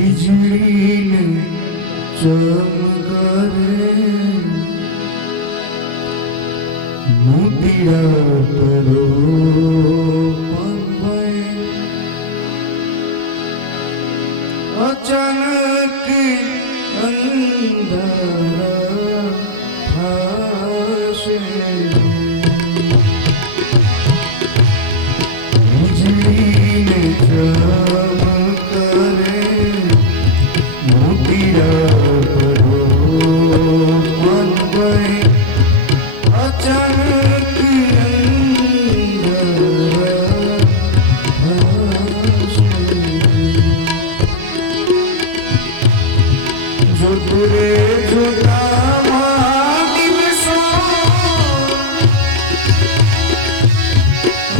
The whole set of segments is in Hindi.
વીજળીને ચમકારે મોતીડા કરો અચાનક અંધારા થાશે વીજળીને ચમકારે મોતીડા કરો અચાનક જોતુરે જોતામાં દિવસો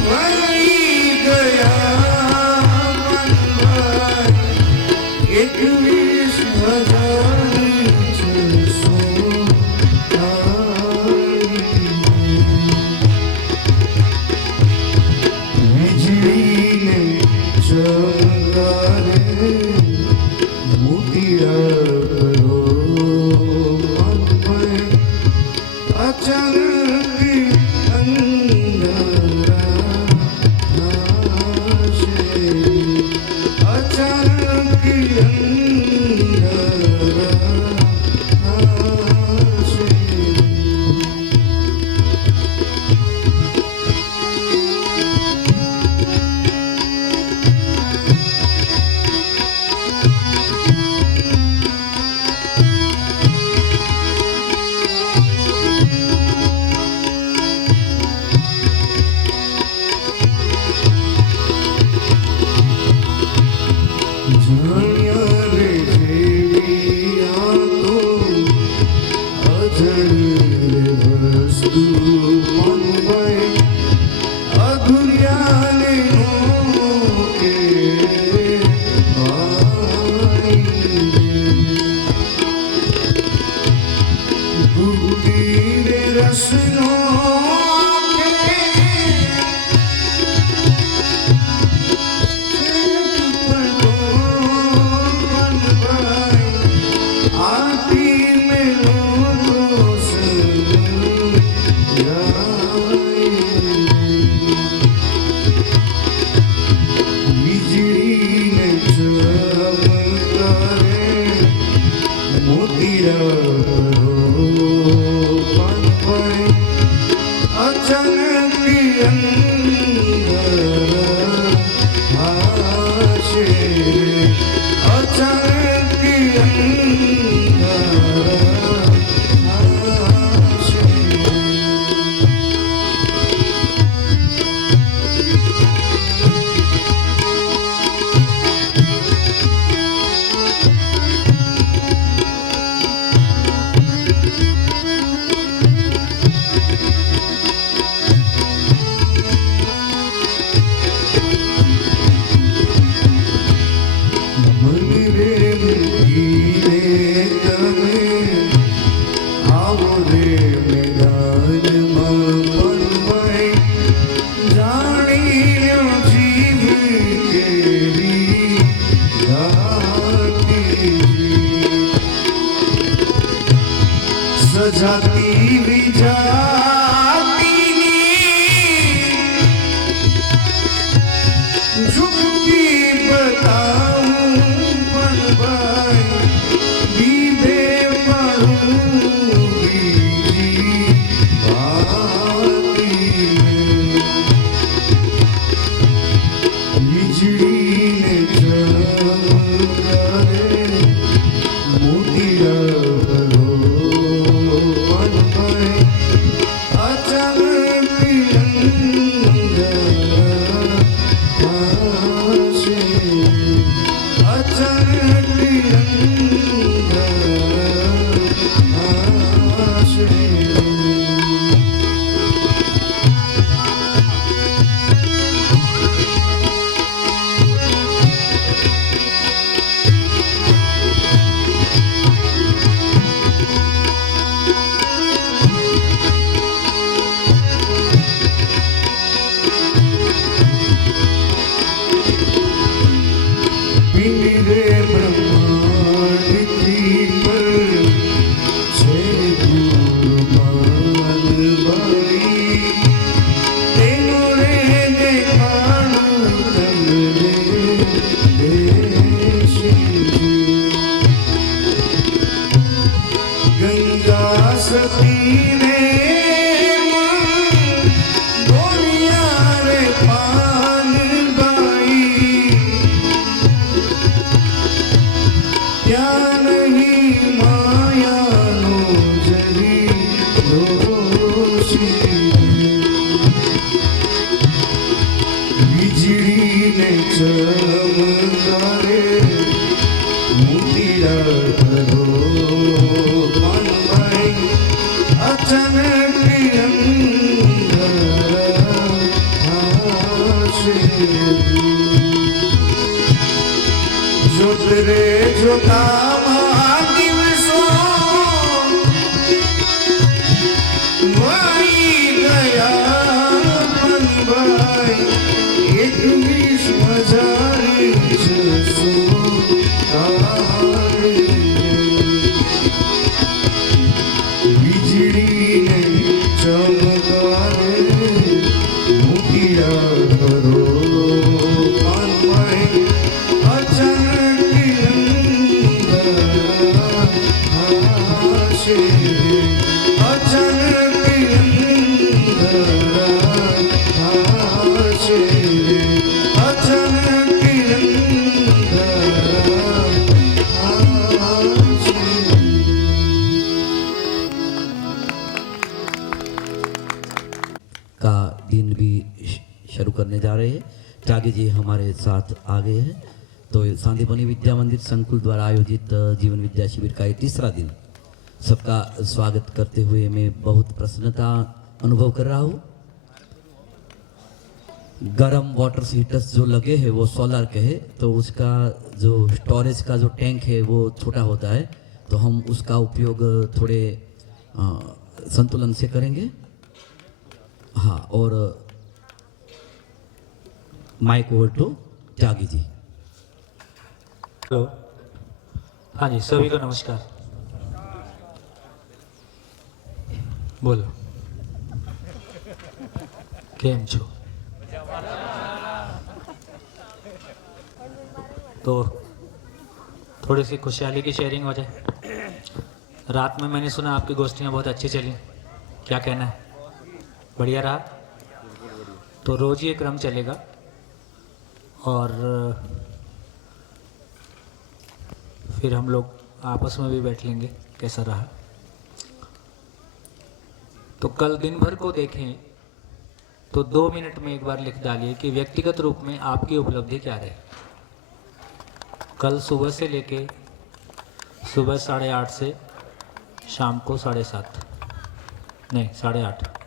વળી ગયા મનભાઈ 21,600 વીજળીને ચમકારે મોતીડા સજાતી વિજાતીની ઝુકતી બતાવું પણ ભાઈ દીધે પડું બીજી વાતીને વીજળીને ચમકારે મોતીડા રે બ્રહ્મ सती ने बोलिया रे पान बाई क्या नहीं माया नो जरी दोषी વીજળી ને ચમકારે મોતીડા કરો પાનભાઈ અચાનક જોત રે જોતામાં દિવસો વાઈ ગયા પાનભાઈ 21,600 વીજળીને ચમકારે મોતીડા કરો પાનભાઈ અચાનક અંધારા હાશે અચાનક અંધારા હાશે का दिन भी शुरू करने जा रहे हैं। त्यागी जी हमारे साथ आ गए हैं। तो सांदीपनी विद्या मंदिर संकुल द्वारा आयोजित जीवन विद्या शिविर का ये तीसरा दिन सबका स्वागत करते हुए मैं बहुत प्रसन्नता अनुभव कर रहा हूँ। गरम वाटर हीटर्स जो लगे हैं वो सोलर के है, तो उसका जो स्टोरेज का जो टैंक है वो छोटा होता है, तो हम उसका उपयोग थोड़े संतुलन से करेंगे। हाँ, और mike over to Tyagi ji. Hello, हाँ जी, सभी को नमस्कार। बोलो, केम छो? तो थोड़ी सी खुशहाली की शेयरिंग हो जाए। रात में मैंने सुना आपकी गोष्ठियाँ बहुत अच्छी चली, क्या कहना है? बढ़िया रहा? तो रोज़ ये क्रम चलेगा और फिर हम लोग आपस में भी बैठ लेंगे कैसा रहा। तो कल दिन भर को देखें तो 2 मिनट में एक बार लिख डालिए कि व्यक्तिगत रूप में आपकी उपलब्धि क्या रही। कल सुबह से लेके सुबह 8:30 से शाम को 7:30 नहीं 8:30।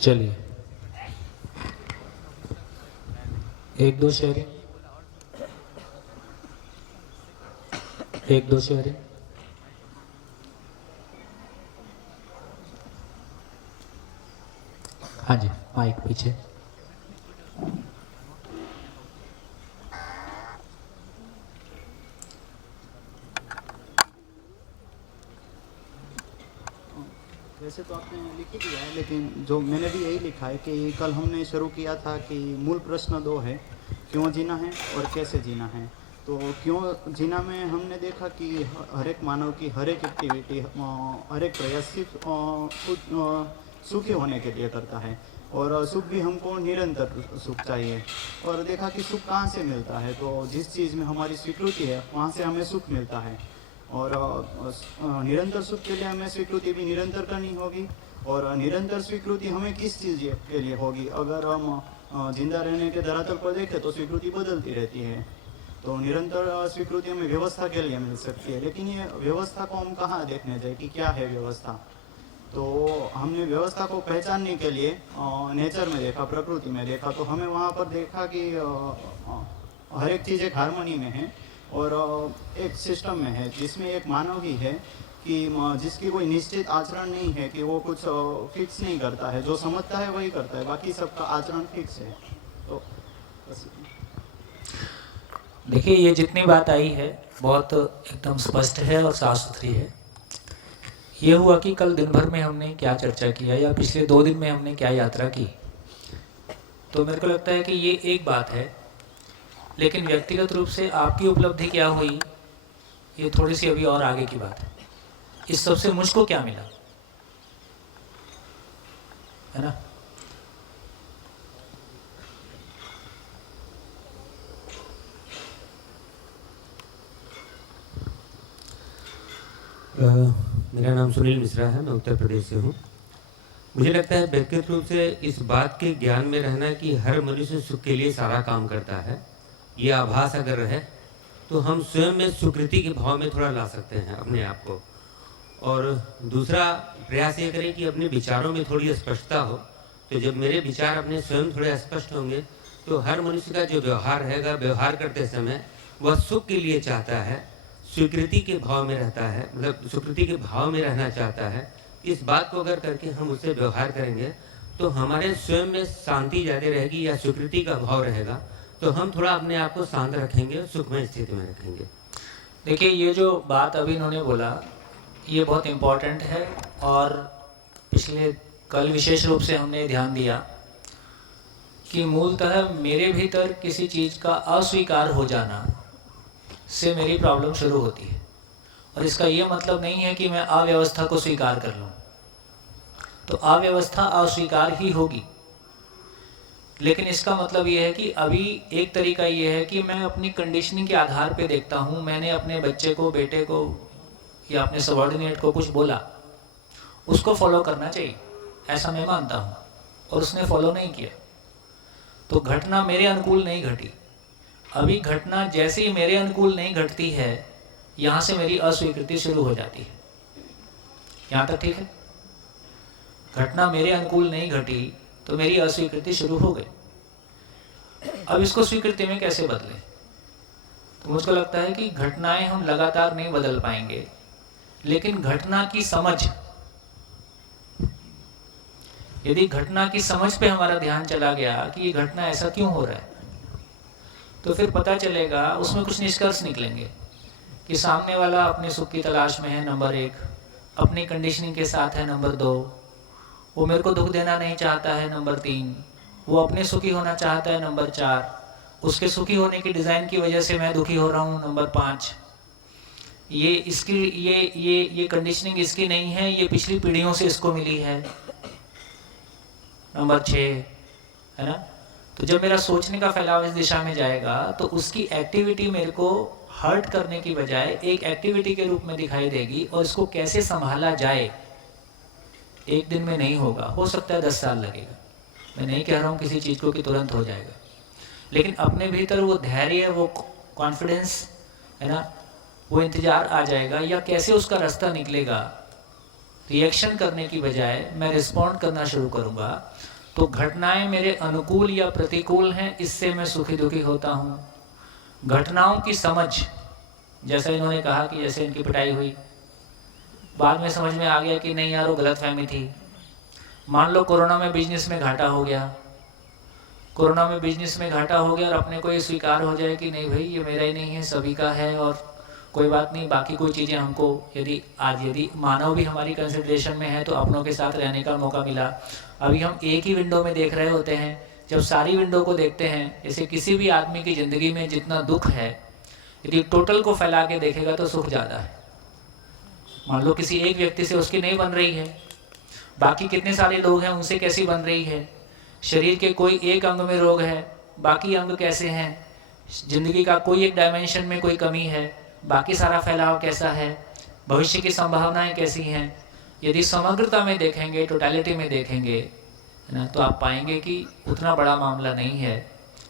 चलिए 1-2 शेयरिंग, 1-2 शेयरिंग। हाँ जी, माइक पीछे। वैसे तो आपने लिख ही दिया है, लेकिन जो मैंने भी यही लिखा है कि कल हमने शुरू किया था कि मूल प्रश्न 2 है, क्यों जीना है और कैसे जीना है। तो क्यों जीना में हमने देखा कि हर एक मानव की हर एक एक्टिविटी हर एक प्रयास सिर्फ सुखी होने के लिए करता है, और सुख भी हमको निरंतर सुख चाहिए। और देखा कि सुख कहाँ से मिलता है, तो जिस चीज़ में हमारी स्वीकृति है वहाँ से हमें सुख मिलता है। और निरंतर सुख के लिए हमें स्वीकृति भी निरंतर करनी होगी, और निरंतर स्वीकृति हमें किस चीज़ के लिए होगी? अगर हम जिंदा रहने के धरातल पर देखें तो स्वीकृति बदलती रहती है, तो निरंतर स्वीकृति हमें व्यवस्था के लिए मिल सकती है। लेकिन ये व्यवस्था को हम कहाँ देखने जाए कि क्या है व्यवस्था? तो हमने व्यवस्था को पहचानने के लिए नेचर में देखा, प्रकृति में देखा, तो हमें वहाँ पर देखा कि हर एक चीज़ एक हारमोनी में है और एक सिस्टम में है, जिसमें एक मानव ही है कि जिसकी कोई निश्चित आचरण नहीं है, कि वो कुछ फिक्स नहीं करता है, जो समझता है वही करता है, बाकी सबका आचरण फिक्स है। तो बस देखिए, ये जितनी बात आई है बहुत एकदम स्पष्ट है और साफ सुथरी है। ये हुआ कि कल दिन भर में हमने क्या चर्चा किया या पिछले 2 दिन में हमने क्या यात्रा की। तो मेरे को लगता है कि ये एक बात है, लेकिन व्यक्तिगत रूप से आपकी उपलब्धि क्या हुई ये थोड़ी सी अभी और आगे की बात है। इस सबसे मुझको क्या मिला, है ना? मेरा नाम सुनील मिश्रा है, मैं उत्तर प्रदेश से हूँ। मुझे लगता है व्यक्तिगत रूप से इस बात के ज्ञान में रहना कि हर मनुष्य सुख के लिए सारा काम करता है, ये आभास अगर रहे तो हम स्वयं में सुकृति के भाव में थोड़ा ला सकते हैं अपने आप को। और दूसरा प्रयास ये करें कि अपने विचारों में थोड़ी स्पष्टता हो। तो जब मेरे विचार अपने स्वयं थोड़े स्पष्ट होंगे तो हर मनुष्य का जो व्यवहार रहेगा, व्यवहार करते समय वह सुख के लिए चाहता है, स्वीकृति के भाव में रहता है, मतलब स्वीकृति के भाव में रहना चाहता है। इस बात को अगर करके हम उससे व्यवहार करेंगे तो हमारे स्वयं में शांति ज़्यादा रहेगी या स्वीकृति का भाव रहेगा, तो हम थोड़ा अपने आप को शांत रखेंगे, सुखमय स्थिति में रखेंगे। देखिए, ये जो बात अभी इन्होंने बोला ये बहुत इम्पोर्टेंट है, और पिछले कल विशेष रूप से हमने ध्यान दिया कि मूलतः मेरे भीतर किसी चीज़ का अस्वीकार हो जाना से मेरी प्रॉब्लम शुरू होती है। और इसका ये मतलब नहीं है कि मैं अव्यवस्था को स्वीकार कर लूँ, तो अव्यवस्था अस्वीकार ही होगी। लेकिन इसका मतलब ये है कि अभी एक तरीका ये है कि मैं अपनी कंडीशनिंग के आधार पे देखता हूँ। मैंने अपने बच्चे को, बेटे को या अपने सबॉर्डिनेट को कुछ बोला, उसको फॉलो करना चाहिए, ऐसा मैं मानता हूँ, और उसने फॉलो नहीं किया तो घटना मेरे अनुकूल नहीं घटी। अभी घटना जैसे ही मेरे अनुकूल नहीं घटती है, यहाँ से मेरी अस्वीकृति शुरू हो जाती है। यहाँ तक ठीक है? घटना मेरे अनुकूल नहीं घटी तो मेरी अस्वीकृति शुरू हो गई। अब इसको स्वीकृति में कैसे बदलें? तो मुझको लगता है कि घटनाएं हम लगातार नहीं बदल पाएंगे, लेकिन घटना की समझ, यदि घटना की समझ पे हमारा ध्यान चला गया कि ये घटना ऐसा क्यों हो रहा है, तो फिर पता चलेगा, उसमें कुछ निष्कर्ष निकलेंगे कि सामने वाला अपने सुख की तलाश में है, नंबर 1, अपनी कंडीशनिंग के साथ है, नंबर 2, वो मेरे को दुख देना नहीं चाहता है, नंबर 3, वो अपने सुखी होना चाहता है, नंबर 4, उसके सुखी होने की डिज़ाइन की वजह से मैं दुखी हो रहा हूँ, नंबर 5, ये इसकी ये कंडीशनिंग इसकी नहीं है, ये पिछली पीढ़ियों से इसको मिली है, नंबर 6, है ना? तो जब मेरा सोचने का फैलाव इस दिशा में जाएगा तो उसकी एक्टिविटी मेरे को हर्ट करने की बजाय एक एक्टिविटी के रूप में दिखाई देगी, और इसको कैसे संभाला जाए एक दिन में नहीं होगा, हो सकता है 10 साल लगेगा। मैं नहीं कह रहा हूँ किसी चीज़ को कि तुरंत हो जाएगा, लेकिन अपने भीतर वो धैर्य, वो कॉन्फिडेंस, है ना, वो इंतज़ार आ जाएगा, या कैसे उसका रास्ता निकलेगा। रिएक्शन करने की बजाय मैं रिस्पॉन्ड करना शुरू करूँगा, तो घटनाएं मेरे अनुकूल या प्रतिकूल हैं, इससे मैं सुखी दुखी होता हूँ। घटनाओं की समझ, जैसा इन्होंने कहा कि जैसे इनकी पिटाई हुई, बाद में समझ में आ गया कि नहीं यार वो गलतफहमी थी। मान लो कोरोना में बिजनेस में घाटा हो गया, कोरोना में बिजनेस में घाटा हो गया और अपने को ये स्वीकार हो जाए कि नहीं भाई ये मेरा ही नहीं है, सभी का है, और कोई बात नहीं, बाकी कोई चीज़ें हमको, यदि मानव भी हमारी कंसिडरेशन में है तो अपनों के साथ रहने का मौका मिला। अभी हम एक ही विंडो में देख रहे होते हैं, जब सारी विंडो को देखते हैं, जैसे किसी भी आदमी की ज़िंदगी में जितना दुख है, यदि टोटल को फैला के देखेगा तो सुख ज़्यादा है। मान लो किसी एक व्यक्ति से उसकी नहीं बन रही है, बाकी कितने सारे लोग हैं उनसे कैसी बन रही है। शरीर के कोई एक अंग में रोग है, बाकी अंग कैसे हैं। जिंदगी का कोई एक डायमेंशन में कोई कमी है, बाकी सारा फैलाव कैसा है। भविष्य की संभावनाएं कैसी हैं। यदि समग्रता में देखेंगे, टोटलिटी में देखेंगे ना, तो आप पाएंगे कि उतना बड़ा मामला नहीं है।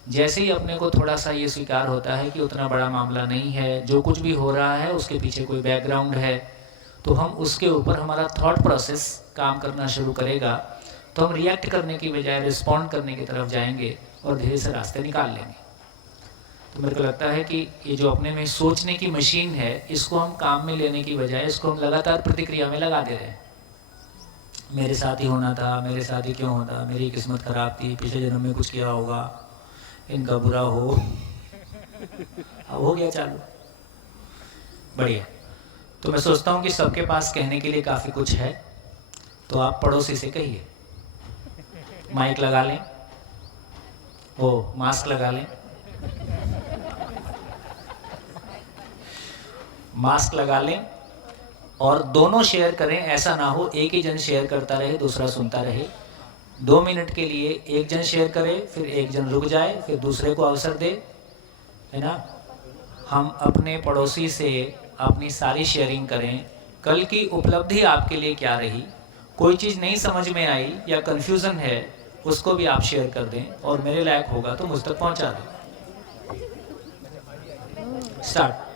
जैसे ही अपने को थोड़ा सा ये स्वीकार होता है कि उतना बड़ा मामला नहीं है, जो कुछ भी हो रहा है उसके पीछे कोई बैकग्राउंड है, तो हम उसके ऊपर हमारा थॉट प्रोसेस काम करना शुरू करेगा, तो हम रिएक्ट करने की बजाय रिस्पॉन्ड करने की तरफ जाएंगे और धीरे से रास्ते निकाल लेंगे। तो मेरे को लगता है कि ये जो अपने में सोचने की मशीन है, इसको हम काम में लेने की बजाय इसको हम लगातार प्रतिक्रिया में लगा दे रहे हैं। मेरे साथ ही होना था, मेरे साथ ही क्यों होता, मेरी किस्मत खराब थी, पिछले जन्म में कुछ किया होगा, इनका बुरा हो। अब हो गया चालू, बढ़िया। तो मैं सोचता हूँ कि सबके पास कहने के लिए काफ़ी कुछ है, तो आप पड़ोसी से कहिए, माइक लगा लें, ओ मास्क लगा लें, मास्क लगा लें और दोनों शेयर करें। ऐसा ना हो एक ही जन शेयर करता रहे, दूसरा सुनता रहे। 2 मिनट के लिए एक जन शेयर करे, फिर एक जन रुक जाए, फिर दूसरे को अवसर दे, है ना। हम अपने पड़ोसी से अपनी सारी शेयरिंग करें। कल की उपलब्धि आपके लिए क्या रही, कोई चीज़ नहीं समझ में आई या कन्फ्यूज़न है, उसको भी आप शेयर कर दें और मेरे लायक होगा तो मुझ तक पहुंचा दें। स्टार्ट।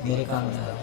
मेरे काम में है।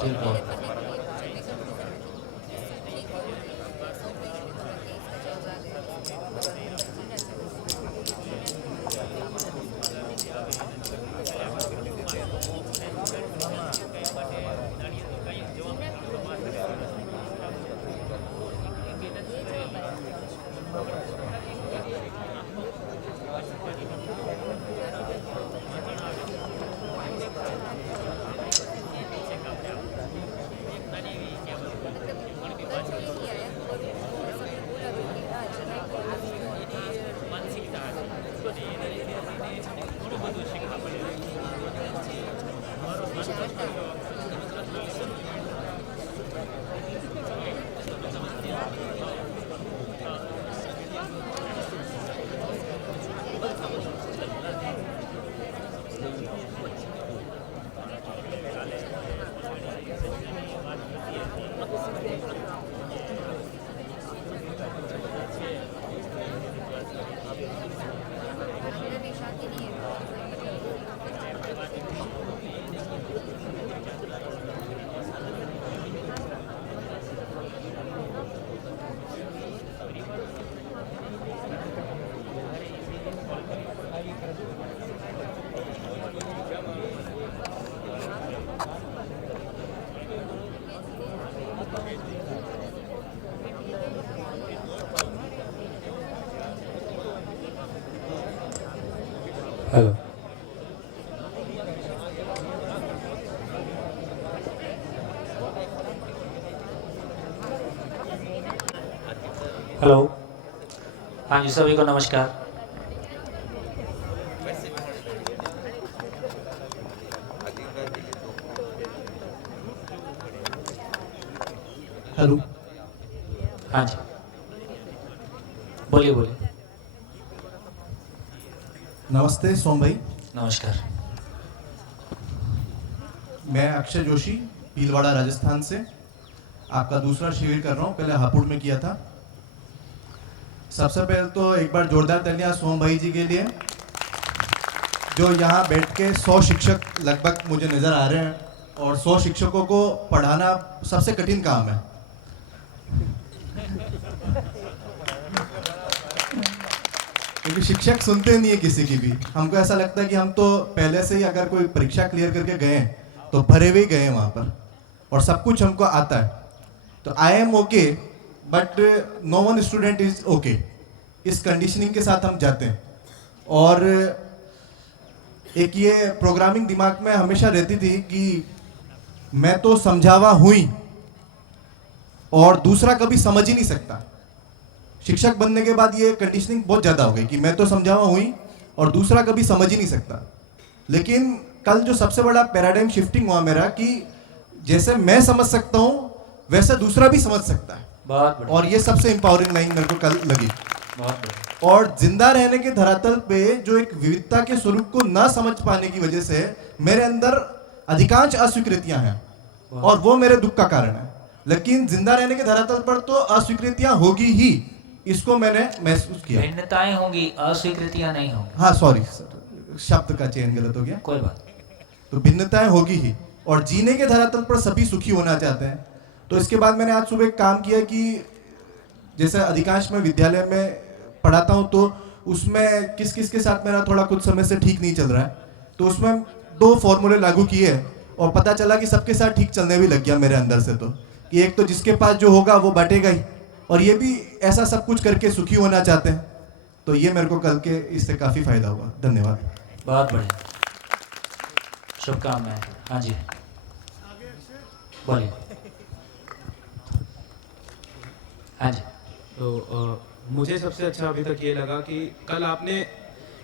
ठीक है। हेलो। हेलो। हाँ जी, सभी को नमस्कार। हेलो, हाँ जी, बोलिए बोलिए। नमस्ते सोम भाई। नमस्कार। मैं अक्षय जोशी, भीलवाड़ा राजस्थान से आपका दूसरा शिविर कर रहा हूँ। पहले हापुड़ में किया था। सबसे पहले तो एक बार जोरदार तालियां सोम भाई जी के लिए, जो यहाँ बैठ के 100 शिक्षक लगभग मुझे नज़र आ रहे हैं, और 100 शिक्षकों को पढ़ाना सबसे कठिन काम है। क्योंकि शिक्षक सुनते नहीं है किसी की भी। हमको ऐसा लगता है कि हम तो पहले से ही अगर कोई परीक्षा क्लियर करके गए हैं तो भरे हुए गए हैं वहाँ पर, और सब कुछ हमको आता है। तो I am okay, but no one student is okay. इस कंडीशनिंग के साथ हम जाते हैं। और एक ये प्रोग्रामिंग दिमाग में हमेशा रहती थी कि मैं तो समझावा हुई, और दूसरा कभी समझ ही नहीं सकता। शिक्षक बनने के बाद ये कंडीशनिंग बहुत ज़्यादा हो गई कि मैं तो समझावा हुई और दूसरा कभी समझ ही नहीं सकता। लेकिन कल जो सबसे बड़ा पैराडाइम शिफ्टिंग हुआ मेरा, कि जैसे मैं समझ सकता हूँ वैसे दूसरा भी समझ सकता है। बहुत बढ़िया। और ये सबसे इंपावरिंग लाइन मेरे को कल लगी। बहुत बढ़िया। और जिंदा रहने के धरातल पे जो एक विविधता के स्वरूप को ना समझ पाने की वजह से मेरे अंदर अधिकांश अस्वीकृतियां हैं, और वो मेरे दुख का कारण है। लेकिन जिंदा रहने के धरातल पर तो अस्वीकृतियां होगी ही, इसको मैंने महसूस किया। भिन्नताएं होंगी, अस्वीकृतियां नहीं होंगी। हाँ सॉरी, शब्द का चयन गलत हो गया। कोई बात नहीं। तो भिन्नताएं होगी ही, और जीने के धरातल पर सभी सुखी होना चाहते हैं। तो इसके बाद मैंने आज सुबह एक काम किया कि जैसे अधिकांश मैं विद्यालय में पढ़ाता हूँ, तो उसमें किस किस के साथ मेरा थोड़ा कुछ समय से ठीक नहीं चल रहा है, तो उसमें 2 फॉर्मूले लागू किए, और पता चला कि सबके साथ ठीक चलने भी लग गया मेरे अंदर से। तो कि एक तो जिसके पास जो होगा वो बांटेगा ही, और ये भी ऐसा सब कुछ करके सुखी होना चाहते हैं। तो ये मेरे को कल के इससे काफ़ी फायदा हुआ। धन्यवाद। बहुत बढ़िया, शुभकामनाएं। हाँ जी, बोलिए। हाँ जी। तो मुझे सबसे अच्छा अभी तक ये लगा कि कल आपने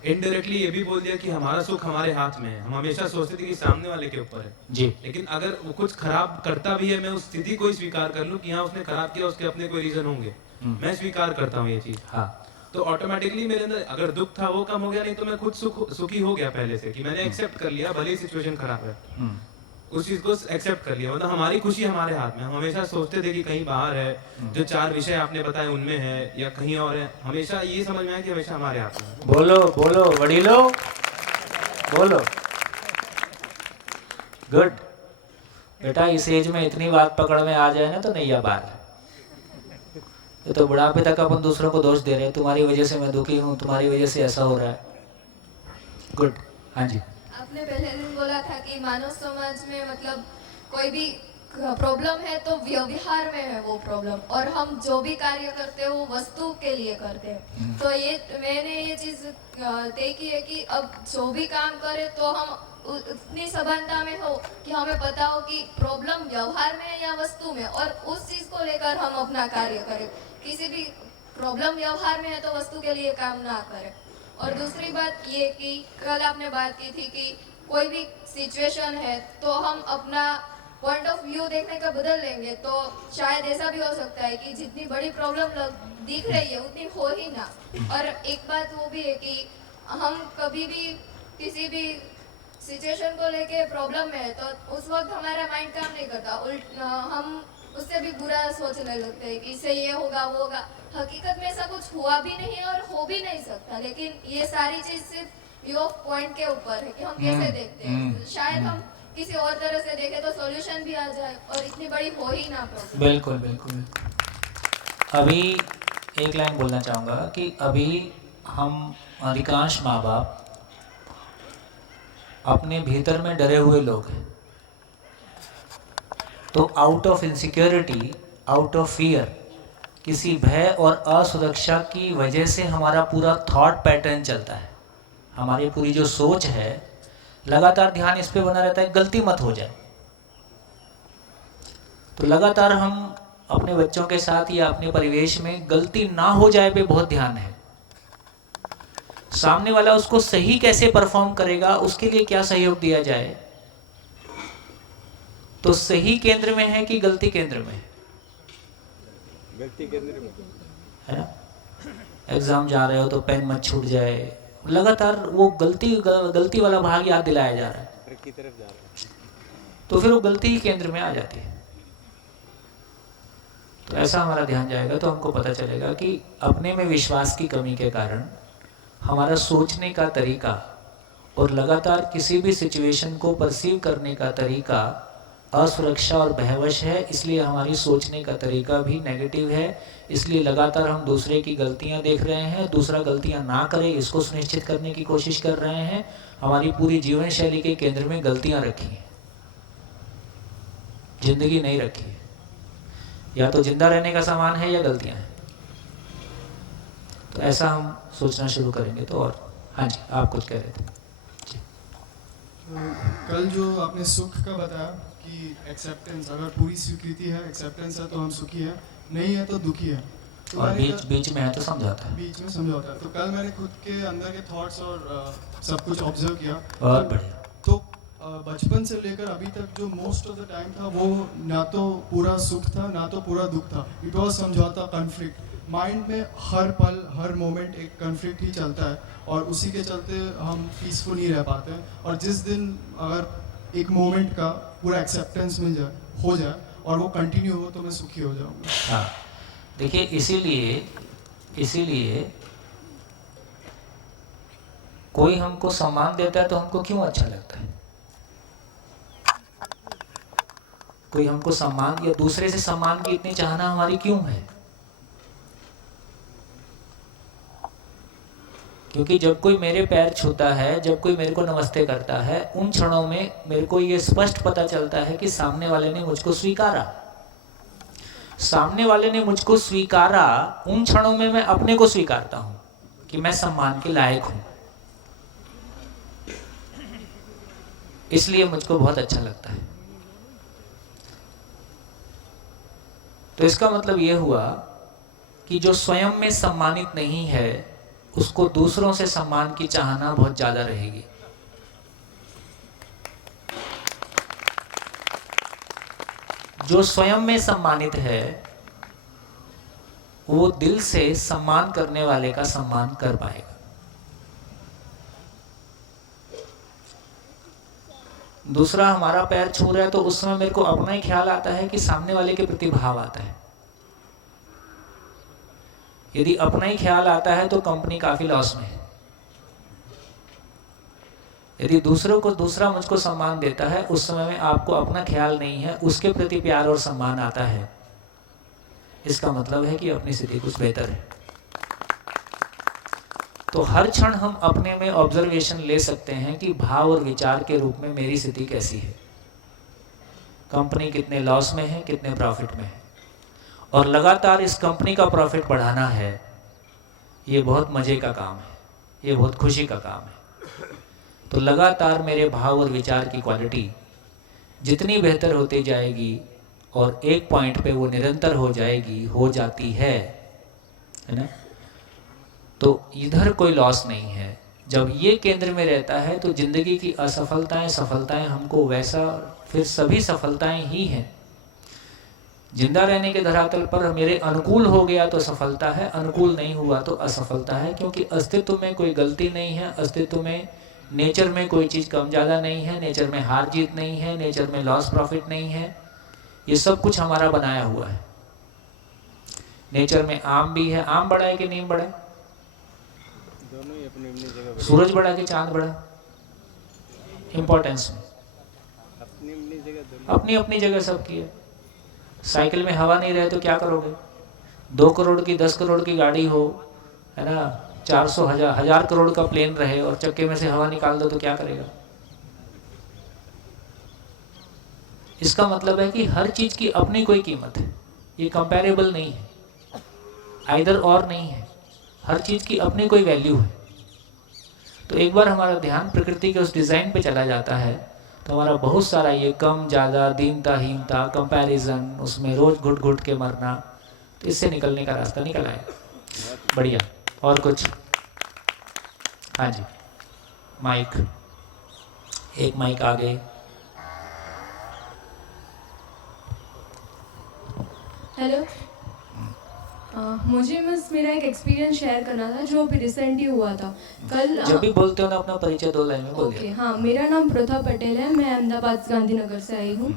इनडायरेक्टली ये भी बोल दिया कि हमारा सुख हमारे हाथ में है। हम हमेशा सोचते थे कि सामने वाले के ऊपर है जी। लेकिन अगर वो कुछ खराब करता भी है, मैं उस स्थिति को ही स्वीकार कर लूं कि हाँ उसने खराब किया, उसके अपने कोई रीजन होंगे, मैं स्वीकार करता हूँ ये चीज। हाँ। तो ऑटोमेटिकली मेरे अंदर अगर दुख था वो कम हो गया, नहीं तो मैं खुद सुखी हो गया पहले से, कि मैंने एक्सेप्ट कर लिया भले ही सिचुएशन खराब है, उस चीज को एक्सेप्ट कर लिया। मतलब हमारी खुशी हमारे हाथ में। हम हमेशा सोचते थे कि कहीं बाहर है, जो 4 विषय आपने बताए उनमें है, या कहीं और है। हमेशा ये समझ में आया कि हमेशा हमारे हाथ में है। बोलो बोलो वडीलो, बोलो। गुड बेटा, इस एज में इतनी बात पकड़ में आ जाए ना तो नैया पार। ये तो बुढ़ापे तक अपन दूसरों को दोष दे रहे हैं, तुम्हारी वजह से मैं दुखी हूँ, तुम्हारी वजह से ऐसा हो रहा है। गुड। हाँ जी। आपने पहले दिन बोला था कि मानव समाज में मतलब कोई भी प्रॉब्लम है तो व्यवहार में है वो प्रॉब्लम, और हम जो भी कार्य करते हैं वो वस्तु के लिए करते हैं। तो ये मैंने ये चीज तय की है कि अब जो भी काम करें तो हम उतनी समानता में हो कि हमें पता हो कि प्रॉब्लम व्यवहार में है या वस्तु में, और उस चीज को लेकर हम अपना कार्य करें। किसी भी प्रॉब्लम व्यवहार में है तो वस्तु के लिए काम ना करें। और दूसरी बात ये कि कल आपने बात की थी कि कोई भी सिचुएशन है तो हम अपना पॉइंट ऑफ व्यू देखने का बदल लेंगे, तो शायद ऐसा भी हो सकता है कि जितनी बड़ी प्रॉब्लम दिख रही है उतनी हो ही ना। और एक बात वो भी है कि हम कभी भी किसी भी सिचुएशन को लेके प्रॉब्लम में है तो उस वक्त हमारा माइंड काम नहीं करता, हम उससे भी बुरा सोचने लगते हैं कि इससे ये होगा वो होगा। हकीकत में ऐसा कुछ हुआ भी नहीं और हो भी नहीं सकता, लेकिन ये सारी चीज सिर्फ व्यू ऑफ पॉइंट के ऊपर है कि हम कैसे देखते हैं। शायद हम किसी और तरह से देखें तो सॉल्यूशन भी आ जाए और इतनी बड़ी हो ही ना प्रॉब्लम। बिल्कुल बिल्कुल। अभी एक लाइन बोलना चाहूँगा कि अभी हम अधिकांश माँ बाप अपने भीतर में डरे हुए लोग हैं। तो out of insecurity, out of fear, किसी भय और असुरक्षा की वजह से हमारा पूरा थॉट पैटर्न चलता है। हमारी पूरी जो सोच है, लगातार ध्यान इस पे बना रहता है गलती मत हो जाए। तो लगातार हम अपने बच्चों के साथ या अपने परिवेश में गलती ना हो जाए पे बहुत ध्यान है। सामने वाला उसको सही कैसे परफॉर्म करेगा, उसके लिए क्या सहयोग दिया जाए। तो सही केंद्र में है कि गलती केंद्र में? गलती केंद्र में है ना। एग्जाम जा रहे हो तो पेन मत छूट जाए, लगातार वो गलती वाला भाग याद दिलाया जा रहा है, ट्रक की तरफ जा रहा है। तो फिर वो गलती ही केंद्र में आ जाती है। तो ऐसा हमारा ध्यान जाएगा तो हमको पता चलेगा कि अपने में विश्वास की कमी के कारण हमारा सोचने का तरीका और लगातार किसी भी सिचुएशन को परसीव करने का तरीका असुरक्षा और बहवश है। इसलिए हमारी सोचने का तरीका भी नेगेटिव है। इसलिए लगातार हम दूसरे की गलतियां देख रहे हैं, दूसरा गलतियां ना करे इसको सुनिश्चित करने की कोशिश कर रहे हैं। हमारी पूरी जीवन शैली के केंद्र में गलतियां रखी हैं, जिंदगी नहीं रखी है। या तो जिंदा रहने का सामान है या गलतियां हैं। तो ऐसा हम सोचना शुरू करेंगे तो। और हाँ जी, आप कुछ कह रहे थे। कल जो आपने सुख का बताया कि एक्सेप्टेंस, अगर पूरी स्वीकृति है, एक्सेप्टेंस है तो हम सुखी है, नहीं है तो दुखी है। तो और बीच में है तो समझौता है। बीच में समझौता है। तो कल मैंने खुद के अंदर के थॉट्स और सब कुछ ऑब्जर्व किया। बहुत बढ़िया। तो बचपन से लेकर अभी तक जो मोस्ट ऑफ द टाइम था वो ना तो पूरा सुख था ना तो पूरा दुख था। इट वॉज समझौता, कन्फ्लिक्ट। माइंड में हर पल हर मोमेंट एक कन्फ्लिक्ट ही चलता है और उसी के चलते हम पीसफुल नहीं रह पाते हैं। और जिस दिन अगर एक मोमेंट का पूरा एक्सेप्टेंस मिल जाए, हो जाए और वो कंटिन्यू हो तो मैं सुखी हो जाऊंगा। हाँ, देखिए इसीलिए कोई हमको सम्मान देता है तो हमको क्यों अच्छा लगता है? कोई हमको सम्मान या दूसरे से सम्मान की इतनी चाहना हमारी क्यों है? क्योंकि जब कोई मेरे पैर छूता है, जब कोई मेरे को नमस्ते करता है, उन क्षणों में मेरे को ये स्पष्ट पता चलता है कि सामने वाले ने मुझको स्वीकारा। सामने वाले ने मुझको स्वीकारा, उन क्षणों में मैं अपने को स्वीकारता हूं कि मैं सम्मान के लायक हूं। इसलिए मुझको बहुत अच्छा लगता है। तो इसका मतलब यह हुआ कि जो स्वयं में सम्मानित नहीं है उसको दूसरों से सम्मान की चाहना बहुत ज्यादा रहेगी। जो स्वयं में सम्मानित है वो दिल से सम्मान करने वाले का सम्मान कर पाएगा। दूसरा हमारा पैर छू रहा है तो उस समय मेरे को अपना ही ख्याल आता है कि सामने वाले के प्रति भाव आता है। यदि अपना ही ख्याल आता है तो कंपनी काफी लॉस में है। यदि दूसरों को दूसरा मुझको सम्मान देता है, उस समय में आपको अपना ख्याल नहीं है, उसके प्रति प्यार और सम्मान आता है, इसका मतलब है कि अपनी स्थिति कुछ बेहतर है। तो हर क्षण हम अपने में ऑब्जर्वेशन ले सकते हैं कि भाव और विचार के रूप में मेरी स्थिति कैसी है, कंपनी कितने लॉस में है, कितने प्रॉफिट में है, और लगातार इस कंपनी का प्रॉफिट बढ़ाना है। ये बहुत मजे का काम है, ये बहुत खुशी का काम है। तो लगातार मेरे भाव और विचार की क्वालिटी जितनी बेहतर होती जाएगी और एक पॉइंट पे वो निरंतर हो जाएगी, हो जाती है ना, तो इधर कोई लॉस नहीं है। जब ये केंद्र में रहता है तो जिंदगी की असफलताएं सफलताएं हमको वैसा, फिर सभी सफलताएं ही हैं। जिंदा रहने के धरातल पर मेरे अनुकूल हो गया तो सफलता है, अनुकूल नहीं हुआ तो असफलता है। क्योंकि अस्तित्व में कोई गलती नहीं है, अस्तित्व में नेचर में कोई चीज़ कम ज़्यादा नहीं है, नेचर में हार जीत नहीं है, नेचर में लॉस प्रॉफिट नहीं है। ये सब कुछ हमारा बनाया हुआ है। नेचर में आम भी है, आम बड़ा है कि नीम बड़ा है? दोनों ही अपनी अपनी जगह सूरज बड़ा कि चांद बड़ा? इंपॉर्टेंस में अपनी अपनी जगह दोनों अपनी अपनी जगह सबकी है। साइकिल में हवा नहीं रहे तो क्या करोगे? 2 करोड़ की 10 करोड़ की गाड़ी हो, है ना, 400 1000 करोड़ का प्लेन रहे और चक्के में से हवा निकाल दो तो क्या करेगा? इसका मतलब है कि हर चीज की अपनी कोई कीमत है, ये कंपैरेबल नहीं है, आइदर और नहीं है। हर चीज की अपनी कोई वैल्यू है। तो एक बार हमारा ध्यान प्रकृति के उस डिज़ाइन पे चला जाता है तो हमारा बहुत सारा ये कम ज़्यादा, दीनता हीनता, कंपैरिजन, उसमें रोज घुट घुट के मरना, तो इससे निकलने का रास्ता निकल आए। बढ़िया। और कुछ? हाँ जी, माइक, एक माइक आगे। हेलो, मुझे बस मेरा एक एक्सपीरियंस शेयर करना था जो अभी रिसेंटली हुआ था कल। जब भी बोलते हो ना अपना परिचय 2 लाइन में बोल ओके, हाँ, मेरा नाम प्रथा पटेल है, मैं अहमदाबाद गांधीनगर से आई हूँ।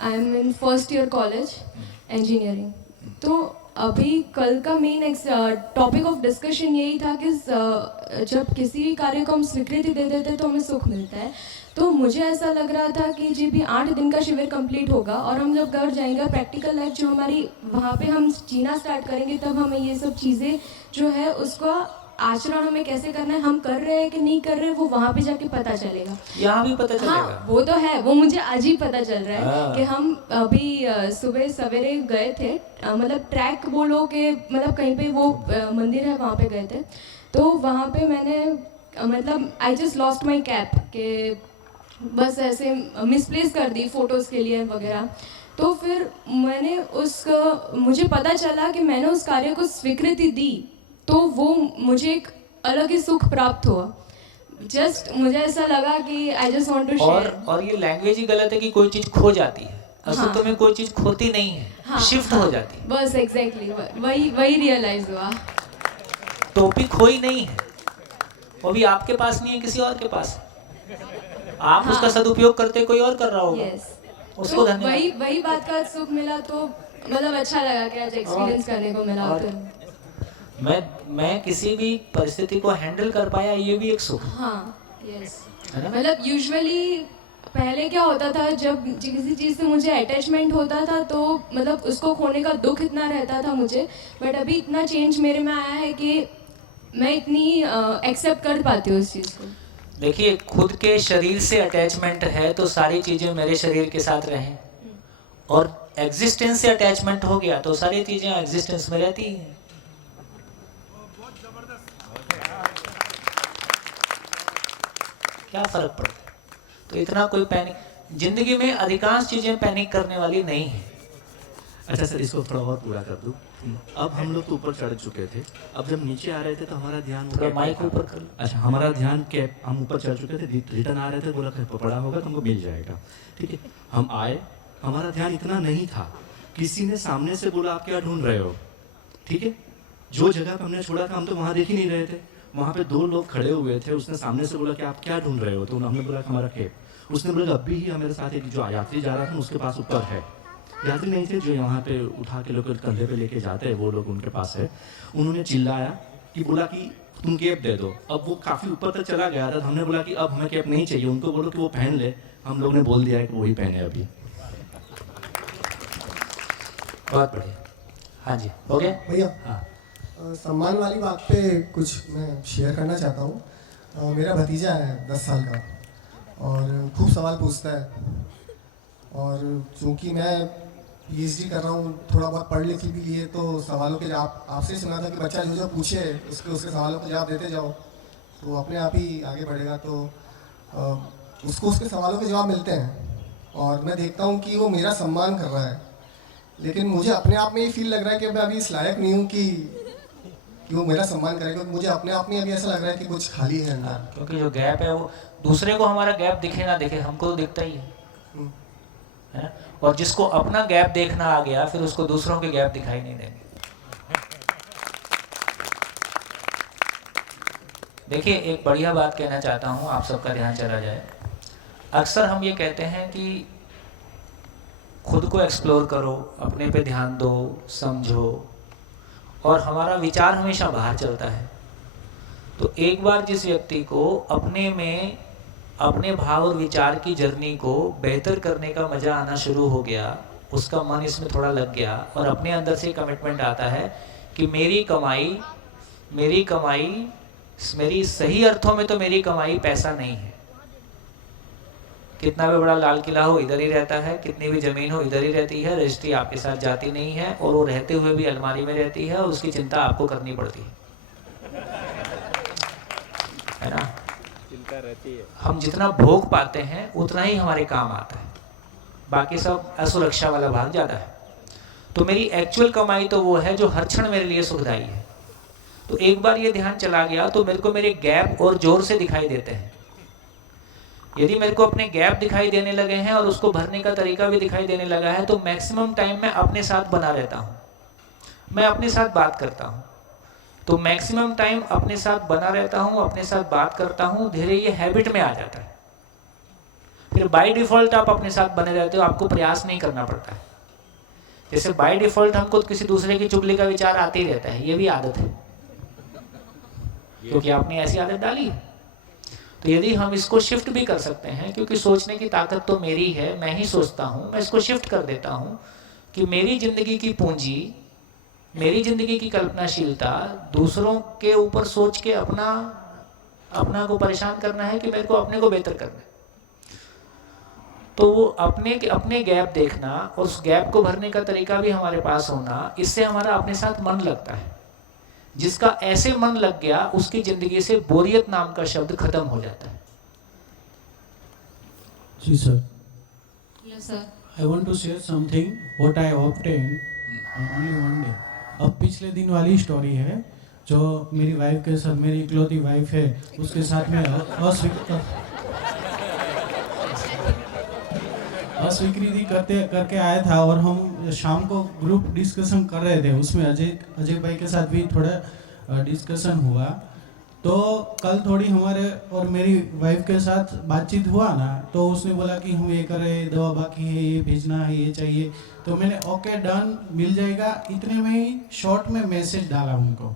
I am in first year college engineering. तो अभी कल का मेन टॉपिक ऑफ डिस्कशन यही था कि जब किसी भी कार्य को हम स्वीकृति दे देते तो हमें सुख मिलता है। तो मुझे ऐसा लग रहा था कि जी भी 8 दिन का शिविर कंप्लीट होगा और हम जब घर जाएंगे, प्रैक्टिकल लाइफ जो हमारी वहाँ पे हम जीना स्टार्ट करेंगे, तब हमें ये सब चीज़ें जो है उसका आचरण हमें कैसे करना है, हम कर रहे हैं कि नहीं कर रहे, वो वहाँ पे जाके पता चलेगा। यहाँ भी पता चलेगा। हाँ, वो तो है, वो मुझे आज ही पता चल रहा है कि हम अभी सुबह सवेरे गए थे, मतलब ट्रैक बोलो कि मतलब कहीं पे वो मंदिर है वहाँ पे गए थे। तो वहाँ पे मैंने मतलब I just lost my cap के बस ऐसे मिसप्लेस कर दी फ़ोटोज़ के लिए वगैरह। तो फिर मैंने मुझे पता चला कि मैंने उस कार्य को स्वीकृति दी तो वो मुझे एक अलग ही सुख प्राप्त हुआ। जस्ट मुझे ऐसा लगा कि I just want to share. और ये लैंग्वेज ही गलत है कि कोई चीज़ खो जाती है। असल तो में कोई चीज़ खोती नहीं है, हाँ, शिफ्ट हो जाती है। बस एग्जैक्टली वही रियलाइज हुआ। टोपी खोई नहीं है, वो भी आपके पास नहीं है, किसी और के पास। आप उसका सदुपयोग करते कोई और कर रहा होगा। उसको तो धन्यवाद। वही बात का सुख मिला, तो मतलब अच्छा लगा कि आज एक्सपीरियंस करने को मिला। मैं किसी भी परिस्थिति को हैंडल कर पाया, ये भी एक सुख। हाँ, यस। है ना? मतलब यूजुअली पहले क्या होता था, जब किसी चीज़ से मुझे अटैचमेंट होता था तो मतलब उसको खोने का दुख इतना रहता था मुझे। बट अभी इतना चेंज मेरे में आया है कि मैं इतनी एक्सेप्ट कर पाती हूँ उस चीज़ को। देखिए, खुद के शरीर से अटैचमेंट है तो सारी चीज़ें मेरे शरीर के साथ रहें, और एग्जिस्टेंस से अटैचमेंट हो गया तो सारी चीज़ें एग्जिस्टेंस में रहती हैं। क्या फर्क पड़ता है? तो इतना कोई पैनिक, जिंदगी में अधिकांश चीजें पैनिक करने वाली नहीं है। अच्छा सर, इसको थोड़ा और पूरा कर दूं। अब हम लोग तो ऊपर चढ़ चुके थे, अब जब नीचे आ रहे थे तो हमारा ध्यान थोड़ा माइक ऊपर कर। अच्छा, हमारा ध्यान कैब, हम ऊपर चढ़ चुके थे, रिटर्न आ रहे थे, बोला पड़ा होगा तो हमको मिल जाएगा, ठीक है। हम आए, हमारा ध्यान इतना नहीं था, किसी ने सामने से बोला आप क्या ढूंढ रहे हो, ठीक है। जो जगह पर हमने छोड़ा था हम तो वहाँ देख ही नहीं रहे थे, वहाँ पे 2 लोग खड़े हुए थे, उसने सामने से बोला कि आप क्या ढूंढ रहे हो, तो हमने बोला हमारा कैब। उसने बोला अभी ही हमारे साथ एक जो यात्री जा रहा था उसके पास ऊपर है। यात्री नहीं थे, जो यहाँ पे उठा के लोग कंधे पे लेके जाते हैं वो लोग उनके पास है। उन्होंने चिल्लाया कि बोला कि तुम कैप दे दो। अब वो काफ़ी ऊपर तक चला गया था, हमने बोला कि अब हमें कैप नहीं चाहिए, उनको बोलो कि वो पहन ले। हम लोग ने बोल दिया है कि वही पहने अभी। बहुत बढ़िया। हाँ जी, हो गया भैया। हाँ। सम्मान वाली बात पे कुछ मैं शेयर करना चाहता हूँ। मेरा भतीजा है 10 साल का और खूब सवाल पूछता है, और चूँकि मैं PhD कर रहा हूँ, थोड़ा बहुत पढ़ लिख भी लिए, तो सवालों के जवाब आपसे सुना था कि बच्चा जो पूछे उसके सवालों के जवाब देते जाओ तो अपने आप ही आगे बढ़ेगा। तो उसको उसके सवालों के जवाब मिलते हैं और मैं देखता हूँ कि वो मेरा सम्मान कर रहा है, लेकिन मुझे अपने आप में ये फील लग रहा है कि मैं अभी इस लायक नहीं हूँ कि वो मेरा सम्मान करे, क्योंकि मुझे अपने आप में अभी ऐसा लग रहा है कि कुछ खाली है अंदर। क्योंकि जो गैप है वो दूसरे को हमारा गैप दिखे ना दिखे, हमको तो दिखता ही है। और जिसको अपना गैप देखना आ गया फिर उसको दूसरों के गैप दिखाई नहीं देंगे। देखिए, एक बढ़िया बात कहना चाहता हूँ, आप सबका ध्यान चला जाए। अक्सर हम ये कहते हैं कि खुद को एक्सप्लोर करो, अपने पे ध्यान दो, समझो, और हमारा विचार हमेशा बाहर चलता है। तो एक बार जिस व्यक्ति को अपने में अपने भाव और विचार की जर्नी को बेहतर करने का मज़ा आना शुरू हो गया, उसका मन इसमें थोड़ा लग गया और अपने अंदर से कमिटमेंट आता है कि मेरी कमाई मेरी सही अर्थों में तो मेरी कमाई पैसा नहीं है। कितना भी बड़ा लाल किला हो इधर ही रहता है, कितनी भी ज़मीन हो इधर ही रहती है, रजिस्ट्री आपके साथ जाती नहीं है, और वो रहते हुए भी अलमारी में रहती है और उसकी चिंता आपको करनी पड़ती है। है ना। चिंता रहती है। हम जितना भोग पाते हैं उतना ही हमारे काम आता है, बाकी सब असुरक्षा वाला भाग ज़्यादा है। तो मेरी एक्चुअल कमाई तो वो है जो हर क्षण मेरे लिए सुखदायी है। तो एक बार ये ध्यान चला गया तो मेरे को मेरे गैप और जोर से दिखाई देते हैं। यदि मेरे को अपने गैप दिखाई देने लगे हैं और उसको भरने का तरीका भी दिखाई देने लगा है, तो मैक्सिमम टाइम मैं अपने साथ बना रहता हूँ, मैं अपने साथ बात करता हूँ। तो मैक्सिमम टाइम अपने साथ बना रहता हूँ, अपने साथ बात करता हूँ, धीरे ये हैबिट में आ जाता है। फिर बाय डिफ़ॉल्ट आप अपने साथ बने रहते हो, आपको प्रयास नहीं करना पड़ता है। जैसे बाय डिफ़ॉल्ट हमको किसी दूसरे की चुगली का विचार आते ही रहता है, ये भी आदत है, क्योंकि आपने ऐसी आदत डाली। तो यदि हम इसको शिफ्ट भी कर सकते हैं, क्योंकि सोचने की ताकत तो मेरी है, मैं ही सोचता हूँ, मैं इसको शिफ्ट कर देता हूँ कि मेरी ज़िंदगी की पूंजी, मेरी ज़िंदगी की कल्पनाशीलता दूसरों के ऊपर सोच के अपना को परेशान करना है कि मेरे को अपने को बेहतर करना है। तो वो अपने गैप देखना और उस गैप को भरने का तरीका भी हमारे पास होना, इससे हमारा अपने साथ मन लगता है। जिसका ऐसे मन लग गया उसकी ज़िंदगी से बोरियत नाम का शब्द खत्म हो जाता है। जी sir. Yes, sir. I want to share something what I obtained only one day. अब पिछले दिन वाली स्टोरी है, जो मेरी वाइफ के साथ, मेरी इकलौती वाइफ है, उसके साथ में अस्वीकृति करके आया था। और हम शाम को ग्रुप डिस्कशन कर रहे थे, उसमें अजय भाई के साथ भी थोड़ा डिस्कशन हुआ। तो कल थोड़ी हमारे और मेरी वाइफ के साथ बातचीत हुआ ना, तो उसने बोला कि हम ये कर रहे हैं, दवा बाकी है, ये भेजना है, ये चाहिए। तो मैंने ओके डन, मिल जाएगा, इतने में ही शॉर्ट में मैसेज डाला उनको।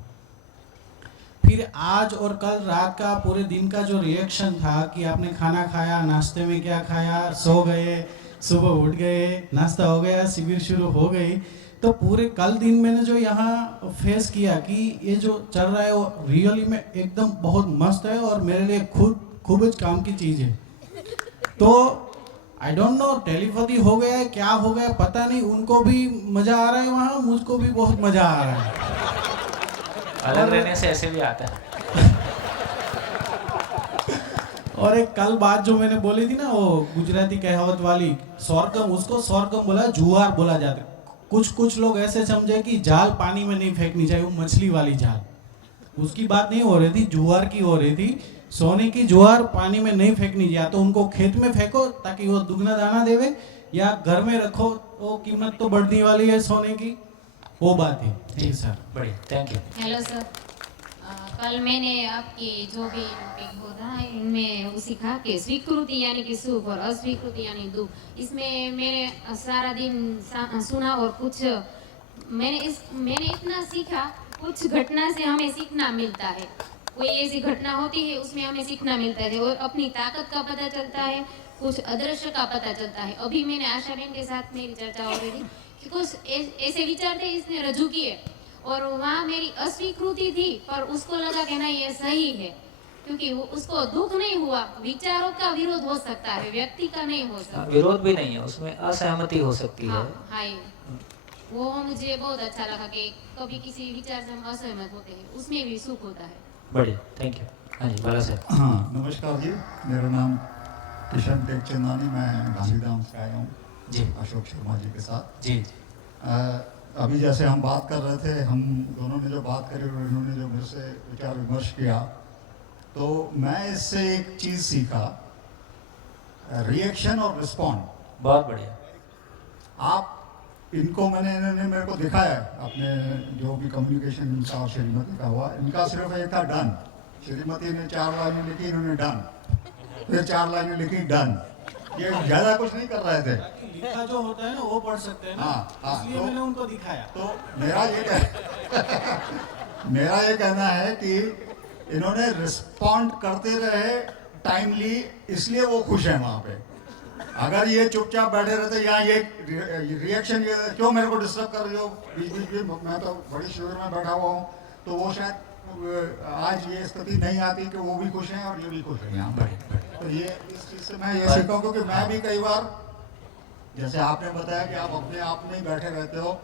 फिर आज और कल रात का पूरे दिन का जो रिएक्शन था कि आपने खाना खाया, नाश्ते में क्या खाया, सो गए, सुबह उठ गए, नाश्ता हो गया, शिविर शुरू हो गई। तो पूरे कल दिन मैंने जो यहाँ फेस किया कि ये जो चल रहा है वो रियली में एकदम बहुत मस्त है और मेरे लिए खूब काम की चीज़ है। तो आई डोंट नो टेलीपैथी हो गया है, क्या हो गया पता नहीं, उनको भी मज़ा आ रहा है वहाँ, मुझको भी बहुत मज़ा आ रहा है। अलग रहने से ऐसे भी आता है। और एक कल बात जो मैंने बोली थी ना, वो गुजराती कहावत वाली सोरगम, उसको सोरगम बोला, जुआर बोला जाता है। कुछ लोग ऐसे समझे कि जाल पानी में नहीं फेंकनी चाहिए, वो मछली वाली जाल, उसकी बात नहीं हो रही थी, जुआर की हो रही थी। सोने की जुआर पानी में नहीं फेंकनी चाहिए, या तो उनको खेत में फेंको ताकि वो दुगना दाना देवे, या घर में रखो, वो कीमत तो बढ़ने वाली है सोने की, वो बात है। जी सर, बढ़िया, थैंक यू। हेलो सर, कल मैंने आपकी जो भी टॉपिक बोला इनमें वो सीखा कि स्वीकृति यानी कि सुख और अस्वीकृति यानी दुख। इसमें मैंने सारा दिन सुना और कुछ मैंने इतना सीखा, कुछ घटना से हमें सीखना मिलता है। कोई ऐसी घटना होती है उसमें हमें सीखना मिलता है और अपनी ताकत का पता चलता है, कुछ अदृश्य का पता चलता है। अभी मैंने आशा बहन के साथ मेरी चर्चा हो रही थी कि कुछ ऐसे विचार थे इसने रजू किए और वहाँ मेरी अस्वीकृति थी, पर उसको लगा कि नहीं ये सही है, क्योंकि वो उसको दुख नहीं हुआ। विचारों का विरोध हो सकता है, व्यक्ति का नहीं हो सकता। विरोध भी नहीं है, उसमें असहमति हो सकती है। हाँ, वो मुझे बहुत अच्छा लगा कि कभी किसी विचार से हम असहमत होते हैं, उसमें भी सुख होता है। बढ़िया, थैंक यू। हाँ जी, बाला साहब। हाँ, नमस्कार जी, मेरा नाम किशन टेकचंदानी, मैं गांधीधाम से आया हूँ जी, अशोक शर्मा जी के साथ। जी। अभी जैसे हम बात कर रहे थे, हम दोनों ने जो बात करी और इन्होंने जो मेरे से विचार विमर्श किया, तो मैं इससे एक चीज़ सीखा, रिएक्शन और रिस्पॉन्ड। बहुत बढ़िया। आप इनको इन्होंने मेरे को दिखाया है, अपने जो भी कम्युनिकेशन इनका और श्रीमती का हुआ, इनका सिर्फ एक था डन। श्रीमती ने 4 लाइनें लिखी, इन्होंने डन, फिर 4 लाइनें लिखी, डन। ये ज़्यादा कुछ नहीं कर रहे थे। लिखा जो होता है ना वो पढ़ सकते हैं ना, इसलिए मैंने उनको दिखाया। तो मेरा ये कहना है कि इन्होंने रिस्पॉन्ड करते रहे टाइमली, इसलिए वो खुश हैं वहाँ पे। अगर ये चुपचाप बैठे रहते, यहाँ ये रिएक्शन, ये क्यों मेरे को डिस्टर्ब कर रहे हो बीच में, मैं तो बड़ी शिविर में बैठा हुआ हूँ, तो वो शायद आज ये स्थिति नहीं आती कि वो भी खुश हैं और ये भी खुश हैं यहाँ पर। तो ये इस चीज़ से मैं ये सीखा, क्योंकि मैं भी कई बार, जैसे आपने बताया कि आप अपने आप में बैठे रहते हो,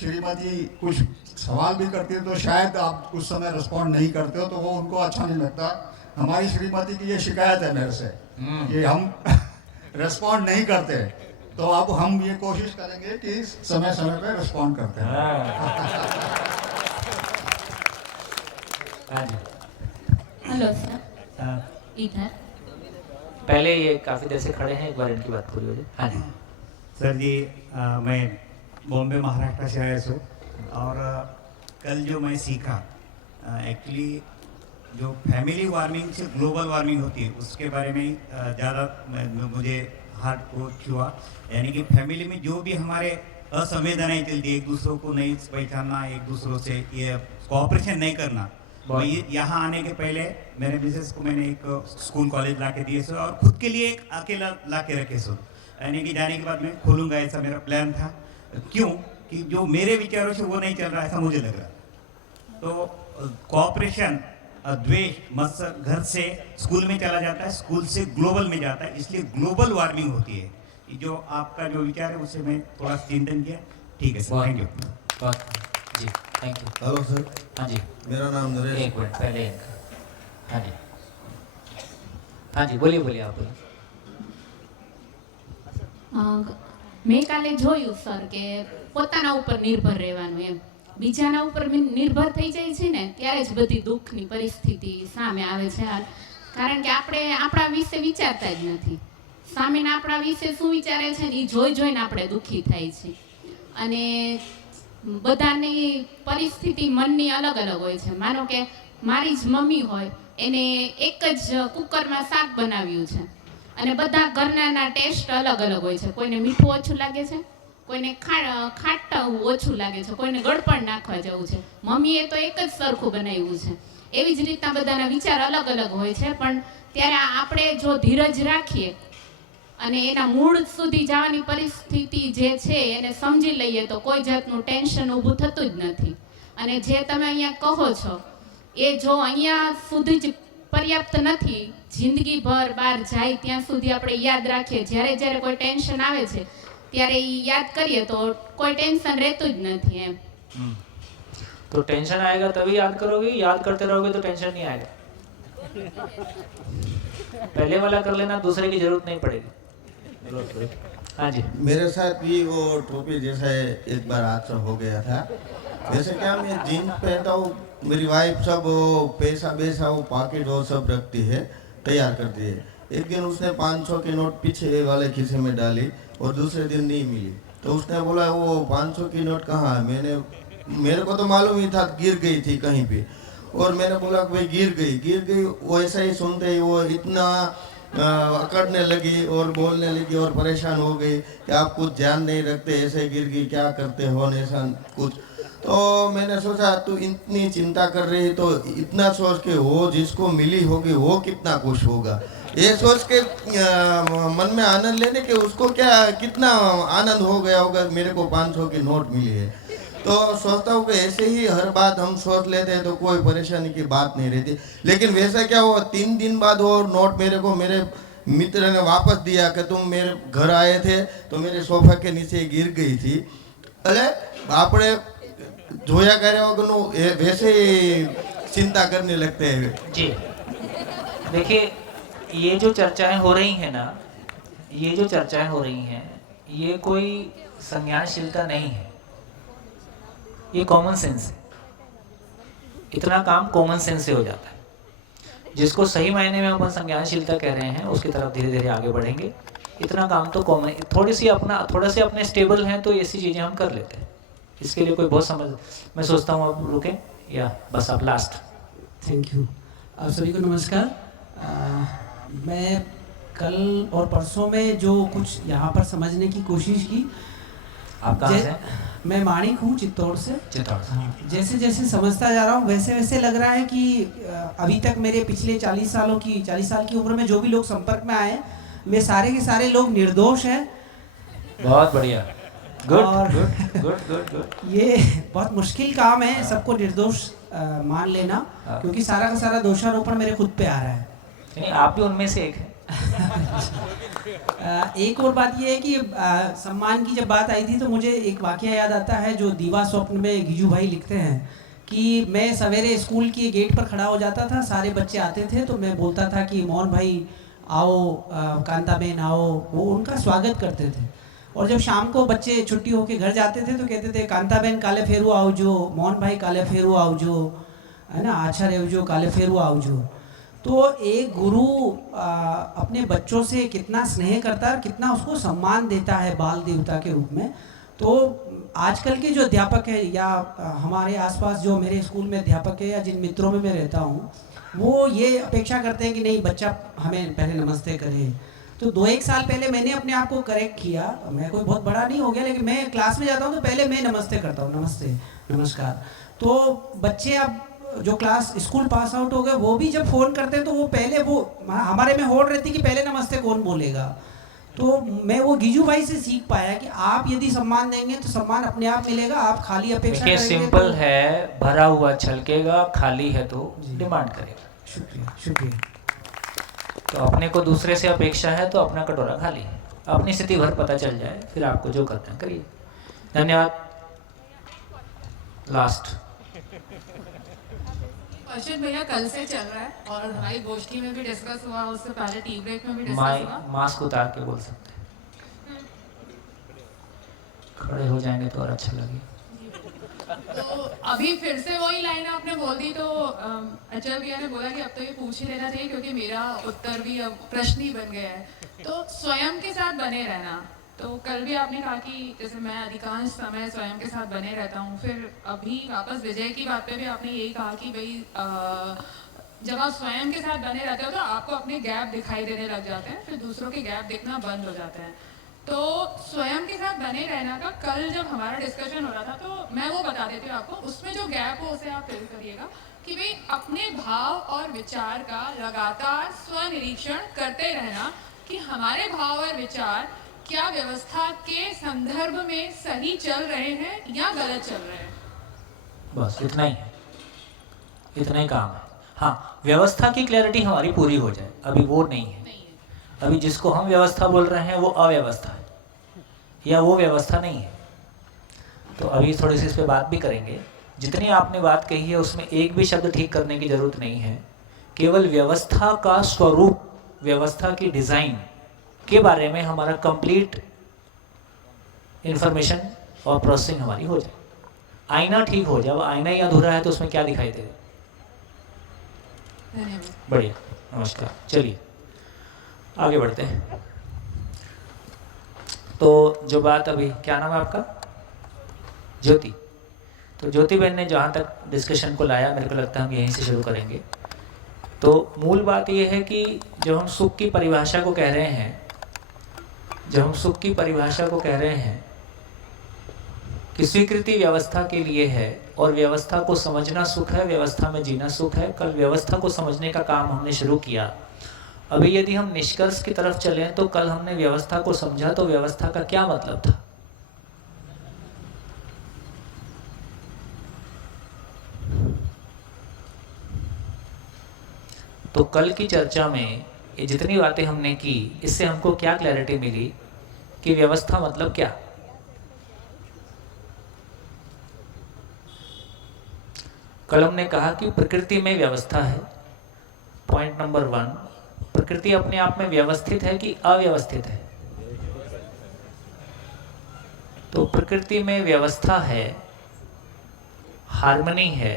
श्रीमती कुछ सवाल भी करती है तो शायद आप उस समय रिस्पॉन्ड नहीं करते हो, तो वो उनको अच्छा नहीं लगता। हमारी श्रीमती की ये शिकायत है मेरे से कि हम रिस्पॉन्ड नहीं करते, तो अब हम ये कोशिश करेंगे कि समय समय पे रिस्पॉन्ड करते हैं। हेलो सर, इधर पहले ये काफ़ी देर से खड़े हैं, एक बार इनकी बात पूरी हो जाए। हाँ जी सर जी, मैं बॉम्बे महाराष्ट्र से आया हूँ और कल जो मैं सीखा एक्चुअली जो फैमिली वार्मिंग से ग्लोबल वार्मिंग होती है उसके बारे में ज़्यादा मुझे हार्ट को छुआ। यानी कि फैमिली में जो भी हमारे असंवेदनाएं चलती है, एक दूसरों को नहीं पहचानना, एक दूसरों से ये कोऑपरेशन नहीं करना। यहाँ आने के पहले मेरे मिसेस को मैंने एक स्कूल कॉलेज ला के दिए सो और खुद के लिए एक अकेला ला के रखे सो, यानी कि जाने के बाद मैं खोलूँगा ऐसा मेरा प्लान था। क्यों कि जो मेरे विचारों से वो नहीं चल रहा ऐसा मुझे लग रहा। तो कोऑपरेशन, द्वेष, मत्सर घर से स्कूल में चला जाता है, स्कूल से ग्लोबल में जाता है, इसलिए ग्लोबल वार्मिंग होती है। जो आपका जो विचार है उससे मैं थोड़ा चिंतन किया। ठीक है सर, थैंक यू। जी थैंक यू। Hello sir. हाँ जी, मेरा नाम नरेश। एक मिनट पहले इनका। हाँ जी, हाँ जी, बोलिए बोलिए, आप बोलिए। મેં કાલે જોયું સર કે પોતાના ઉપર નિર્ભર રહેવાનું એમ, બીજાના ઉપર નિર્ભર થઈ જાય છે ને ત્યારે જ બધી દુઃખની પરિસ્થિતિ સામે આવે છે. કારણ કે આપણે આપણા વિશે વિચારતા જ નથી. સામેના આપણા વિશે શું વિચારે છે ને એ જોઈને આપણે દુઃખી થાય છે. અને બધાની પરિસ્થિતિ મનની અલગ અલગ હોય છે. માનો કે મારી જ મમ્મી હોય, એને એક જ કુકરમાં શાક બનાવ્યું છે અને બધા ઘરના ટેસ્ટ અલગ અલગ હોય છે. કોઈને મીઠું ઓછું લાગે છે, કોઈને ખાટું ઓછું લાગે છે, કોઈને ગળપણ નાખવા જવું છે. મમ્મીએ તો એક જ સરખું બનાવ્યું છે. એવી જ રીતના બધાના વિચાર અલગ અલગ હોય છે. પણ ત્યારે આપણે જો ધીરજ રાખીએ અને એના મૂળ સુધી જવાની પરિસ્થિતિ જે છે એને સમજી લઈએ તો કોઈ જાતનું ટેન્શન ઊભું થતું જ નથી. અને જે તમે અહીંયા કહો છો એ જો અહીંયા સુધી જ પર્યાપ્ત નથી, જિંદગી ભર બહાર જાય ત્યાં સુધી આપણે યાદ રાખીએ. જ્યારે જ્યારે કોઈ ટેન્શન આવે છે ત્યારે એ યાદ કરીએ તો કોઈ ટેન્શન રહેતું જ નથી એમ. तो टेंशन आएगा तभी याद करोगे, याद करते रहोगे तो टेंशन नहीं आएगा। पहले वाला कर लेना, दूसरे की जरूरत नहीं पड़ेगी। हाँ जी, मेरे साथ भी वो टोपी जैसा एक बार हादसा हो गया था। वैसे क्या मैं जीन्स पहनता हूँ, मेरी वाइफ सब वो पैसा वैसा वो पॉकेट वो सब रखती है, तैयार करती है। एक दिन उसने 500 के नोट पीछे वाले खीसे में डाली और दूसरे दिन नहीं मिली, तो उसने बोला वो 500 की नोट कहाँ है। मेरे को तो मालूम ही था गिर गई थी कहीं पे, और मैंने बोला कि भाई गिर गई। वो ऐसा ही सुनते ही वो इतना अकड़ने लगी और बोलने लगी और परेशान हो गई कि आप कुछ ध्यान नहीं रखते, ऐसे गिर गई, क्या करते हो ऐसा कुछ। तो मैंने सोचा तू इतनी चिंता कर रही तो इतना सोच के वो जिसको मिली होगी वो कितना खुश होगा, ये सोच के मन में आनंद लेने के उसको क्या कितना आनंद हो गया होगा मेरे को 500 की नोट मिली है। तो सोचता हूँ कि ऐसे ही हर बात हम सोच लेते हैं तो कोई परेशानी की बात नहीं रहती। लेकिन वैसा क्या हुआ, 3 दिन बाद वो नोट मेरे को मेरे मित्र ने वापस दिया कि तुम मेरे घर आए थे तो मेरे सोफा के नीचे गिर गई थी। अरे आपने जोया करे वैसे ही चिंता करने लगते हैं जी। देखिए, ये जो चर्चाएं हो रही हैं ना, ये जो चर्चाएं हो रही हैं, ये कोई संज्ञानशीलता नहीं है, ये कॉमन सेंस है। इतना काम कॉमन सेंस से हो जाता है। जिसको सही मायने में अपन संज्ञानशीलता कह रहे हैं उसकी तरफ धीरे धीरे आगे बढ़ेंगे। इतना काम तो कॉमन, थोड़े से अपने स्टेबल हैं तो ऐसी चीज़ें हम कर लेते हैं। इसके लिए कोई बहुत समझ, मैं सोचता हूँ आप रुके या बस आप लास्ट। Thank you. आप सभी को नमस्कार। मैं कल और परसों में जो कुछ यहाँ पर समझने की कोशिश की, आप कहाँ से? मैं माणिक हूँ, चित्तौड़ से। हाँ। जैसे जैसे समझता जा रहा हूँ वैसे वैसे लग रहा है कि अभी तक मेरे पिछले 40 साल की उम्र में जो भी लोग संपर्क में आए, वे सारे के सारे लोग निर्दोष हैं। बहुत बढ़िया, गुड। ये बहुत मुश्किल काम है सबको निर्दोष मान लेना, क्योंकि सारा का सारा दोषारोपण मेरे खुद पे आ रहा है। नहीं, आप भी उनमें से एक हैं। एक और बात यह है कि सम्मान की जब बात आई थी तो मुझे एक वाकया याद आता है जो दीवा स्वप्न में गिजू भाई लिखते हैं कि मैं सवेरे स्कूल के गेट पर खड़ा हो जाता था, सारे बच्चे आते थे तो मैं बोलता था कि मोहन भाई आओ, कांताबेन आओ, वो उनका स्वागत करते थे। और जब शाम को बच्चे छुट्टी होके घर जाते थे तो कहते थे कांताबेन काले फेरू आओ जो, मोहन भाई काले फेरू आओ जो, है ना, आछा रेव जो, काले फेरू आओ जो। तो एक गुरु अपने बच्चों से कितना स्नेह करता है, कितना उसको सम्मान देता है बाल देवता के रूप में। तो आजकल के जो अध्यापक है या हमारे आसपास जो मेरे स्कूल में अध्यापक है या जिन मित्रों में मैं रहता हूँ, वो ये अपेक्षा करते हैं कि नहीं बच्चा हमें पहले नमस्ते करे। तो 2-1 साल पहले मैंने अपने आप को करेक्ट किया, मैं कोई बहुत बड़ा नहीं हो गया, लेकिन मैं क्लास में जाता हूँ तो पहले मैं नमस्ते करता हूँ, नमस्ते नमस्कार। तो बच्चे अब जो क्लास स्कूल पास आउट हो गए वो भी जब फ़ोन करते हैं तो वो पहले वो हमारे में होड़ रहती कि पहले नमस्ते कौन बोलेगा। तो मैं वो गिजू भाई से सीख पाया कि आप यदि सम्मान देंगे तो सम्मान अपने आप मिलेगा, आप खाली अपेक्षा करेंगे। सिंपल है, भरा हुआ छलकेगा, खाली है तो डिमांड करेगा। शुक्रिया शुक्रिया। तो अपने को दूसरे से अपेक्षा है तो अपना कटोरा खाली है, अपनी स्थिति भर पता चल जाए, फिर आपको जो करना है करिए। धन्यवाद। लास्ट अर्षद भैया कल से चल रहा है और हमारी गोष्ठी में भी डिस्कस हुआ, उससे पहले टी ब्रेक में भी डिस्कस हुआ। मास्क उतार के बोल सकते हैं, खड़े हो जाएंगे तो और अच्छा लगे। तो अभी फिर से वही लाइन आपने बोल दी तो अचल भैया ने बोला कि अब तो ये पूछ ही लेना चाहिए क्योंकि मेरा उत्तर भी अब प्रश्न ही बन गया है। तो स्वयं के साथ बने रहना, तो कल भी आपने कहा कि जैसे मैं अधिकांश समय स्वयं के साथ बने रहता हूँ, फिर अभी वापस विजय की बात पे भी आपने यही कहा कि भाई जब आप स्वयं के साथ बने रहते हो तो आपको अपने गैप दिखाई देने लग जाते हैं, फिर दूसरों के गैप दिखना बंद हो जाते हैं। तो स्वयं के साथ बने रहना का कल जब हमारा डिस्कशन हो रहा था तो मैं वो बता देती हूँ आपको, उसमें जो गैप हो उसे आप फिल करिएगा कि भाई अपने भाव और विचार का लगातार स्वनिरीक्षण करते रहना कि हमारे भाव और विचार क्या व्यवस्था के संदर्भ में सही चल रहे हैं या गलत चल रहे हैं। बस इतना ही है, इतना ही काम है। हाँ, व्यवस्था की क्लैरिटी हमारी पूरी हो जाए, अभी वो नहीं है। अभी जिसको हम व्यवस्था बोल रहे हैं वो अव्यवस्था है या वो व्यवस्था नहीं है। तो अभी थोड़ी सी इस पर बात भी करेंगे। जितनी आपने बात कही है उसमें एक भी शब्द ठीक करने की जरूरत नहीं है, केवल व्यवस्था का स्वरूप, व्यवस्था की डिज़ाइन के बारे में हमारा कंप्लीट इंफॉर्मेशन और प्रोसेसिंग हमारी हो जाए। आईना ठीक हो जाए, अब आईना ही अधूरा है तो उसमें क्या दिखाई देगा। बढ़िया, नमस्कार। चलिए आगे बढ़ते हैं। तो जो बात अभी, क्या नाम है आपका? ज्योति। तो ज्योति बहन ने जहाँ तक डिस्कशन को लाया, मेरे को लगता है हम यहीं से शुरू करेंगे। तो मूल बात यह है कि जब हम सुख की परिभाषा को कह रहे हैं, कि स्वीकृति व्यवस्था के लिए है और व्यवस्था को समझना सुख है, व्यवस्था में जीना सुख है। कल व्यवस्था को समझने का काम हमने शुरू किया। अभी यदि हम निष्कर्ष की तरफ चलें तो कल हमने व्यवस्था को समझा तो व्यवस्था का क्या मतलब था। तो कल की चर्चा में ये जितनी बातें हमने की, इससे हमको क्या क्लैरिटी मिली कि व्यवस्था मतलब क्या। कल हमने कहा कि प्रकृति में व्यवस्था है। पॉइंट नंबर 1, प्रकृति अपने आप में व्यवस्थित है कि अव्यवस्थित है। तो प्रकृति में व्यवस्था है, हार्मनी है,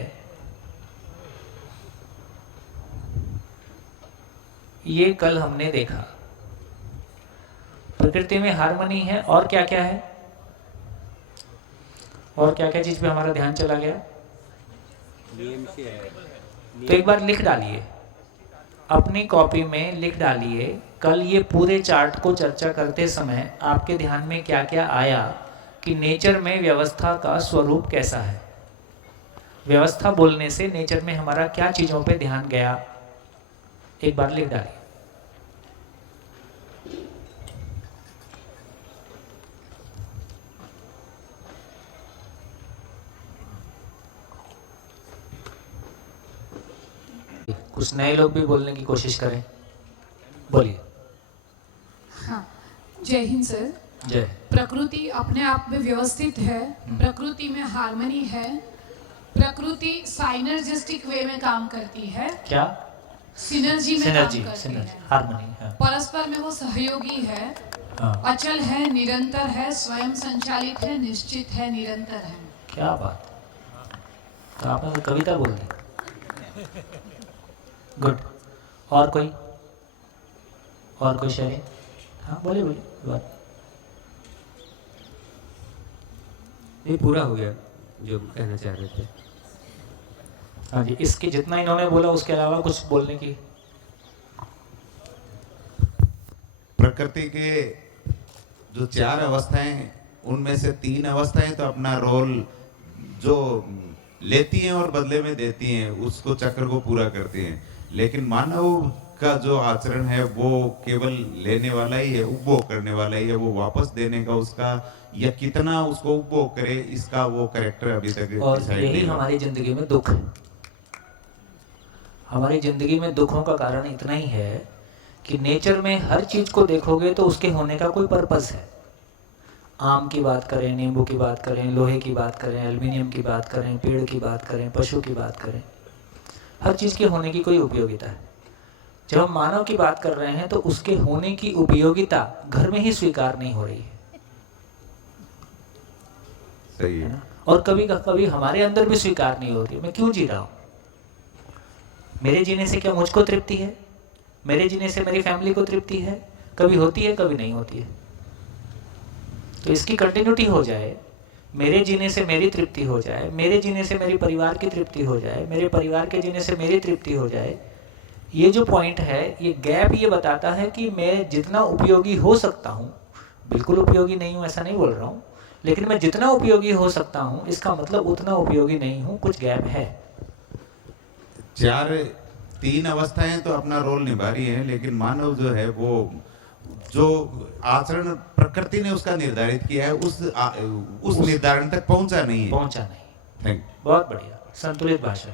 ये कल हमने देखा। प्रकृति में हार्मनी है और क्या क्या है, और क्या क्या चीज पे हमारा ध्यान चला गया। तो एक बार लिख डालिए, अपनी कॉपी में लिख डालिए। कल ये पूरे चार्ट को चर्चा करते समय आपके ध्यान में क्या क्या आया कि नेचर में व्यवस्था का स्वरूप कैसा है। व्यवस्था बोलने से नेचर में हमारा क्या चीजों पे ध्यान गया, एक बार लिख डालिए। कुछ नए लोग भी बोलने की कोशिश करें, बोलिए। हाँ, जय हिंद सर। जय। प्रकृति अपने आप में व्यवस्थित है, प्रकृति में हार्मनी है प्रकृति साइनर्जिस्टिक वे में काम करती है, क्या? सिनर्जी में सिनर्जी, काम करती है, हार्मनी। हाँ। परस्पर में वो सहयोगी है, हाँ। अचल है, निरंतर है, स्वयं संचालित है, निश्चित है, निरंतर है। क्या बात, तो आपने तो कविता बोल दी। गुड। और कोई शेयरिंग? हाँ बोले बात। ये पूरा हो गया जो कहना चाह रहे थे। हाँ जी, इसके जितना इन्होंने बोला उसके अलावा कुछ बोलने की? प्रकृति के जो 4 अवस्थाएं, उनमें से 3 अवस्थाएं तो अपना रोल जो लेती हैं और बदले में देती हैं, उसको चक्र को पूरा करती हैं। लेकिन मानव का जो आचरण है वो केवल लेने वाला ही है, उपभोग करने वाला ही है। वो वापस देने का उसका या कितना उसको उपभोग करे, इसका वो कैरेक्टर अभी तक और decide यही नहीं हुआ। हमारी जिंदगी में दुख है। हमारी जिंदगी में दुखों का कारण इतना ही है कि नेचर में हर चीज को देखोगे तो उसके होने का कोई पर्पस है। आम की बात करें, नींबू की बात करें, लोहे की बात करें, एल्युमिनियम की बात करें, पेड़ की बात करें, पशु की बात करें, हर चीज के होने की कोई उपयोगिता है। जब हम मानव की बात कर रहे हैं तो उसके होने की उपयोगिता घर में ही स्वीकार नहीं हो रही है। सही है। और कभी हमारे अंदर भी स्वीकार नहीं होती। मैं क्यों जी रहा हूँ? मेरे जीने से क्या मुझको तृप्ति है? मेरे जीने से मेरी फैमिली को तृप्ति है? कभी होती है, कभी नहीं होती है। तो इसकी कंटिन्यूटी हो जाए, मेरे जीने से मेरी तृप्ति हो जाए, मेरे जीने से मेरे परिवार की तृप्ति हो जाए, मेरे परिवार के जीने से मेरी तृप्ति हो जाए। ये जो पॉइंट है, ये गैप ये बताता है कि मैं जितना उपयोगी हो सकता हूँ, बिल्कुल उपयोगी नहीं हूँ ऐसा नहीं बोल रहा हूँ, लेकिन मैं जितना उपयोगी हो सकता हूँ इसका मतलब उतना उपयोगी नहीं हूँ, कुछ गैप है। 3 अवस्थाएं तो अपना रोल निभा रही हैं, लेकिन मानव जो है वो जो आचरण प्रकृति ने उसका निर्धारित किया है उस निर्धारण तक पहुंचा नहीं है। Thank you. बहुत बढ़िया, संतुलित भाषा।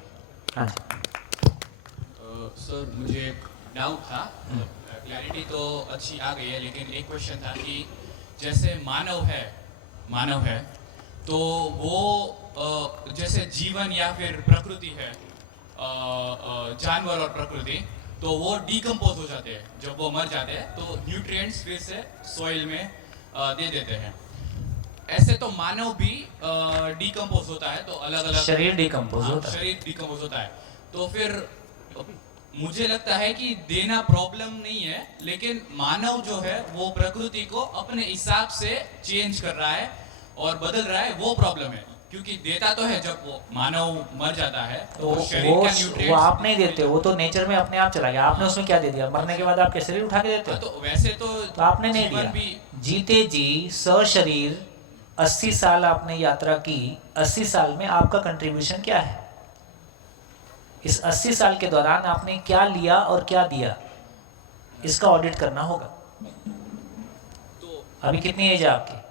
हाँ जी। सर मुझे एक डाउट था, क्लैरिटी तो अच्छी आ गई है, लेकिन एक क्वेश्चन था कि जैसे मानव है तो वो जैसे जीवन या फिर प्रकृति है, जानवर और प्रकृति, तो वो डिकम्पोज हो जाते हैं। जब वो मर जाते हैं तो न्यूट्रिएंट्स फिर से सॉइल में दे देते हैं। ऐसे तो मानव भी डिकम्पोज होता है, तो अलग अलग शरीर डिकम्पोज होता है। शरीर डिकम्पोज होता है। तो फिर मुझे लगता है कि देना प्रॉब्लम नहीं है, लेकिन मानव जो है वो प्रकृति को अपने हिसाब से चेंज कर रहा है और बदल रहा है, वो प्रॉब्लम है। क्योंकि देता तो है, जब वो मानव मर जाता है तो शरीर का न्यूट्रिएंट्स वो आप नहीं देते, वो तो नेचर में अपने आप चला गया। आपने उसमें क्या दे दिया? मरने के बाद आप क्या शरीर उठा के देते हो? तो वैसे तो आपने नहीं दिया। जीते जी सशरीर 80 साल आपने यात्रा की, 80 साल में आपका कंट्रीब्यूशन क्या है? इस 80 साल के दौरान आपने क्या लिया और क्या दिया, इसका ऑडिट करना होगा। तो अभी कितनी एज है आपकी?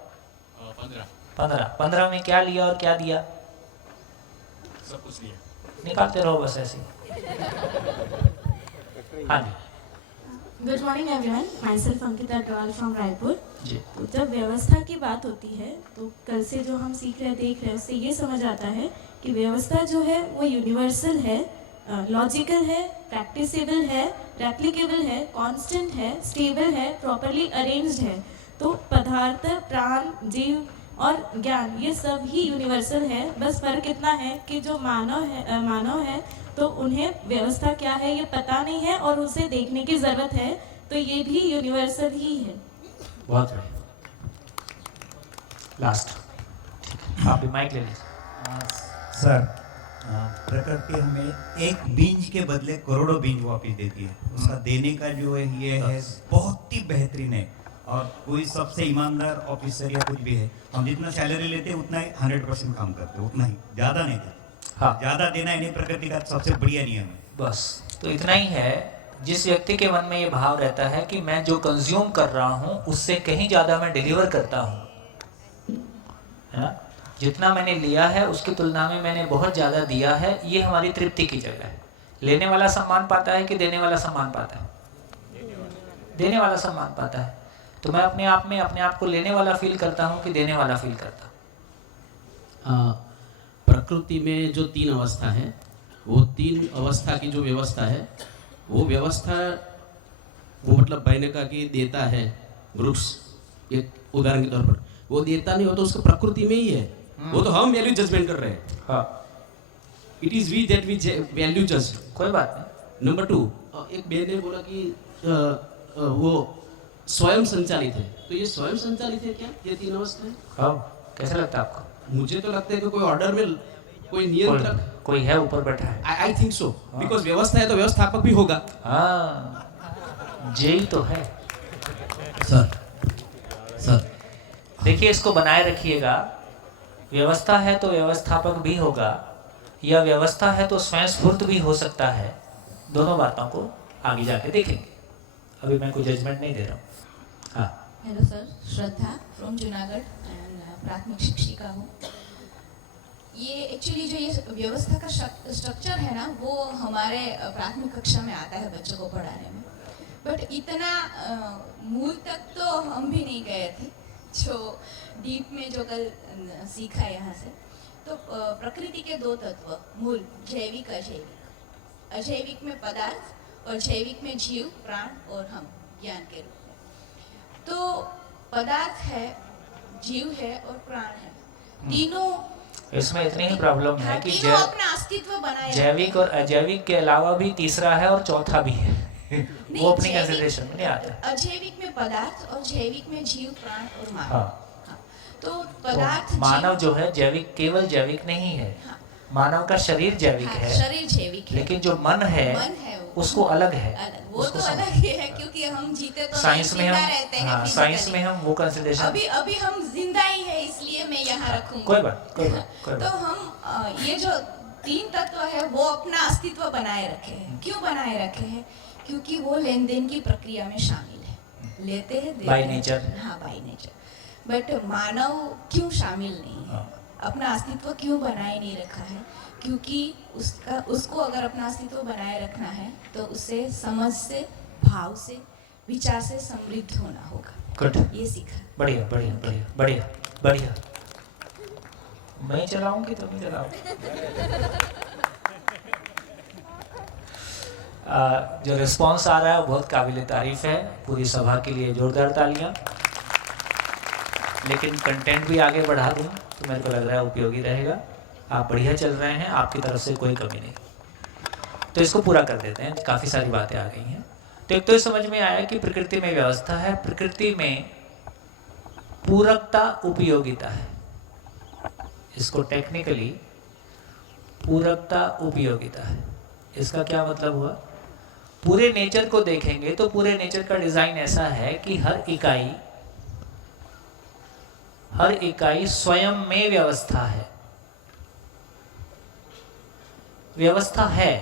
15 में क्या लिया और क्या दिया? सब कुछ लिया। निकालते रहो बस ऐसे। हाँ जी। Good morning everyone, my self Ankita Agrawal from Raipur. जी। तो जब व्यवस्था की बात होती है तो कल से जो हम सीख रहे देख रहे हैं उससे ये समझ आता है कि व्यवस्था जो है वो यूनिवर्सल है, लॉजिकल है, प्रैक्टिसेबल है, रेप्लिकेबल है, कांस्टेंट है, स्टेबल है, प्रॉपरली अरेंज्ड है। तो पदार्थ, प्राण, जीव और ज्ञान ये सब ही यूनिवर्सल है। बस फर्क इतना है कि जो मानव है तो उन्हें व्यवस्था क्या है ये पता नहीं है और उसे देखने की ज़रूरत है। तो ये भी यूनिवर्सल ही है। बहुत बढ़िया। लास्ट आप भी माइक ले लीजिए। सर, प्रकृति हमें एक बीज के बदले करोड़ों बीज वापस देती है। उसका देने का जो है ये है बहुत ही बेहतरीन है। और कोई सबसे ईमानदार ऑफिसर या कुछ भी है, हम जितना सैलरी लेते हैं उतना ही 100% काम करते हैं, उतना ही, ज़्यादा नहीं देते। हाँ, ज़्यादा देना इन्हें प्रकृति का सबसे बढ़िया नियम है। बस तो इतना ही है। जिस व्यक्ति के मन में ये भाव रहता है कि मैं जो कंज्यूम कर रहा हूँ उससे कहीं ज़्यादा मैं डिलीवर करता हूँ, है ना, जितना मैंने लिया है उसकी तुलना में मैंने बहुत ज़्यादा दिया है, ये हमारी तृप्ति की जगह है। लेने वाला सम्मान पाता है कि देने वाला सम्मान पाता है? देने वाला सम्मान पाता है। तो मैं अपने आप को लेने वाला फील करता हूँ कि देने वाला फील करता हूँ? प्रकृति में जो 3 अवस्था है, वो 3 अवस्था की जो व्यवस्था है, वो व्यवस्था वो मतलब भाई ने कहा कि देता है वृक्ष, एक उदाहरण के तौर पर, वो देता नहीं हो तो उसका प्रकृति में ही है, वो तो हम वैल्यू जजमेंट कर रहे हैं। हाँ, it is we that we value जज। कोई बात नहीं। नंबर 2, एक बहन ने बोला कि वो स्वयं संचालित है, तो ये स्वयं संचालित है क्या, ये 3 अवस्था है? हाँ, कैसा लगता है आपको? मुझे तो लगता है कि कोई ऑर्डर में कोई नियंत्रक कोई है ऊपर बैठा है। आई थिंक सो, बिकॉज व्यवस्था है तो व्यवस्थापक भी होगा। हाँ, यही तो है। सर देखिए, इसको बनाए रखिएगा। व्यवस्था है तो व्यवस्थापक भी होगा, या व्यवस्था है तो स्वयं स्फूर्त भी हो सकता है। दोनों बातों को आगे जाके देखेंगे, अभी मैं कोई जजमेंट नहीं दे रहा हूँ। हाँ, hello sir, Shraddha from Junagadh and प्राथमिक शिक्षिका हूँ। ये एक्चुअली जो ये व्यवस्था का स्ट्रक्चर है ना, वो हमारे प्राथमिक कक्षा में आता है बच्चों को पढ़ाने में, बट इतना मूल तक तो हम भी नहीं गए थे, जो डीप में जो कल सीखा यहाँ से। तो प्रकृति के 2 तत्व मूल, जैविक अजैविक। अजैविक में पदार्थ और जैविक में जीव, प्राण और हम ज्ञान के रूप में। तो पदार्थ है, जीव है और प्राण है, तीनों इसमें इतनी ही प्रॉब्लम है कि तीनों अपना अस्तित्व बनाए जैविक और अजैविक के अलावा भी तीसरा है और चौथा भी है। वो अपनी कंसिडरेशन में नहीं आता। अजैविक में पदार्थ और जैविक में जीव, प्राण और मानव। हाँ। तो पदार्थ तो मानव जो है जैविक, केवल जैविक नहीं है। मानव का शरीर जैविक है, शरीर जैविक है, लेकिन जो मन है उसको अलग है। वो तो अलग ही है, क्योंकि हम जीते तो साइंस में हम, रहते हैं। हाँ, साइंस में हम वो कंसिडरेशन अभी हम जिंदा ही है, इसलिए मैं यहाँ रखूंगा। कोई बात। तो हम ये जो 3 तत्व है वो अपना अस्तित्व बनाए रखे हैं। क्यों बनाए रखे हैं? क्योंकि वो लेन देन की प्रक्रिया में शामिल है, लेते हैं, देते बाय हैं। नेचर। हाँ, बाय नेचर। बट मानव क्यों शामिल नहीं है? अपना अस्तित्व क्यों बनाए नहीं रखा है? क्योंकि उसको अगर अपना अस्तित्व बनाए रखना है तो उसे समझ से, भाव से, विचार से समृद्ध होना होगा। गुड, ये सीखा। बढ़िया बढ़िया बढ़िया बढ़िया बढ़िया। मैं चलाऊं कि तुम ही चलाओ? जो रिस्पांस आ रहा है वो बहुत काबिल तारीफ है। पूरी सभा के लिए जोरदार तालियां। लेकिन कंटेंट भी आगे बढ़ा दूं तो मेरे को लग रहा है उपयोगी रहेगा। आप बढ़िया चल रहे हैं, आपकी तरफ से कोई कमी नहीं, तो इसको पूरा कर देते हैं। काफ़ी सारी बातें आ गई हैं। तो एक तो ये समझ में आया कि प्रकृति में व्यवस्था है, प्रकृति में पूरकता उपयोगिता है। इसको टेक्निकली पूरकता उपयोगिता है। इसका क्या मतलब हुआ? पूरे नेचर को देखेंगे तो पूरे नेचर का डिजाइन ऐसा है कि हर इकाई स्वयं में व्यवस्था है। व्यवस्था है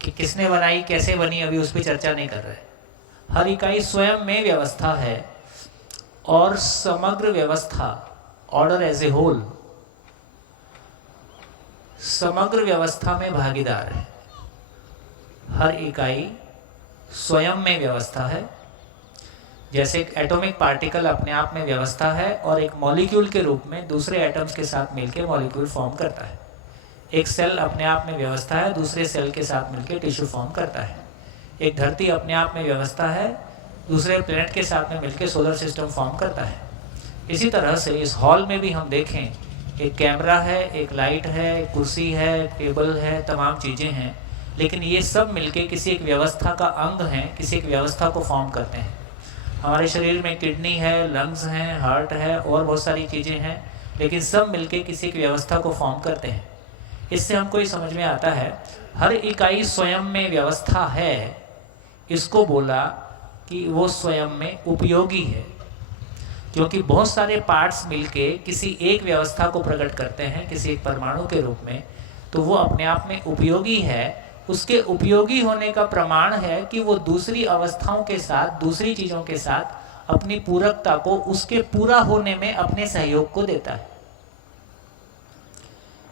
कि किसने बनाई, कैसे बनी, अभी उस पर चर्चा नहीं कर रहे। हर इकाई स्वयं में व्यवस्था है और समग्र व्यवस्था, ऑर्डर एज ए होल, समग्र व्यवस्था में भागीदार है। हर इकाई स्वयं में व्यवस्था है। जैसे एक एटॉमिक पार्टिकल अपने आप में व्यवस्था है और एक मॉलिक्यूल के रूप में दूसरे एटम्स के साथ मिलकर मॉलिक्यूल फॉर्म करता है। एक सेल अपने आप में व्यवस्था है, दूसरे सेल के साथ मिलकर टिश्यू फॉर्म करता है। एक धरती अपने आप में व्यवस्था है, दूसरे प्लैनेट के साथ में मिलकर सोलर सिस्टम फॉर्म करता है। इसी तरह से इस हॉल में भी हम देखें, एक कैमरा है, एक लाइट है, एक कुर्सी है, टेबल है, तमाम चीज़ें हैं, लेकिन ये सब मिलके किसी एक व्यवस्था का अंग हैं, किसी एक व्यवस्था को फॉर्म करते हैं। हमारे शरीर में किडनी है, लंग्स हैं, हार्ट है और बहुत सारी चीज़ें हैं, लेकिन सब मिलके किसी एक व्यवस्था को फॉर्म करते हैं। इससे हमको ये समझ में आता है हर इकाई स्वयं में व्यवस्था है। इसको बोला कि वो स्वयं में उपयोगी है, क्योंकि बहुत सारे पार्ट्स मिलके किसी एक व्यवस्था को प्रकट करते हैं, किसी एक परमाणु के रूप में, तो वो अपने आप में उपयोगी है। उसके उपयोगी होने का प्रमाण है कि वो दूसरी अवस्थाओं के साथ, दूसरी चीज़ों के साथ अपनी पूरकता को, उसके पूरा होने में अपने सहयोग को देता है।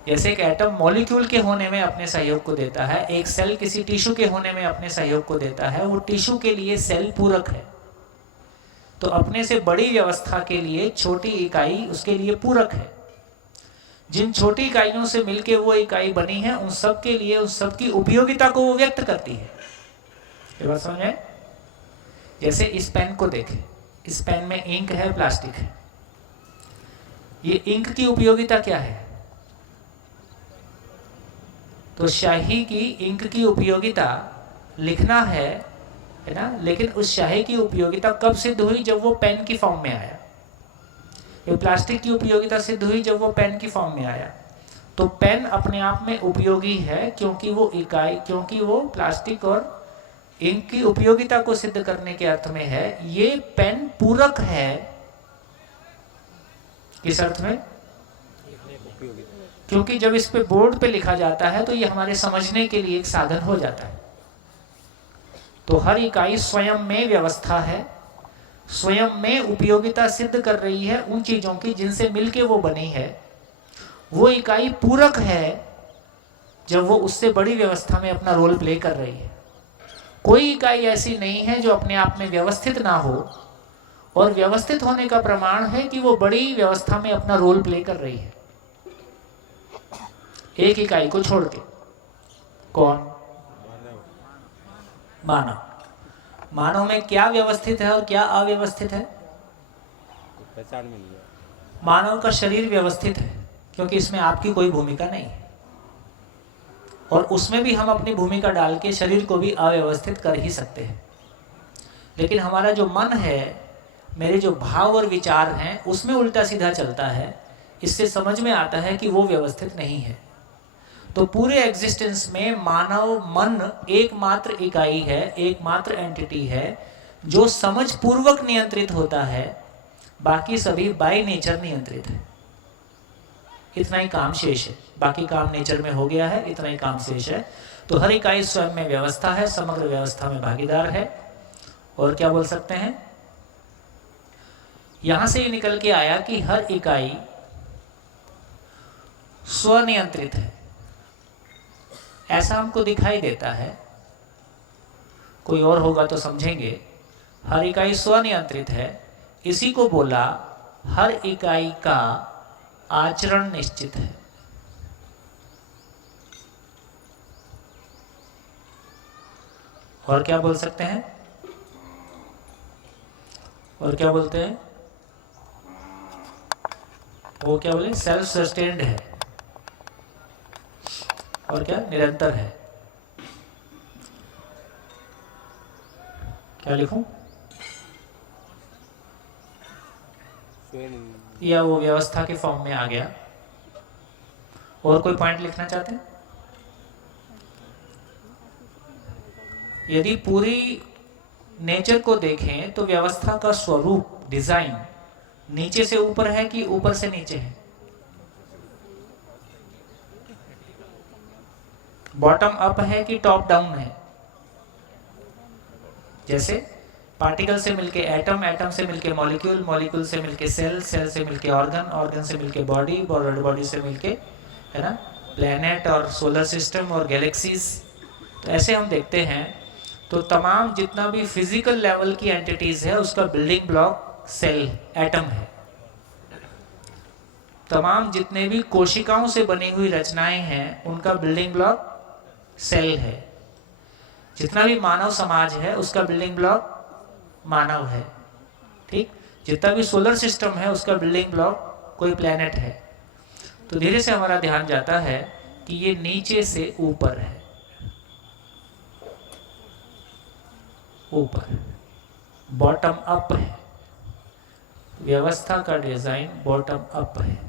जैसे एक एटम मॉलिक्यूल के होने में अपने सहयोग को देता है, एक सेल किसी टिश्यू के होने में अपने सहयोग को देता है, वो टिश्यू के लिए सेल पूरक है। तो अपने से बड़ी व्यवस्था के लिए छोटी इकाई उसके लिए पूरक है। जिन छोटी इकाइयों से मिलके वो इकाई बनी है, उन सब के लिए उन सब की उपयोगिता को वो व्यक्त करती है। ये बात समझ में? जैसे इस पेन को देखें, इस पेन में इंक है, प्लास्टिक है। ये इंक की उपयोगिता क्या है? तो स्याही की इंक की उपयोगिता लिखना है ना, लेकिन उस स्याही की उपयोगिता कब सिद्ध हुई? जब वो पेन की फॉर्म में आया। ये प्लास्टिक की उपयोगिता सिद्ध हुई जब वो पेन की फॉर्म में आया। तो पेन अपने आप में उपयोगी है क्योंकि वो प्लास्टिक और इंक की उपयोगिता को सिद्ध करने के अर्थ में है। ये पेन पूरक है किस अर्थ में? क्योंकि जब इस पे बोर्ड पे लिखा जाता है तो ये हमारे समझने के लिए एक साधन हो जाता है। तो हर इकाई स्वयं में व्यवस्था है, स्वयं में उपयोगिता सिद्ध कर रही है उन चीजों की जिनसे मिलके वो बनी है। वो इकाई पूरक है जब वो उससे बड़ी व्यवस्था में अपना रोल प्ले कर रही है। कोई इकाई ऐसी नहीं है जो अपने आप में व्यवस्थित ना हो, और व्यवस्थित होने का प्रमाण है कि वो बड़ी व्यवस्था में अपना रोल प्ले कर रही है, एक इकाई को छोड़ के। कौन? मानव। मानव में क्या व्यवस्थित है और क्या अव्यवस्थित है? पहचान में नहीं है। मानव का शरीर व्यवस्थित है क्योंकि इसमें आपकी कोई भूमिका नहीं है, और उसमें भी हम अपनी भूमिका डाल के शरीर को भी अव्यवस्थित कर ही सकते हैं। लेकिन हमारा जो मन है, मेरे जो भाव और विचार हैं, उसमें उल्टा सीधा चलता है। इससे समझ में आता है कि वो व्यवस्थित नहीं है। तो पूरे एग्जिस्टेंस में मानव मन एकमात्र इकाई है, एकमात्र एंटिटी है जो समझ पूर्वक नियंत्रित होता है। बाकी सभी बाय नेचर नियंत्रित है। इतना ही काम शेष है, बाकी काम नेचर में हो गया है, इतना ही काम शेष है। तो हर इकाई स्वयं में व्यवस्था है, समग्र व्यवस्था में भागीदार है। और क्या बोल सकते हैं? यहां से ये निकल के आया कि हर इकाई स्वनियंत्रित है, ऐसा हमको दिखाई देता है। कोई और होगा तो समझेंगे। हर इकाई स्वनियंत्रित है, इसी को बोला हर इकाई का आचरण निश्चित है। और क्या बोल सकते हैं? और क्या बोलते हैं? वो क्या बोले? सेल्फ सस्टेन्ड है। और क्या? निरंतर है। क्या लिखूं? या वो व्यवस्था के फॉर्म में आ गया। और कोई पॉइंट लिखना चाहते हैं? यदि पूरी नेचर को देखें तो व्यवस्था का स्वरूप, डिजाइन नीचे से ऊपर है कि ऊपर से नीचे है? बॉटम अप है कि टॉप डाउन है? जैसे पार्टिकल से मिलके एटम, एटम से मिलके मॉलिक्यूल, मॉलिक्यूल से मिलके सेल, सेल से मिलके ऑर्गन, ऑर्गन से मिलके बॉडी, बॉडी से मिलके, है ना, प्लेनेट और सोलर सिस्टम और गैलेक्सीज। तो ऐसे हम देखते हैं। तो तमाम जितना भी फिजिकल लेवल की एंटिटीज है उसका बिल्डिंग ब्लॉक सेल, एटम है। तमाम जितने भी कोशिकाओं से बनी हुई रचनाएं हैं उनका बिल्डिंग ब्लॉक सेल है। जितना भी मानव समाज है उसका बिल्डिंग ब्लॉक मानव है। ठीक? जितना भी सोलर सिस्टम है उसका बिल्डिंग ब्लॉक कोई प्लेनेट है। तो धीरे से हमारा ध्यान जाता है कि ये नीचे से ऊपर है, ऊपर बॉटम अप है। व्यवस्था का डिजाइन बॉटम अप है।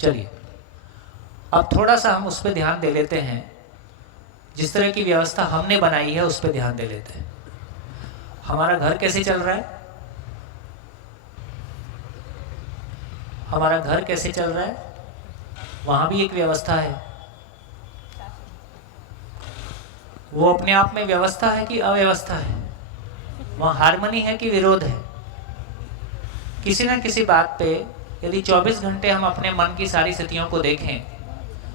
चलिए अब थोड़ा सा हम उस पर ध्यान दे लेते हैं। जिस तरह की व्यवस्था हमने बनाई है उस पर ध्यान दे लेते हैं। हमारा घर कैसे चल रहा है? हमारा घर कैसे चल रहा है? वहां भी एक व्यवस्था है। वो अपने आप में व्यवस्था है कि अव्यवस्था है? वहां हार्मनी है कि विरोध है? किसी ना किसी बात पे यदि 24 घंटे हम अपने मन की सारी स्थितियों को देखें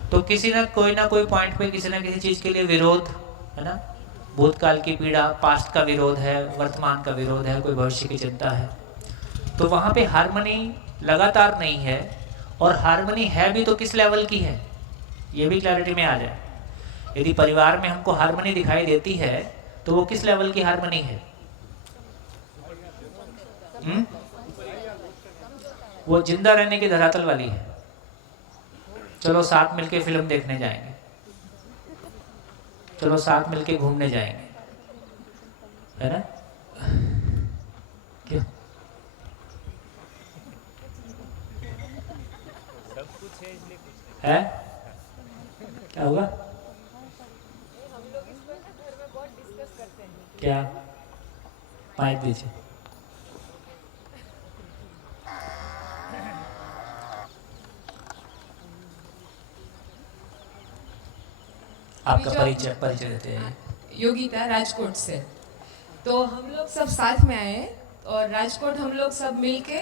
तो किसी ना कोई पॉइंट पे किसी ना किसी चीज के लिए विरोध, है ना, भूतकाल की पीड़ा, पास्ट का विरोध है, वर्तमान का विरोध है, कोई भविष्य की चिंता है, तो वहाँ पे हार्मनी लगातार नहीं है। और हार्मनी है भी तो किस लेवल की है, ये भी क्लैरिटी में आ जाए। यदि परिवार में हमको हार्मनी दिखाई देती है तो वो किस लेवल की हार्मनी है? वो जिंदा रहने की धरातल वाली है। चलो साथ मिलके फिल्म देखने जाएंगे, चलो साथ मिलके घूमने जाएंगे, है ना? क्यों? है? क्या हुआ? क्या? माइक दीजिए। आपका परिचय देते हैं। योगिता, राजकोट से। तो हम लोग सब साथ में आए हैं और राजकोट हम लोग सब मिलके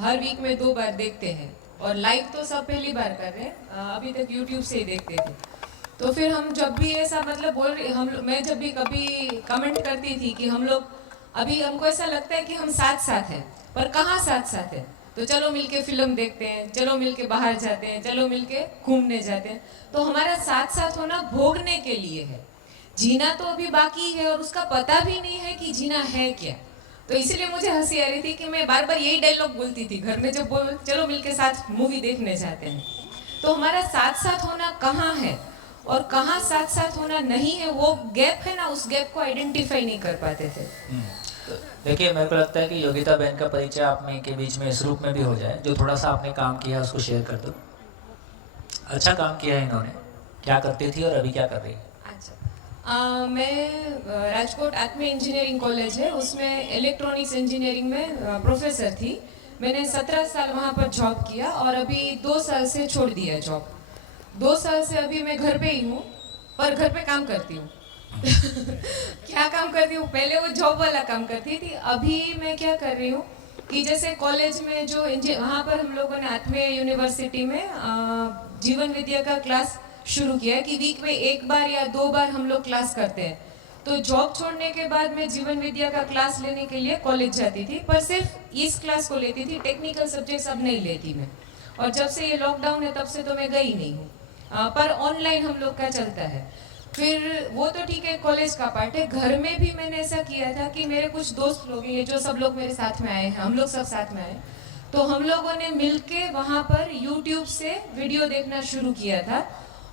हर वीक में 2 बार देखते हैं और लाइव तो सब पहली बार कर रहे हैं, अभी तक यूट्यूब से ही देखते थे। तो फिर हम जब भी ऐसा मतलब बोल रहे मैं जब भी कभी कमेंट करती थी कि हम लोग अभी हमको ऐसा लगता है कि हम साथ साथ हैं, पर कहाँ साथ साथ हैं? तो चलो मिलके फिल्म देखते हैं, चलो मिलके बाहर जाते हैं, चलो मिलके घूमने जाते हैं। तो हमारा साथ साथ होना भोगने के लिए है, जीना तो अभी बाकी है और उसका पता भी नहीं है कि जीना है क्या। तो इसलिए मुझे हंसी आ रही थी कि मैं बार बार यही डायलॉग बोलती थी घर में, जब बोल चलो मिलके साथ मूवी देखने जाते हैं। तो हमारा साथ साथ होना कहाँ है और कहाँ साथ साथ होना नहीं है, वो गैप है ना, उस गैप को आइडेंटिफाई नहीं कर पाते थे। देखिए, मेरे को लगता है कि योगिता बहन का परिचय आप में के बीच में इस रूप में भी हो जाए, जो थोड़ा सा आपने काम किया उसको शेयर कर दो। अच्छा काम किया है इन्होंने, क्या करती थी और अभी क्या कर रही है? मैं राजकोट आत्मीय इंजीनियरिंग कॉलेज है, उसमें इलेक्ट्रॉनिक्स इंजीनियरिंग में प्रोफेसर थी। मैंने 17 साल वहाँ पर जॉब किया और अभी 2 साल से छोड़ दिया जॉब। 2 साल से अभी मैं घर पे ही हूँ, पर घर पे काम करती हूँ। क्या काम करती हूँ? पहले वो जॉब वाला काम करती थी, अभी मैं क्या कर रही हूँ कि जैसे कॉलेज में जो वहाँ पर हम लोगों ने आत्मीय यूनिवर्सिटी में जीवन विद्या का क्लास शुरू किया है कि वीक में 1 बार या 2 बार हम लोग क्लास करते हैं। तो जॉब छोड़ने के बाद मैं जीवन विद्या का क्लास लेने के लिए कॉलेज जाती थी, पर सिर्फ इस क्लास को लेती थी, टेक्निकल सब्जेक्ट्स अब नहीं लेती मैं। और जब से ये लॉकडाउन है तब से तो मैं गई नहीं हूँ, पर ऑनलाइन हम लोग का चलता है। फिर वो तो ठीक है, कॉलेज का पार्ट है। घर में भी मैंने ऐसा किया था कि मेरे कुछ दोस्त लोग हैं जो सब लोग मेरे साथ में आए हैं, हम लोग सब साथ में आए, तो हम लोगों ने मिलके वहाँ पर यूट्यूब से वीडियो देखना शुरू किया था।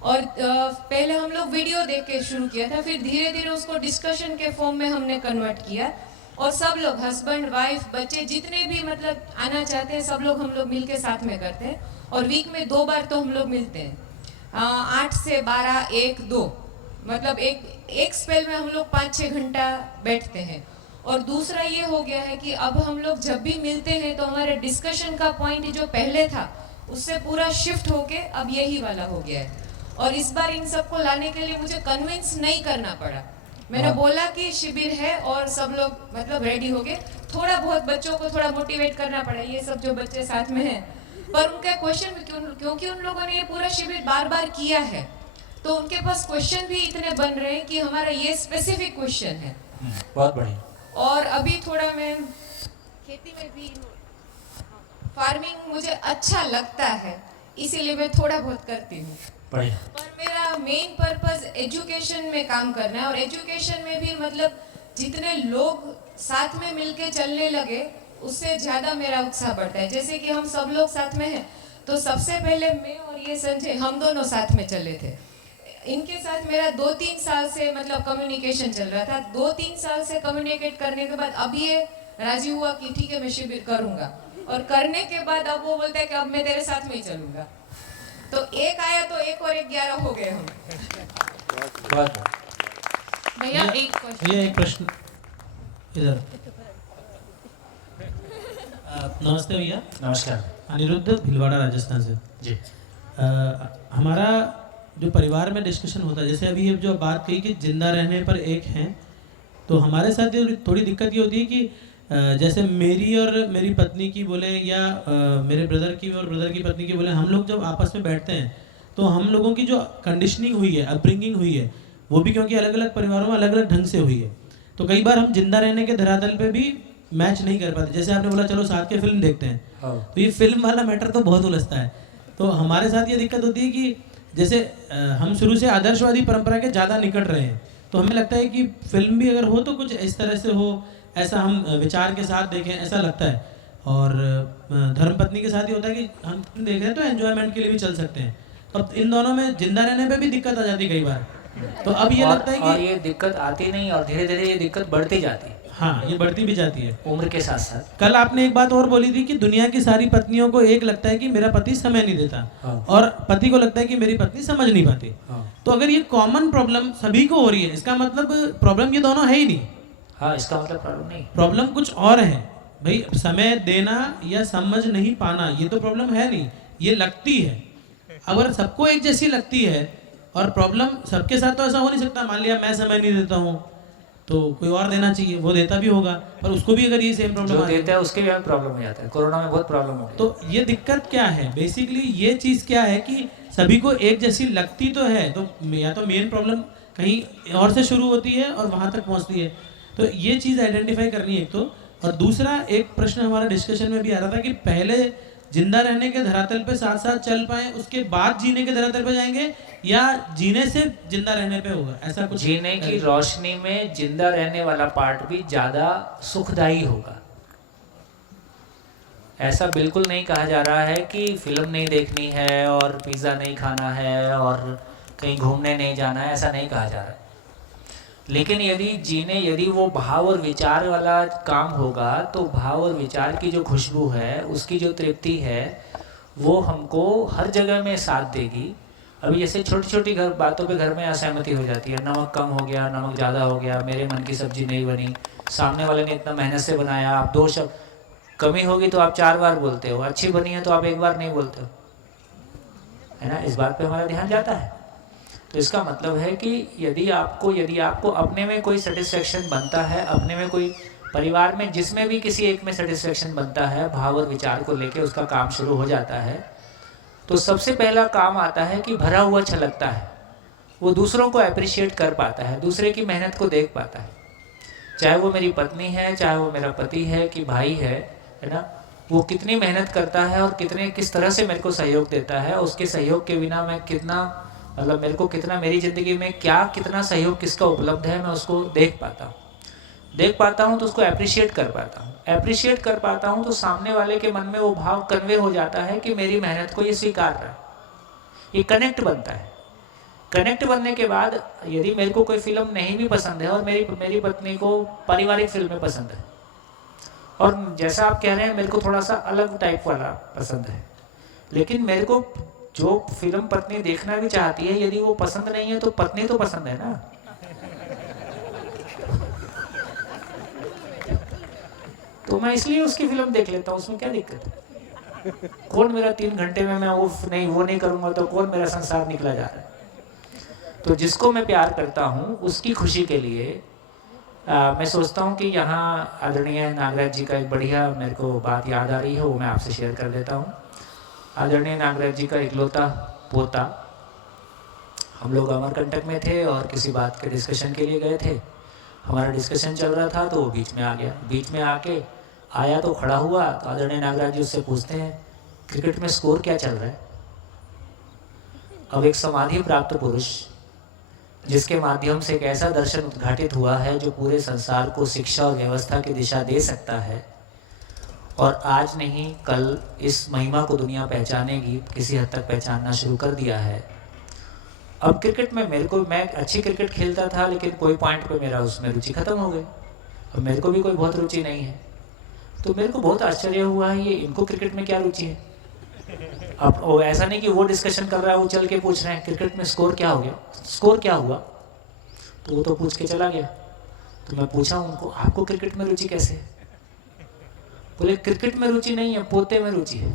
और पहले हम लोग वीडियो देख के शुरू किया था, फिर धीरे धीरे उसको डिस्कशन के फॉर्म में हमने कन्वर्ट किया और सब लोग हस्बैंड वाइफ बच्चे जितने भी मतलब आना चाहते हैं सब लोग हम लोग मिलके साथ में करते हैं। और वीक में 2 बार तो हम लोग मिलते हैं, 8 से 12, 1, 2, मतलब एक स्पेल में हम लोग 5-6 घंटा बैठते हैं। और दूसरा ये हो गया है कि अब हम लोग जब भी मिलते हैं तो हमारे डिस्कशन का पॉइंट जो पहले था उससे पूरा शिफ्ट होके अब यही वाला हो गया है। और इस बार इन सबको लाने के लिए मुझे कन्विंस नहीं करना पड़ा, मैंने बोला कि शिविर है और सब लोग मतलब रेडी हो गए। थोड़ा बहुत बच्चों को थोड़ा मोटिवेट करना पड़ा, ये सब जो बच्चे साथ में हैं, पर उनका क्वेश्चन क्योंकि उन लोगों ने ये पूरा शिविर बार बार किया है तो उनके पास क्वेश्चन भी इतने बन रहे हैं कि हमारा ये स्पेसिफिक क्वेश्चन है। बहुत बढ़िया। और अभी थोड़ा मैं खेती में भी, फार्मिंग मुझे अच्छा लगता है इसीलिए मैं थोड़ा बहुत करती हूँ, पर मेरा मेन पर्पस एजुकेशन में काम करना है। और एजुकेशन में भी मतलब जितने लोग साथ में मिलके चलने लगे उससे ज़्यादा मेरा उत्साह बढ़ता है। जैसे कि हम सब लोग साथ में हैं, तो सबसे पहले मैं और ये संजय हम दोनों साथ में चले थे। इनके साथ मेरा 2-3 साल से मतलब कम्युनिकेशन चल रहा था। 2-3 साल से कम्युनिकेट करने के बाद अब ये राजी हुआ कि ठीक है मैं शिविर करूँगा, और करने के बाद अब वो बोलता है कि अब मैं तेरे साथ में ही चलूँगा। तो एक आया तो 1 और 1 11 हो गए हम। भैया एक प्रश्न इधर। नमस्ते भैया। नमस्कार। अनिरुद्ध, भिलवाड़ा, राजस्थान से जी। हमारा जो परिवार में डिस्कशन होता है, जैसे अभी ये जो बात कही कि जिंदा रहने पर एक हैं, तो हमारे साथ ये थोड़ी दिक्कत ये होती है कि जैसे मेरी और मेरी पत्नी की बोले या मेरे ब्रदर की और ब्रदर की पत्नी की बोले, हम लोग जब आपस में बैठते हैं तो हम लोगों की जो कंडीशनिंग हुई है, अपब्रिंगिंग हुई है, वो भी क्योंकि अलग अलग परिवारों में अलग अलग ढंग से हुई है। तो कई बार हम जिंदा रहने के धरातल पे भी मैच नहीं कर पाते। जैसे आपने बोला चलो साथ के फिल्म देखते हैं, तो ये फिल्म वाला मैटर तो बहुत उलझता है। तो हमारे साथ ये दिक्कत होती है कि जैसे हम शुरू से आदर्शवादी परंपरा के ज़्यादा निकट रहे हैं, तो हमें लगता है कि फिल्म भी अगर हो तो कुछ इस तरह से हो, ऐसा हम विचार के साथ देखें, ऐसा लगता है। और धर्मपत्नी के साथ ही होता है कि हम देख रहे हैं तो एंजॉयमेंट के लिए भी चल सकते हैं। और इन दोनों में जिंदा रहने पे भी दिक्कत आ जाती है कई बार। तो अब ये लगता है कि और ये दिक्कत आती नहीं और धीरे धीरे ये दिक्कत बढ़ती जाती है। हाँ, ये बढ़ती भी जाती है उम्र के साथ साथ। कल आपने एक बात और बोली थी कि दुनिया की सारी पत्नियों को एक लगता है कि मेरा पति समय नहीं देता, और पति को लगता है कि मेरी पत्नी समझ नहीं पाती। तो अगर ये कॉमन प्रॉब्लम सभी को हो रही है, इसका मतलब प्रॉब्लम ये दोनों है ही नहीं। हाँ, इसका मतलब प्रॉब्लम नहीं, प्रॉब्लम कुछ और है भाई। समय देना या समझ नहीं पाना ये तो प्रॉब्लम है नहीं, ये लगती है। अगर सबको एक जैसी लगती है और प्रॉब्लम सबके साथ, तो ऐसा हो नहीं सकता। मान लिया मैं समय नहीं देता हूँ तो कोई और देना चाहिए, वो देता भी होगा, पर उसको भी अगर ये सेम प्रॉब्लम जो देता है उसके भी प्रॉब्लम हो जाता है। कोरोना में बहुत प्रॉब्लम हो गई। तो ये दिक्कत क्या है बेसिकली, ये चीज़ क्या है कि सभी को एक जैसी लगती तो है, तो या तो मेन प्रॉब्लम कहीं और से शुरू होती है और वहाँ तक पहुँचती है। तो ये चीज़ आइडेंटिफाई करनी है एक तो। और दूसरा एक प्रश्न हमारा डिस्कशन में भी आ रहा था कि पहले जिंदा रहने के धरातल पे साथ साथ चल पाए, उसके बाद जीने के धरातल पे जाएंगे, या जीने से जिंदा रहने पे होगा, ऐसा कुछ? जीने की रोशनी में जिंदा रहने वाला पार्ट भी ज्यादा सुखदायी होगा। ऐसा बिल्कुल नहीं कहा जा रहा है कि फिल्म नहीं देखनी है और पिज्ज़ा नहीं खाना है और कहीं घूमने नहीं जाना है, ऐसा नहीं कहा जा रहा है। लेकिन यदि वो भाव और विचार वाला काम होगा, तो भाव और विचार की जो खुशबू है, उसकी जो तृप्ति है, वो हमको हर जगह में साथ देगी। अभी जैसे छोटी छोटी बातों पे घर में असहमति हो जाती है, नमक कम हो गया, नमक ज़्यादा हो गया, मेरे मन की सब्जी नहीं बनी, सामने वाले ने इतना मेहनत से बनाया, आप 2 शब्द कमी होगी तो आप 4 बार बोलते हो, अच्छी बनी है तो आप 1 बार नहीं बोलते हो, है ना। इस बात पे हमारा ध्यान जाता है। तो इसका मतलब है कि यदि आपको अपने में कोई सेटिस्फेक्शन बनता है, अपने में कोई परिवार में जिसमें भी किसी एक में सेटिस्फेक्शन बनता है, भाव और विचार को लेके उसका काम शुरू हो जाता है, तो सबसे पहला काम आता है कि भरा हुआ छलकता है, वो दूसरों को अप्रिशिएट कर पाता है, दूसरे की मेहनत को देख पाता है। चाहे वो मेरी पत्नी है, चाहे वो मेरा पति है कि भाई है ना, वो कितनी मेहनत करता है और किस तरह से मेरे को सहयोग देता है, उसके सहयोग के बिना मैं कितना, मतलब मेरे को कितना, मेरी ज़िंदगी में कितना सहयोग किसका उपलब्ध है, मैं उसको देख पाता हूँ तो उसको अप्रिशिएट कर पाता हूँ तो सामने वाले के मन में वो भाव कन्वे हो जाता है कि मेरी मेहनत को ये स्वीकार रहा है, ये कनेक्ट बनता है। कनेक्ट बनने के बाद यदि मेरे को कोई फिल्म नहीं भी पसंद है और मेरी पत्नी को पारिवारिक फिल्में पसंद है, और जैसा आप कह रहे हैं मेरे को थोड़ा सा अलग टाइप वाला पसंद है, लेकिन मेरे को जो फिल्म पत्नी देखना भी चाहती है, यदि वो पसंद नहीं है तो पत्नी तो पसंद है ना। तो मैं इसलिए उसकी फिल्म देख लेता हूँ, उसमें क्या दिक्कत है। कौन मेरा 3 घंटे में मैं वो नहीं करूँगा तो कौन मेरा संसार निकला जा रहा है। तो जिसको मैं प्यार करता हूँ उसकी खुशी के लिए मैं सोचता हूँ कि यहाँ आदरणीय नागराज जी का एक बढ़िया मेरे को बात याद आ रही है, वो मैं आपसे शेयर कर देता हूँ। आदरणीय नागराज जी का इकलौता पोता, हम लोग अमरकंटक में थे और किसी बात के डिस्कशन के लिए गए थे। हमारा डिस्कशन चल रहा था तो वो बीच में आ गया। बीच में आके आया तो खड़ा हुआ, तो आदरणीय नागराज जी उससे पूछते हैं क्रिकेट में स्कोर क्या चल रहा है। अब एक समाधि प्राप्त पुरुष जिसके माध्यम से एक ऐसा दर्शन उद्घाटित हुआ है जो पूरे संसार को शिक्षा और व्यवस्था की दिशा दे सकता है, और आज नहीं कल इस महिमा को दुनिया पहचानेगी, किसी हद तक पहचानना शुरू कर दिया है। अब क्रिकेट में मैं अच्छी क्रिकेट खेलता था, लेकिन कोई पॉइंट पे मेरा उसमें रुचि खत्म हो गई। अब मेरे को भी कोई बहुत रुचि नहीं है, तो मेरे को बहुत आश्चर्य हुआ है, ये इनको क्रिकेट में क्या रुचि है। अब वो ऐसा नहीं कि वो डिस्कशन कर रहा है, वो चल के पूछ रहे हैं क्रिकेट में स्कोर क्या हो गया, स्कोर क्या हुआ, तो वो तो पूछ के चला गया। तो मैं पूछा उनको आपको क्रिकेट में रुचि कैसे है। बोले क्रिकेट में रुचि नहीं है, पोते में रुचि है।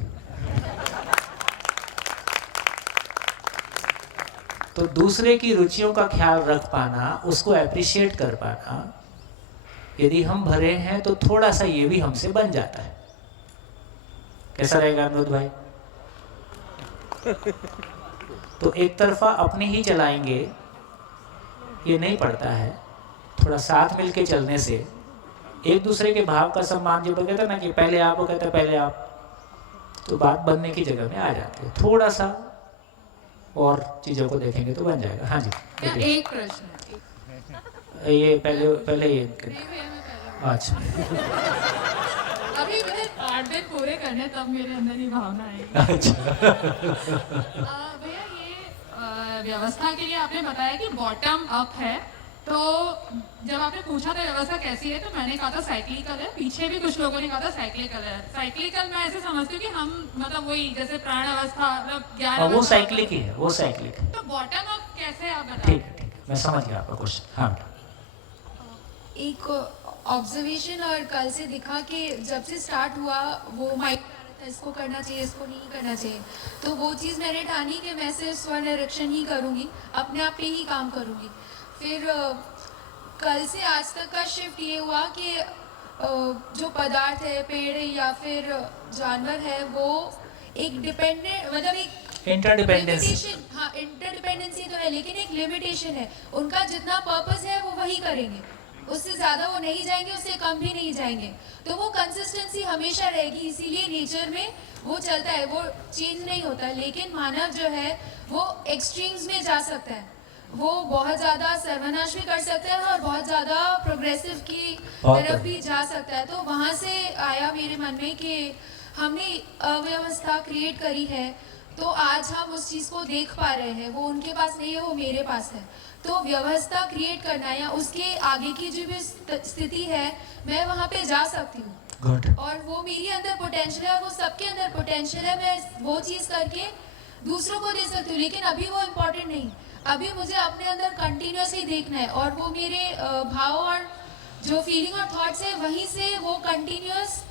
तो दूसरे की रुचियों का ख्याल रख पाना, उसको अप्रिशिएट कर पाना, यदि हम भरे हैं तो थोड़ा सा ये भी हमसे बन जाता है। कैसा रहेगा अमृत भाई। तो एक तरफा अपने ही चलाएंगे ये नहीं पड़ता है। थोड़ा साथ मिल के चलने से एक दूसरे के भाव का सम्मान, जो कहते हैं ना कि पहले आप, वो कहते हैं पहले आप, तो बात बनने की जगह में आ जाती है। थोड़ा सा और चीज़ों को देखेंगे तो बन जाएगा। हाँ जी, एक प्रश्न, ये पहले ये अच्छा अभी मुझे 8 दिन पूरे करने, तब मेरे अंदर ये भावना आएगी। अच्छा भैया, ये व्यवस्था के लिए आपने बताया कि बॉटम अप है, तो जब आपने पूछा था व्यवस्था कैसी है, तो मैंने कहा था साइक्लिकल है। पीछे भी कुछ लोगों ने कहा था साइक्लिकल है। साइक्लिकल मैं ऐसे समझती हूँ कि हम मतलब वही जैसे प्राण अवस्था, मतलब 11 वो साइक्लिक ही है, वो साइक्लिक है। तो बॉटम अप कैसे आप बताएं? ठीक है, मैं समझ गया आपका क्वेश्चन। हाँ, एक ऑब्जर्वेशन और कल से दिखा कि जब से स्टार्ट हुआ वो माइंड इसको करना चाहिए, इसको नहीं करना चाहिए, तो वो चीज़ मैंने ठानी कि मैं सिर्फ स्वनिरीक्षण ही करूँगी, अपने आप पे ही काम करूँगी। फिर कल से आज तक का शिफ्ट ये हुआ कि जो पदार्थ है, पेड़ या फिर जानवर है, वो एक डिपेंडेंट, मतलब एक इंटरडिपेंडेंसी, हाँ इंटरडिपेंडेंसी तो है, लेकिन एक लिमिटेशन है। उनका जितना पर्पस है वो वही करेंगे, उससे ज़्यादा वो नहीं जाएंगे, उससे कम भी नहीं जाएंगे। तो वो कंसिस्टेंसी हमेशा रहेगी, इसीलिए नेचर में वो चलता है, वो चेंज नहीं होता। लेकिन मानव जो है वो एक्सट्रीम्स में जा सकता है, वो बहुत ज़्यादा सर्वनाश भी कर सकता है और बहुत ज़्यादा प्रोग्रेसिव की तरफ भी जा सकता है। तो वहाँ से आया मेरे मन में कि हमने अव्यवस्था क्रिएट करी है, तो आज हम उस चीज़ को देख पा रहे हैं। वो उनके पास नहीं है, वो मेरे पास है। तो व्यवस्था क्रिएट करना या उसके आगे की जो भी स्थिति है, मैं वहाँ पे जा सकती हूँ और वो मेरे अंदर पोटेंशियल है, वो सबके अंदर पोटेंशियल है। मैं वो चीज़ करके दूसरों को दे सकती हूँ, लेकिन अभी वो इम्पोर्टेंट नहीं। अभी मुझे अपने अंदर कंटिन्यूसली देखना है और वो मेरे भाव और जो फीलिंग और थॉट्स है, वहीं से वो कंटिन्यूस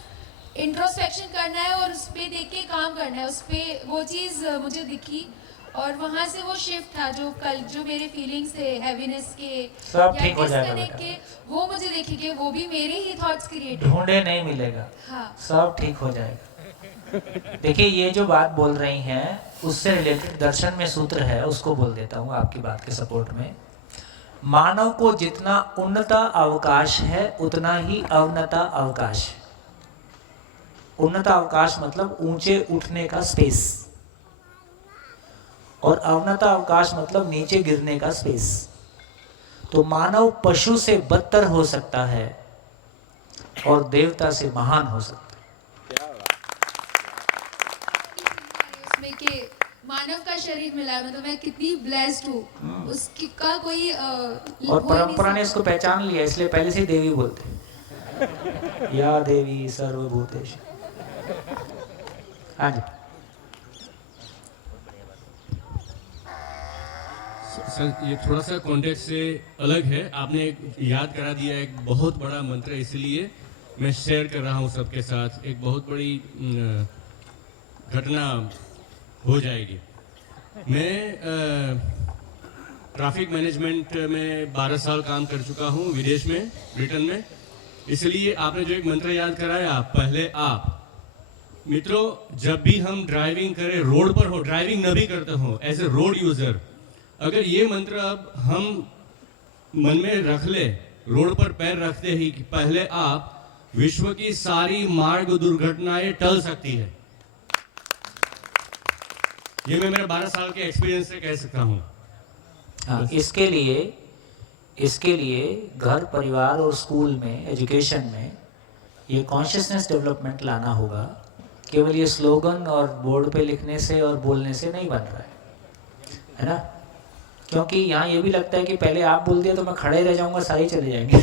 इंट्रोस्पेक्शन करना है और उस पर देख के काम करना है। उस पर वो चीज़ मुझे दिखी और वहाँ से वो शिफ्ट था, जो कल जो मेरे फीलिंग्स थे हैवीनेस के सब ठीक हो जाएगा बेटा। के, वो मुझे देखी कि वो भी मेरे ही थॉट्स क्रिएट ढूंढे नहीं मिलेगा। हाँ, सब ठीक हो जाएगा। देखिए, ये जो बात बोल रही हैं उससे रिलेटेड दर्शन में सूत्र है, उसको बोल देता हूँ आपकी बात के सपोर्ट में। मानव को जितना उन्नता अवकाश है उतना ही अवनता अवकाश है। उन्नता अवकाश मतलब ऊंचे उठने का स्पेस, और अवनता अवकाश मतलब नीचे गिरने का स्पेस। तो मानव पशु से बदतर हो सकता है और देवता से महान हो सकता है। उसमें के मानव का शरीर मिला है, मतलब मैं कितनी ब्लेस्ड हूँ, उसकी का कोई और परंपरा ने इसको पहचान लिया, इसलिए पहले से देवी बोलते या देवी सर्वभूतेश। हाँ जी सर, ये थोड़ा सा कॉन्टेक्स्ट से अलग है। आपने याद करा दिया एक बहुत बड़ा मंत्र, इसलिए मैं शेयर कर रहा हूँ सबके साथ। एक बहुत बड़ी घटना हो जाएगी। मैं ट्रैफिक मैनेजमेंट में 12 साल काम कर चुका हूँ विदेश में, ब्रिटेन में। इसलिए आपने जो एक मंत्र याद कराया, पहले आप। मित्रों, जब भी हम ड्राइविंग करें, रोड पर हो, ड्राइविंग न भी करते हो, एज ए रोड यूजर, अगर ये मंत्र अब हम मन में रख ले, रोड पर पैर रखते ही कि पहले आप, विश्व की सारी मार्ग दुर्घटनाएं टल सकती है। ये मैं मेरे 12 साल के एक्सपीरियंस से कह सकता हूँ। हाँ, इसके लिए घर, परिवार और स्कूल में, एजुकेशन में ये कॉन्शियसनेस डेवलपमेंट लाना होगा। केवल ये स्लोगन और बोर्ड पे लिखने से और बोलने से नहीं बन रहा है ना? क्योंकि यहाँ ये भी लगता है कि पहले आप बोल दिया तो मैं खड़े रह जाऊंगा, सारे चले जाएंगे।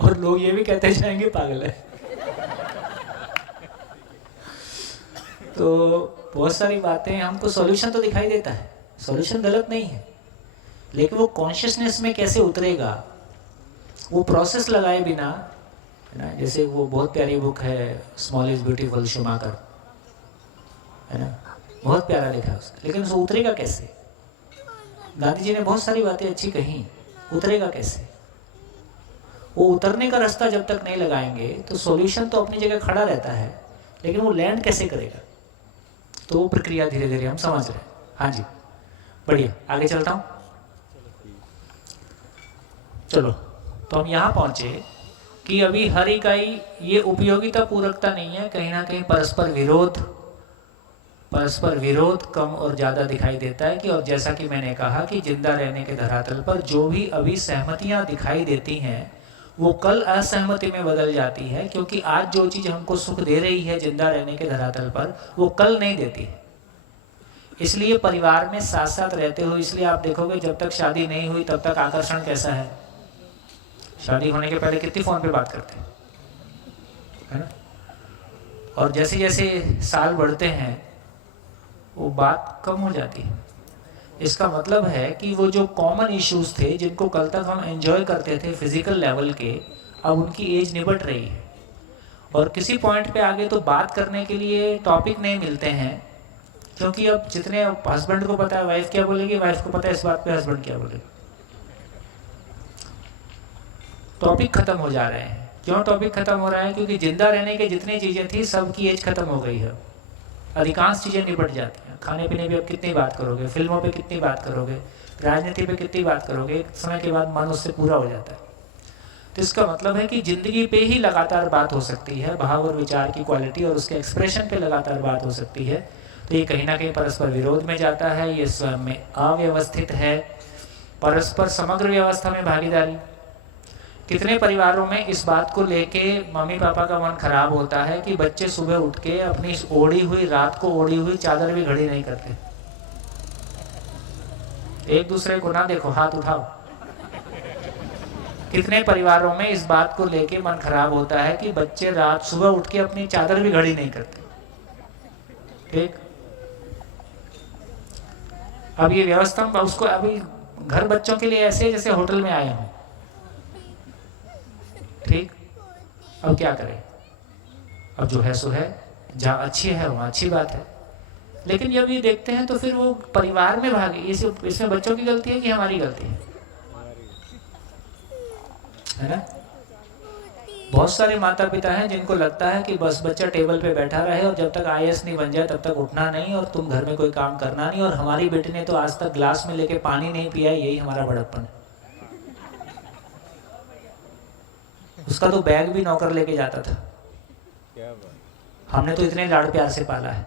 और लोग ये भी कहते जाएंगे पागल है। तो बहुत सारी बातें, हमको सॉल्यूशन तो दिखाई देता है, सॉल्यूशन गलत नहीं है, लेकिन वो कॉन्शियसनेस में कैसे उतरेगा, वो प्रोसेस लगाए बिना, है ना? जैसे वो बहुत प्यारी बुक है स्मॉल इज ब्यूटीफुल, शुमाकर, है ना? बहुत प्यारा लिखा उसका, लेकिन उसको उतरेगा कैसे? गांधी जी ने बहुत सारी बातें अच्छी कही, उतरेगा कैसे? वो उतरने का रास्ता जब तक नहीं लगाएंगे तो सॉल्यूशन तो अपनी जगह खड़ा रहता है, लेकिन वो लैंड कैसे करेगा? तो वो प्रक्रिया धीरे धीरे हम समझ रहे हैं। हाँ जी, बढ़िया, आगे चलता हूँ। चलो, तो हम यहाँ पहुँचे कि अभी हर इकाई ये उपयोगिता पूरकता नहीं है, कहीं ना कहीं परस्पर विरोध कम और ज़्यादा दिखाई देता है। कि और जैसा कि मैंने कहा कि जिंदा रहने के धरातल पर जो भी अभी सहमतियाँ दिखाई देती हैं वो कल असहमति में बदल जाती है, क्योंकि आज जो चीज़ हमको सुख दे रही है जिंदा रहने के धरातल पर वो कल नहीं देती है। इसलिए परिवार में साथ साथ रहते हो, इसलिए आप देखोगे जब तक शादी नहीं हुई तब तक आकर्षण कैसा है। शादी होने के पहले कितनी फ़ोन पे बात करते हैं, है ना? और जैसे जैसे साल बढ़ते हैं वो बात कम हो जाती है। इसका मतलब है कि वो जो कॉमन इश्यूज थे जिनको कल तक हम एंजॉय करते थे फिजिकल लेवल के, अब उनकी एज निबट रही है और किसी पॉइंट पे आगे तो बात करने के लिए टॉपिक नहीं मिलते हैं, क्योंकि अब जितने हस्बैंड को पता है वाइफ क्या बोलेगी, वाइफ को पता है इस बात पे हस्बैंड क्या बोलेगा। टॉपिक खत्म हो जा रहे हैं। क्यों टॉपिक खत्म हो रहा है? क्योंकि जिंदा रहने के जितनी चीज़ें थी सबकी एज खत्म हो गई है। अधिकांश चीज़ें निपट जाती हैं। खाने पीने पे अब कितनी बात करोगे, फिल्मों पे कितनी बात करोगे, राजनीति पे कितनी बात करोगे, एक समय के बाद मन उससे पूरा हो जाता है। तो इसका मतलब है कि ज़िंदगी पे ही लगातार बात हो सकती है, भाव और विचार की क्वालिटी और उसके एक्सप्रेशन पे लगातार बात हो सकती है। तो ये कहीं ना कहीं परस्पर विरोध में जाता है, ये स्वयं में अव्यवस्थित है। परस्पर समग्र व्यवस्था में भागीदारी, कितने परिवारों में इस बात को लेके मम्मी पापा का मन खराब होता है कि बच्चे सुबह उठ के अपनी ओढ़ी हुई, रात को ओढ़ी हुई चादर भी घड़ी नहीं करते। एक दूसरे को ना देखो, हाथ उठाओ। कितने परिवारों में इस बात को लेके मन खराब होता है कि बच्चे रात सुबह उठ के अपनी चादर भी घड़ी नहीं करते। ठीक, अब ये व्यवस्था उसको अभी घर बच्चों के लिए ऐसे जैसे होटल में आए हों। ठीक, अब क्या करें? अब जो है सो है, जहाँ अच्छी है वहाँ अच्छी बात है, लेकिन जब ये देखते हैं तो फिर वो परिवार में भागे। इसमें बच्चों की गलती है कि हमारी गलती है ना? बहुत सारे माता पिता हैं जिनको लगता है कि बस बच्चा टेबल पे बैठा रहे और जब तक IAS नहीं बन जाए तब तक उठना नहीं और तुम घर में कोई काम करना नहीं। और हमारी बेटी ने तो आज तक ग्लास में लेके पानी नहीं पिया, यही हमारा बड़प्पन है। उसका तो बैग भी नौकर लेके जाता था। हमने तो इतने लाड़ प्यार से पाला है,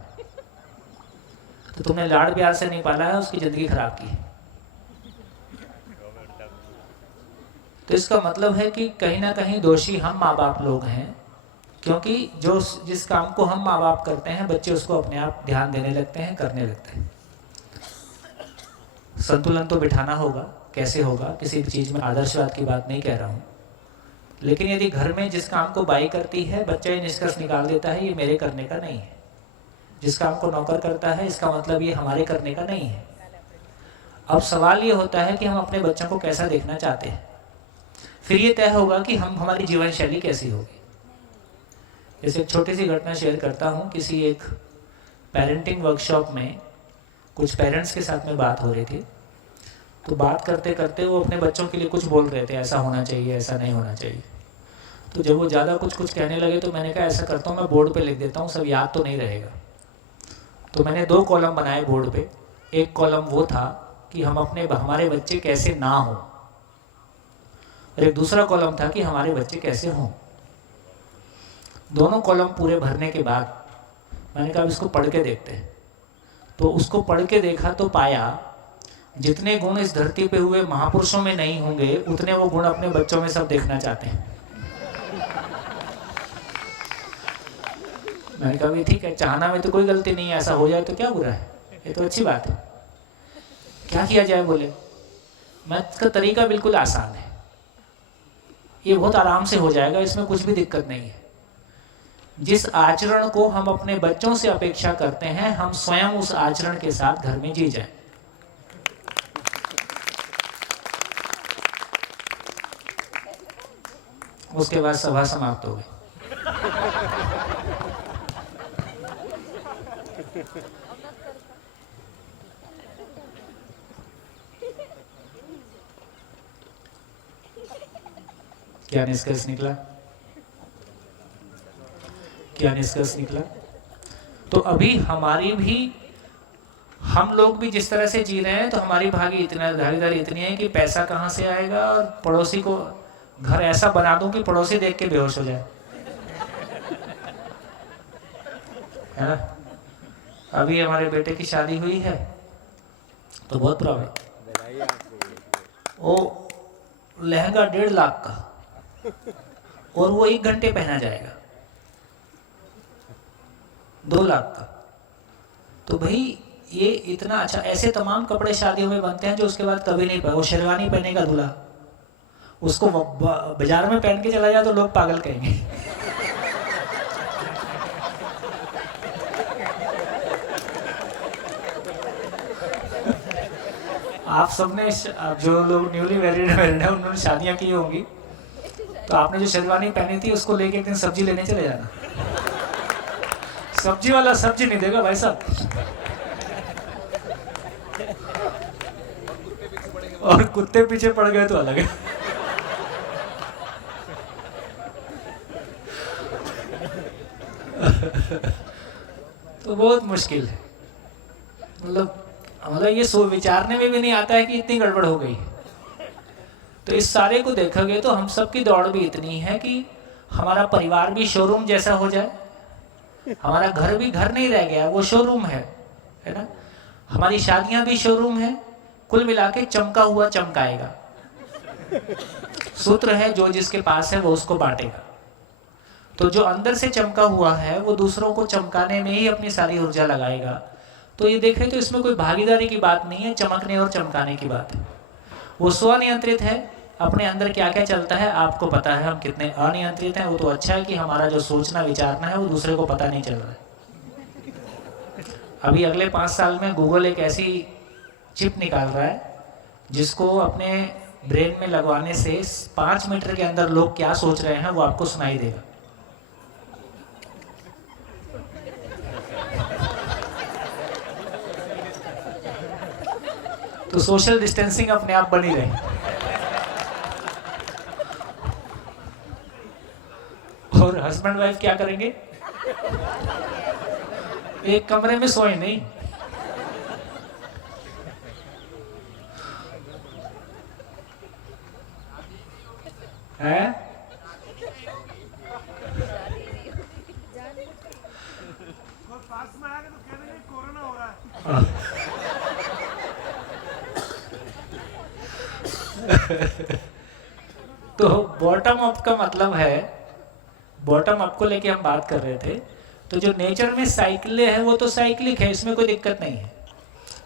तो तुमने लाड़ प्यार से नहीं पाला है, उसकी जिंदगी खराब की है। तो इसका मतलब है कि कहीं ना कहीं दोषी हम माँ बाप लोग हैं, क्योंकि जिस काम को हम माँ बाप करते हैं बच्चे उसको अपने आप ध्यान देने लगते हैं, करने लगते हैं। संतुलन तो बिठाना होगा, कैसे होगा? किसी भी चीज़ में आदर्शवाद की बात नहीं कह रहा हूँ, लेकिन यदि घर में जिस काम को बाई करती है बच्चा ये निष्कर्ष निकाल देता है ये मेरे करने का नहीं है, जिस काम को नौकर करता है इसका मतलब ये हमारे करने का नहीं है। अब सवाल ये होता है कि हम अपने बच्चों को कैसा देखना चाहते हैं, फिर ये तय होगा कि हमारी जीवन शैली कैसी होगी। जैसे एक छोटी सी घटना शेयर करता हूँ। किसी एक पेरेंटिंग वर्कशॉप में कुछ पेरेंट्स के साथ में बात हो रही थी, तो बात करते करते वो अपने बच्चों के लिए कुछ बोल रहे थे, ऐसा होना चाहिए, ऐसा नहीं होना चाहिए। तो जब वो ज़्यादा कुछ कहने लगे तो मैंने कहा ऐसा करता हूँ, मैं बोर्ड पे लिख देता हूँ, सब याद तो नहीं रहेगा। तो मैंने 2 कॉलम बनाए बोर्ड पे। एक कॉलम वो था कि हमारे बच्चे कैसे ना हों, और एक दूसरा कॉलम था कि हमारे बच्चे कैसे हों। दोनों कॉलम पूरे भरने के बाद मैंने कहा इसको पढ़ के देखते हैं। तो उसको पढ़ के देखा तो पाया जितने गुण इस धरती पे हुए महापुरुषों में नहीं होंगे उतने वो गुण अपने बच्चों में सब देखना चाहते हैं। मैंने कहा ठीक है, चाहना में तो कोई गलती नहीं है, ऐसा हो जाए तो क्या बुरा है, ये तो अच्छी बात है। क्या किया जाए? बोले मैं इसका तरीका बिल्कुल आसान है, ये बहुत आराम से हो जाएगा, इसमें कुछ भी दिक्कत नहीं है। जिस आचरण को हम अपने बच्चों से अपेक्षा करते हैं हम स्वयं उस आचरण के साथ घर में जी जाएं। उसके बाद सभा समाप्त हो गई। क्या निष्कर्ष निकला? क्या निष्कर्ष निकला? तो अभी हमारी भी, हम लोग भी जिस तरह से जी रहे हैं, तो हमारी भागी इतना धारीदारी इतनी है कि पैसा कहाँ से आएगा, और पड़ोसी को घर ऐसा बना दूं कि पड़ोसी देख के बेहोश हो जाए, है ना। अभी हमारे बेटे की शादी हुई है तो बहुत प्रॉब्लम, वो लहंगा 1.5 लाख का और वो 1 घंटे पहना जाएगा, 2 लाख का। तो भाई ये इतना अच्छा, ऐसे तमाम कपड़े शादियों में बनते हैं जो उसके बाद कभी नहीं पहने। वो शेरवानी पहनेगा दूल्हा, उसको बाजार में पहन के चला जाए तो लोग पागल कहेंगे। आप सबने, जो लोग न्यूली मैरिड हैं उन्होंने शादियां की होंगी, तो आपने जो शेरवानी पहनी थी उसको लेके एक दिन सब्जी लेने चले जाना। सब्जी वाला सब्जी नहीं देगा भाई साहब, और कुत्ते पीछे पड़ गए तो अलग है। तो बहुत मुश्किल है, मतलब ये विचारने में भी नहीं आता है कि इतनी गड़बड़ हो गई। तो इस सारे को देखोगे तो हम सब की दौड़ भी इतनी है कि हमारा परिवार भी शोरूम जैसा हो जाए, हमारा घर भी घर नहीं रह गया, वो शोरूम है ना। हमारी शादियां भी शोरूम है, कुल मिला के चमका हुआ चमकाएगा। सूत्र है, जो जिसके पास है वो उसको बांटेगा। तो जो अंदर से चमका हुआ है वो दूसरों को चमकाने में ही अपनी सारी ऊर्जा लगाएगा। तो ये देखें तो इसमें कोई भागीदारी की बात नहीं है, चमकने और चमकाने की बात है। वो स्वनियंत्रित है, अपने अंदर क्या क्या चलता है आपको पता है, हम कितने अनियंत्रित हैं। वो तो अच्छा है कि हमारा जो सोचना विचारना है वो दूसरे को पता नहीं चल रहा है। अभी अगले 5 साल में गूगल एक ऐसी चिप निकाल रहा है जिसको अपने ब्रेन में लगवाने से 5 मीटर के अंदर लोग क्या सोच रहे हैं वो आपको सुनाई देगा। तो सोशल डिस्टेंसिंग अपने आप बनी रहे। और हस्बैंड वाइफ क्या करेंगे, एक कमरे में सोए नहीं। है तो बॉटम अप का मतलब है, बॉटम अप को लेके हम बात कर रहे थे। तो जो नेचर में साइकिलें हैं वो तो साइक्लिक है, इसमें कोई दिक्कत नहीं है।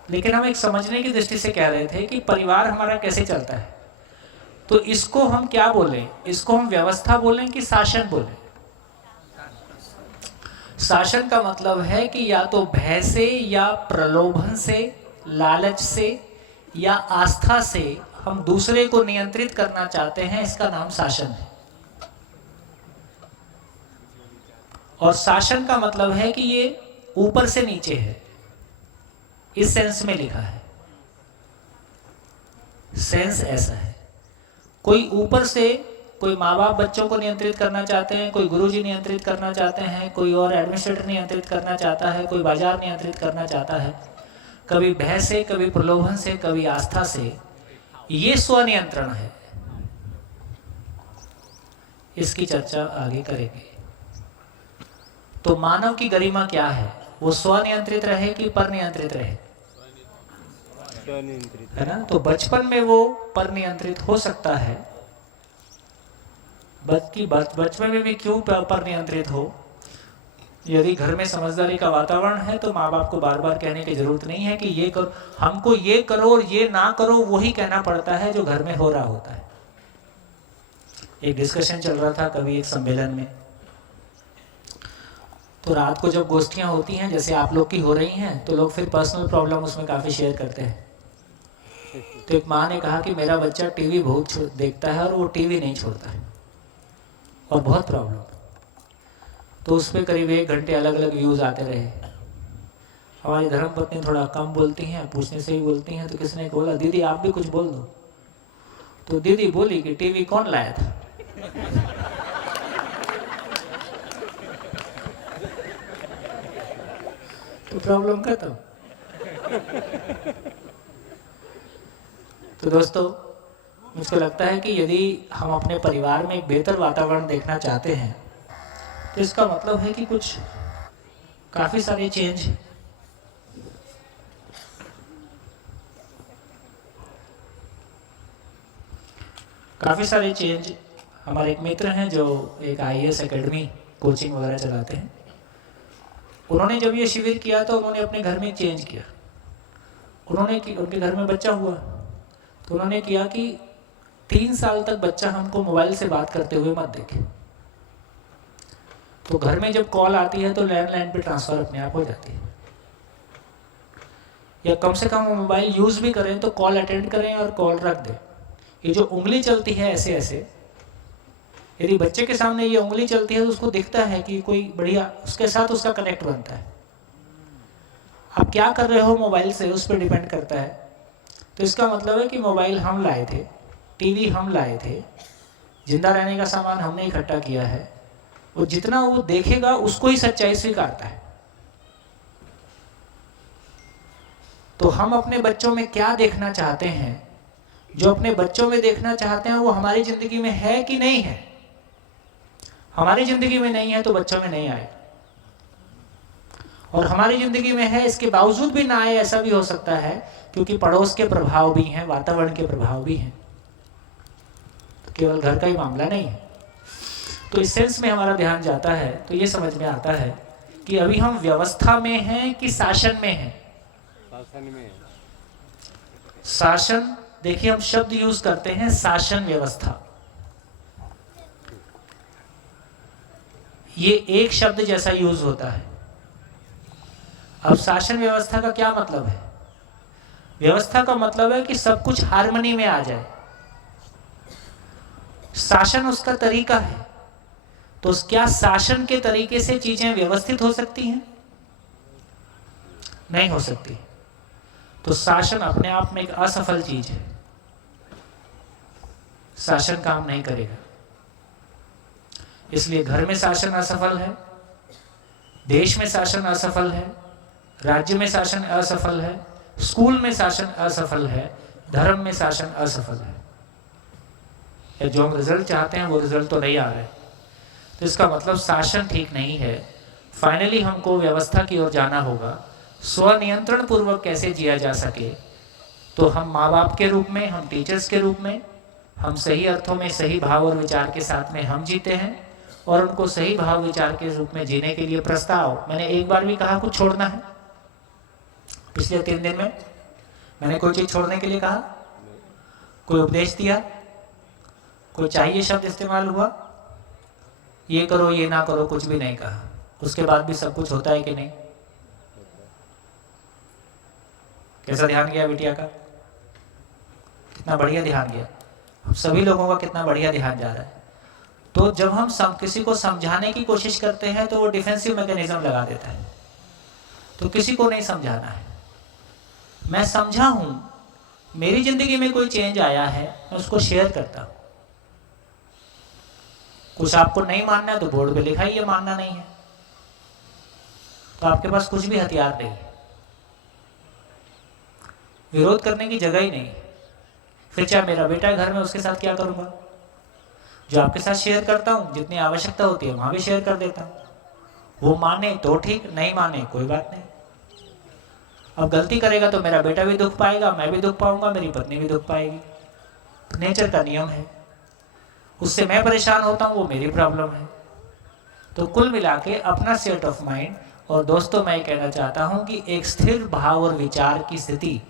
लेकिन हम एक समझने की दृष्टि से कह रहे थे कि परिवार हमारा कैसे चलता है। तो इसको हम क्या बोलें, इसको हम व्यवस्था बोलें कि शासन बोलें। शासन का मतलब है कि या तो भय से या प्रलोभन से, लालच से या आस्था से हम दूसरे को नियंत्रित करना चाहते हैं, इसका नाम शासन है। और शासन का मतलब है कि ये ऊपर से नीचे है, इस सेंस में लिखा है। सेंस ऐसा है, कोई ऊपर से, कोई माँ बाप बच्चों को नियंत्रित करना चाहते हैं, कोई गुरुजी नियंत्रित करना चाहते हैं, कोई और एडमिनिस्ट्रेटर नियंत्रित करना चाहता है, कोई बाजार नियंत्रित करना चाहता है, कभी भय से, कभी प्रलोभन से, कभी आस्था से। ये स्वनियंत्रण है, इसकी चर्चा आगे करेंगे। तो मानव की गरिमा क्या है, वो स्वनियंत्रित रहे कि पर नियंत्रित रहे, है ना। तो बचपन में वो पर नियंत्रित हो सकता है, बचपन में भी क्यों पर नियंत्रित हो, यदि घर में समझदारी का वातावरण है तो माँ बाप को बार बार कहने की जरूरत नहीं है कि ये करो, हमको ये करो और ये ना करो, वही कहना पड़ता है जो घर में हो रहा होता है। एक डिस्कशन चल रहा था कभी एक सम्मेलन में, तो रात को जब गोष्ठियां होती हैं जैसे आप लोग की हो रही हैं, तो लोग फिर पर्सनल प्रॉब्लम उसमें काफ़ी शेयर करते हैं। तो एक माँ ने कहा कि मेरा बच्चा टीवी बहुत देखता है और वो टीवी नहीं छोड़ता है और बहुत प्रॉब्लम। तो उस पर करीब 1 घंटे अलग अलग व्यूज़ आते रहे। हमारी धर्मपत्नी थोड़ा कम बोलती हैं, पूछने से ही बोलती हैं। तो किसने बोला, दीदी आप भी कुछ बोल दो। तो दीदी बोली कि टीवी कौन लाया था। प्रॉब्लम खत्म। तो दोस्तों, मुझको लगता है कि यदि हम अपने परिवार में एक बेहतर वातावरण देखना चाहते हैं तो इसका मतलब है कि कुछ काफ़ी सारे चेंज हमारे एक मित्र हैं जो एक IAS एकेडमी कोचिंग वगैरह चलाते हैं। उन्होंने जब ये शिविर किया तो उन्होंने अपने घर में चेंज किया। उनके घर में बच्चा हुआ तो उन्होंने किया कि 3 साल तक बच्चा हमको मोबाइल से बात करते हुए मत देखे। तो घर में जब कॉल आती है तो लैंडलाइन पे ट्रांसफ़र अपने आप हो जाती है, या कम से कम वो मोबाइल यूज़ भी करें तो कॉल अटेंड करें और कॉल रख दें। ये जो उंगली चलती है ऐसे ऐसे, यदि बच्चे के सामने ये उंगली चलती है तो उसको दिखता है कि कोई बढ़िया, उसके साथ उसका कनेक्ट बनता है। आप क्या कर रहे हो मोबाइल से उस पर डिपेंड करता है। तो इसका मतलब है कि मोबाइल हम लाए थे, टीवी हम लाए थे, जिंदा रहने का सामान हमने इकट्ठा किया है, और जितना वो देखेगा उसको ही सच्चाई स्वीकारता है। तो हम अपने बच्चों में क्या देखना चाहते हैं, जो अपने बच्चों में देखना चाहते हैं वो हमारी जिंदगी में है कि नहीं है। हमारी जिंदगी में नहीं है तो बच्चों में नहीं आए, और हमारी जिंदगी में है इसके बावजूद भी ना आए, ऐसा भी हो सकता है क्योंकि पड़ोस के प्रभाव भी हैं, वातावरण के प्रभाव भी हैं, तो केवल घर का ही मामला नहीं है। तो इस सेंस में हमारा ध्यान जाता है तो ये समझ में आता है कि अभी हम व्यवस्था में हैं कि शासन में हैं। शासन, देखिए हम शब्द यूज करते हैं शासन व्यवस्था, ये एक शब्द जैसा यूज होता है। अब शासन व्यवस्था का क्या मतलब है? व्यवस्था का मतलब है कि सब कुछ हार्मनी में आ जाए। शासन उसका तरीका है, तो क्या शासन के तरीके से चीजें व्यवस्थित हो सकती हैं? नहीं हो सकती। तो शासन अपने आप में एक असफल चीज है, शासन काम नहीं करेगा। इसलिए घर में शासन असफल है, देश में शासन असफल है, राज्य में शासन असफल है, स्कूल में शासन असफल है, धर्म में शासन असफल है। या जो हम रिजल्ट चाहते हैं वो रिजल्ट तो नहीं आ रहे, तो इसका मतलब शासन ठीक नहीं है। फाइनली हमको व्यवस्था की ओर जाना होगा। स्वनियंत्रण पूर्वक कैसे जिया जा सके, तो हम माँ बाप के रूप में, हम टीचर्स के रूप में, हम सही अर्थों में सही भाव और विचार के साथ में हम जीते हैं, और उनको सही भाव विचार के रूप में जीने के लिए प्रस्ताव, मैंने एक बार भी कहा कुछ छोड़ना है? पिछले 3 दिन में मैंने कोई चीज छोड़ने के लिए कहा? कोई उपदेश दिया? कोई चाहिए शब्द इस्तेमाल हुआ? ये करो ये ना करो, कुछ भी नहीं कहा। उसके बाद भी सब कुछ होता है कि नहीं? कैसा ध्यान गया बिटिया का? कितना बढ़िया ध्यान गया। सभी लोगों का कितना बढ़िया ध्यान जा रहा है। तो जब हम किसी को समझाने की कोशिश करते हैं तो वो डिफेंसिव मैकेनिज्म लगा देता है। तो किसी को नहीं समझाना है। मैं समझा हूं, मेरी जिंदगी में कोई चेंज आया है, मैं उसको शेयर करता हूं। कुछ आपको नहीं मानना है तो बोर्ड पे लिखा ही है मानना नहीं है, तो आपके पास कुछ भी हथियार नहीं है, विरोध करने की जगह ही नहीं। फिर चाहे मेरा बेटा घर में, उसके साथ क्या करूंगा? जो आपके साथ शेयर करता हूं, जितनी आवश्यकता होती है वहां भी शेयर कर देता हूं। वो माने तो ठीक, नहीं माने कोई बात नहीं। अब गलती करेगा तो मेरा बेटा भी दुख पाएगा, मैं भी दुख पाऊंगा, मेरी पत्नी भी दुख पाएगी। नेचर का नियम है। उससे मैं परेशान होता हूं, वो मेरी प्रॉब्लम है। तो कुल मिला के अपना स्टेट ऑफ माइंड, और दोस्तों मैं कहना चाहता हूं कि एक स्थिर भाव और विचार की स्थिति,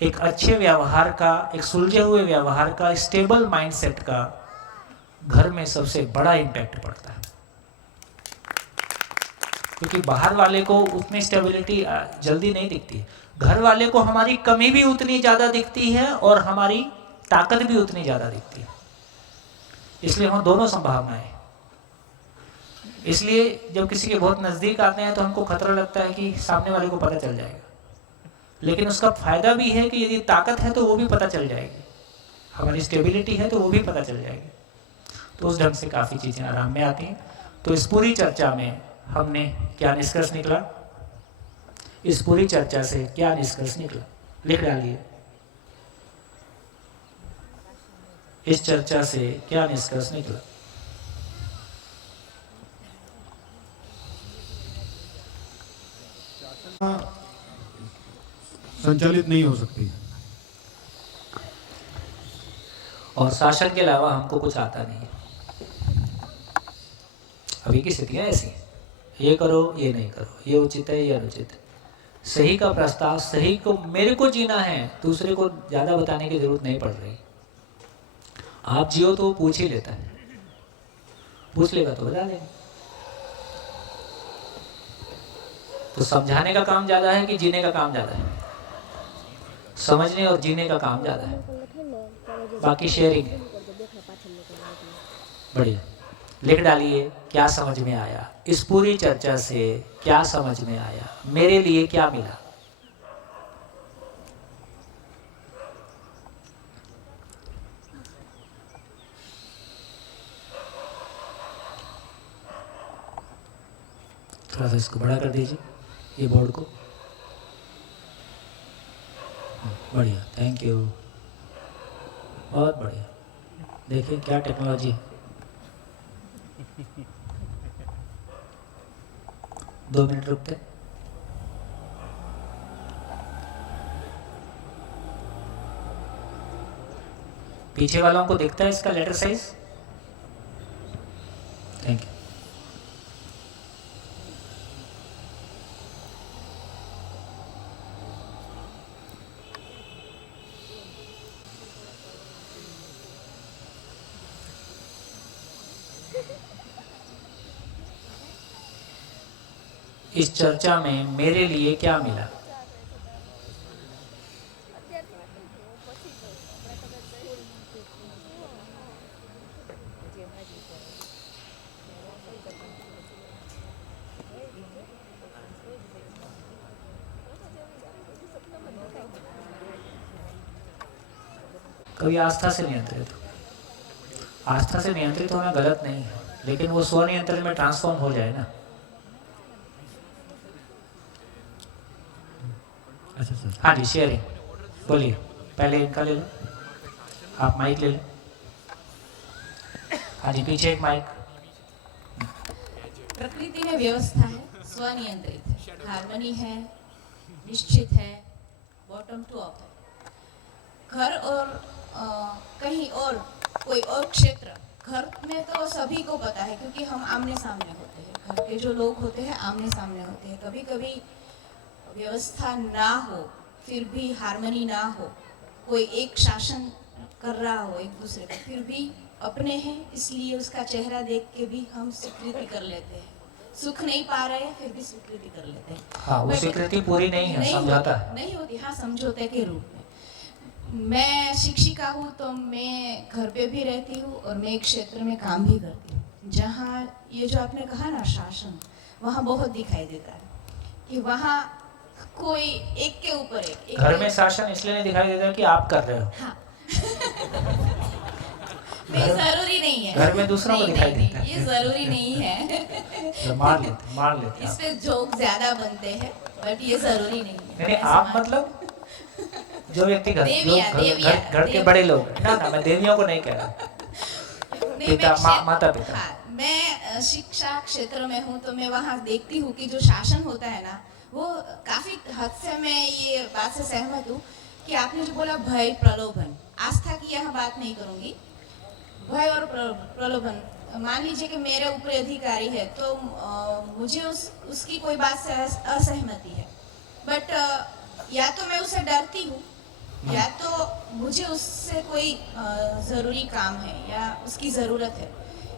एक अच्छे व्यवहार का, एक सुलझे हुए व्यवहार का, स्टेबल माइंडसेट का घर में सबसे बड़ा इम्पैक्ट पड़ता है। क्योंकि बाहर वाले को उतनी स्टेबिलिटी जल्दी नहीं दिखती है, घर वाले को हमारी कमी भी उतनी ज़्यादा दिखती है और हमारी ताकत भी उतनी ज़्यादा दिखती है। इसलिए हम दोनों संभावनाएं। इसलिए जब किसी के बहुत नज़दीक आते हैं तो हमको खतरा लगता है कि सामने वाले को पता चल जाएगा, लेकिन उसका फायदा भी है कि यदि ताकत है तो वो भी पता चल जाएगी, हमारी स्टेबिलिटी है तो वो भी पता चल जाएगी। तो उस ढंग से काफ़ी चीज़ें आराम में आती हैं। तो इस पूरी चर्चा में हमने क्या निष्कर्ष निकला इस पूरी चर्चा से क्या निष्कर्ष निकला, लिख डालिए। इस चर्चा से क्या निष्कर्ष निकला? संचालित नहीं हो सकती और शासन के अलावा हमको कुछ आता नहीं। अभी की स्थितियाँ ऐसी हैं, ये करो ये नहीं करो, ये उचित है ये अनुचित है। सही का प्रस्ताव, सही को मेरे को जीना है, दूसरे को ज़्यादा बताने की जरूरत नहीं पड़ रही। आप जियो तो वो पूछ ही लेता है, पूछ लेगा तो बता देगा। तो समझाने का काम ज़्यादा है कि जीने का काम ज़्यादा है? समझने और जीने का काम ज़्यादा है, बाकी शेयरिंग है। बढ़िया, लिख डालिए क्या समझ में आया, इस पूरी चर्चा से क्या समझ में आया, मेरे लिए क्या मिला। थोड़ा सा इसको बड़ा कर दीजिए, ये बोर्ड को। बढ़िया, थैंक यू, बहुत बढ़िया। देखिए क्या टेक्नोलॉजी है। 2 मिनट रुकते। पीछे वालों को दिखता है इसका लेटर साइज? Thank you. इस चर्चा में मेरे लिए क्या मिला? कभी आस्था से नियंत्रित हो। आस्था से नियंत्रित होना गलत नहीं है, लेकिन वो स्वनियंत्रण में ट्रांसफॉर्म हो जाए ना। अच्छा सर। हाँ जी, शेयरिंग बोलिए। पहले इनका ले लो, आप माइक ले लो। हाँ जी, पीछे एक माइक। प्रकृति में व्यवस्था है, स्वनियंत्रित है, हार्मनी है, निश्चित है, बॉटम टू अप है। घर और कहीं और कोई और क्षेत्र, घर में तो सभी को पता है क्योंकि हम आमने सामने होते हैं, घर के जो लोग होते हैं आमने सामने होते हैं। कभी कभी व्यवस्था ना हो, फिर भी हार्मनी ना हो, कोई एक शासन कर रहा हो एक दूसरे को, फिर भी अपने हैं इसलिए उसका चेहरा देख के भी हम स्वीकृति कर लेते हैं। सुख नहीं पा रहे हैं फिर भी स्वीकृति कर लेते हैं। हाँ, वो स्वीकृति पूरी नहीं है, समझौता है। नहीं होती, हाँ, समझौते के रूप में। मैं शिक्षिका हूँ तो मैं घर पे भी रहती हूँ और मैं एक क्षेत्र में काम भी करती हूँ जहाँ ये जो आपने कहा ना शासन, वहाँ बहुत दिखाई देता है कि वहाँ कोई एक के ऊपर एक घर में शासन इसलिए नहीं दिखाई देता कि आप कर रहे हो। हाँ। नहीं, जरूरी नहीं है। घर में दूसरों को दिखाई देता है। ये जरूरी नहीं है। मार लेते इस पे जोक ज्यादा बनते हैं, बट ये जरूरी नहीं है। नहीं, आप मतलब जो व्यक्ति घर के बड़े लोग, ना मैं देवियों को नहीं कह रहा, पिता माता पिता। हाँ, मैं शिक्षा क्षेत्र में हूँ तो मैं वहाँ देखती हूँ कि जो शासन होता है ना, वो काफी हद से मैं ये बात से सहमत हूँ कि आपने जो बोला भय प्रलोभन, आस्था की यहाँ बात नहीं करूँगी, भय और प्रलोभन। मान लीजिए कि मेरे ऊपर अधिकारी है तो मुझे उसकी कोई बात से असहमति है, बट या तो मैं उससे डरती हूँ या तो मुझे उससे कोई ज़रूरी काम है या उसकी ज़रूरत है,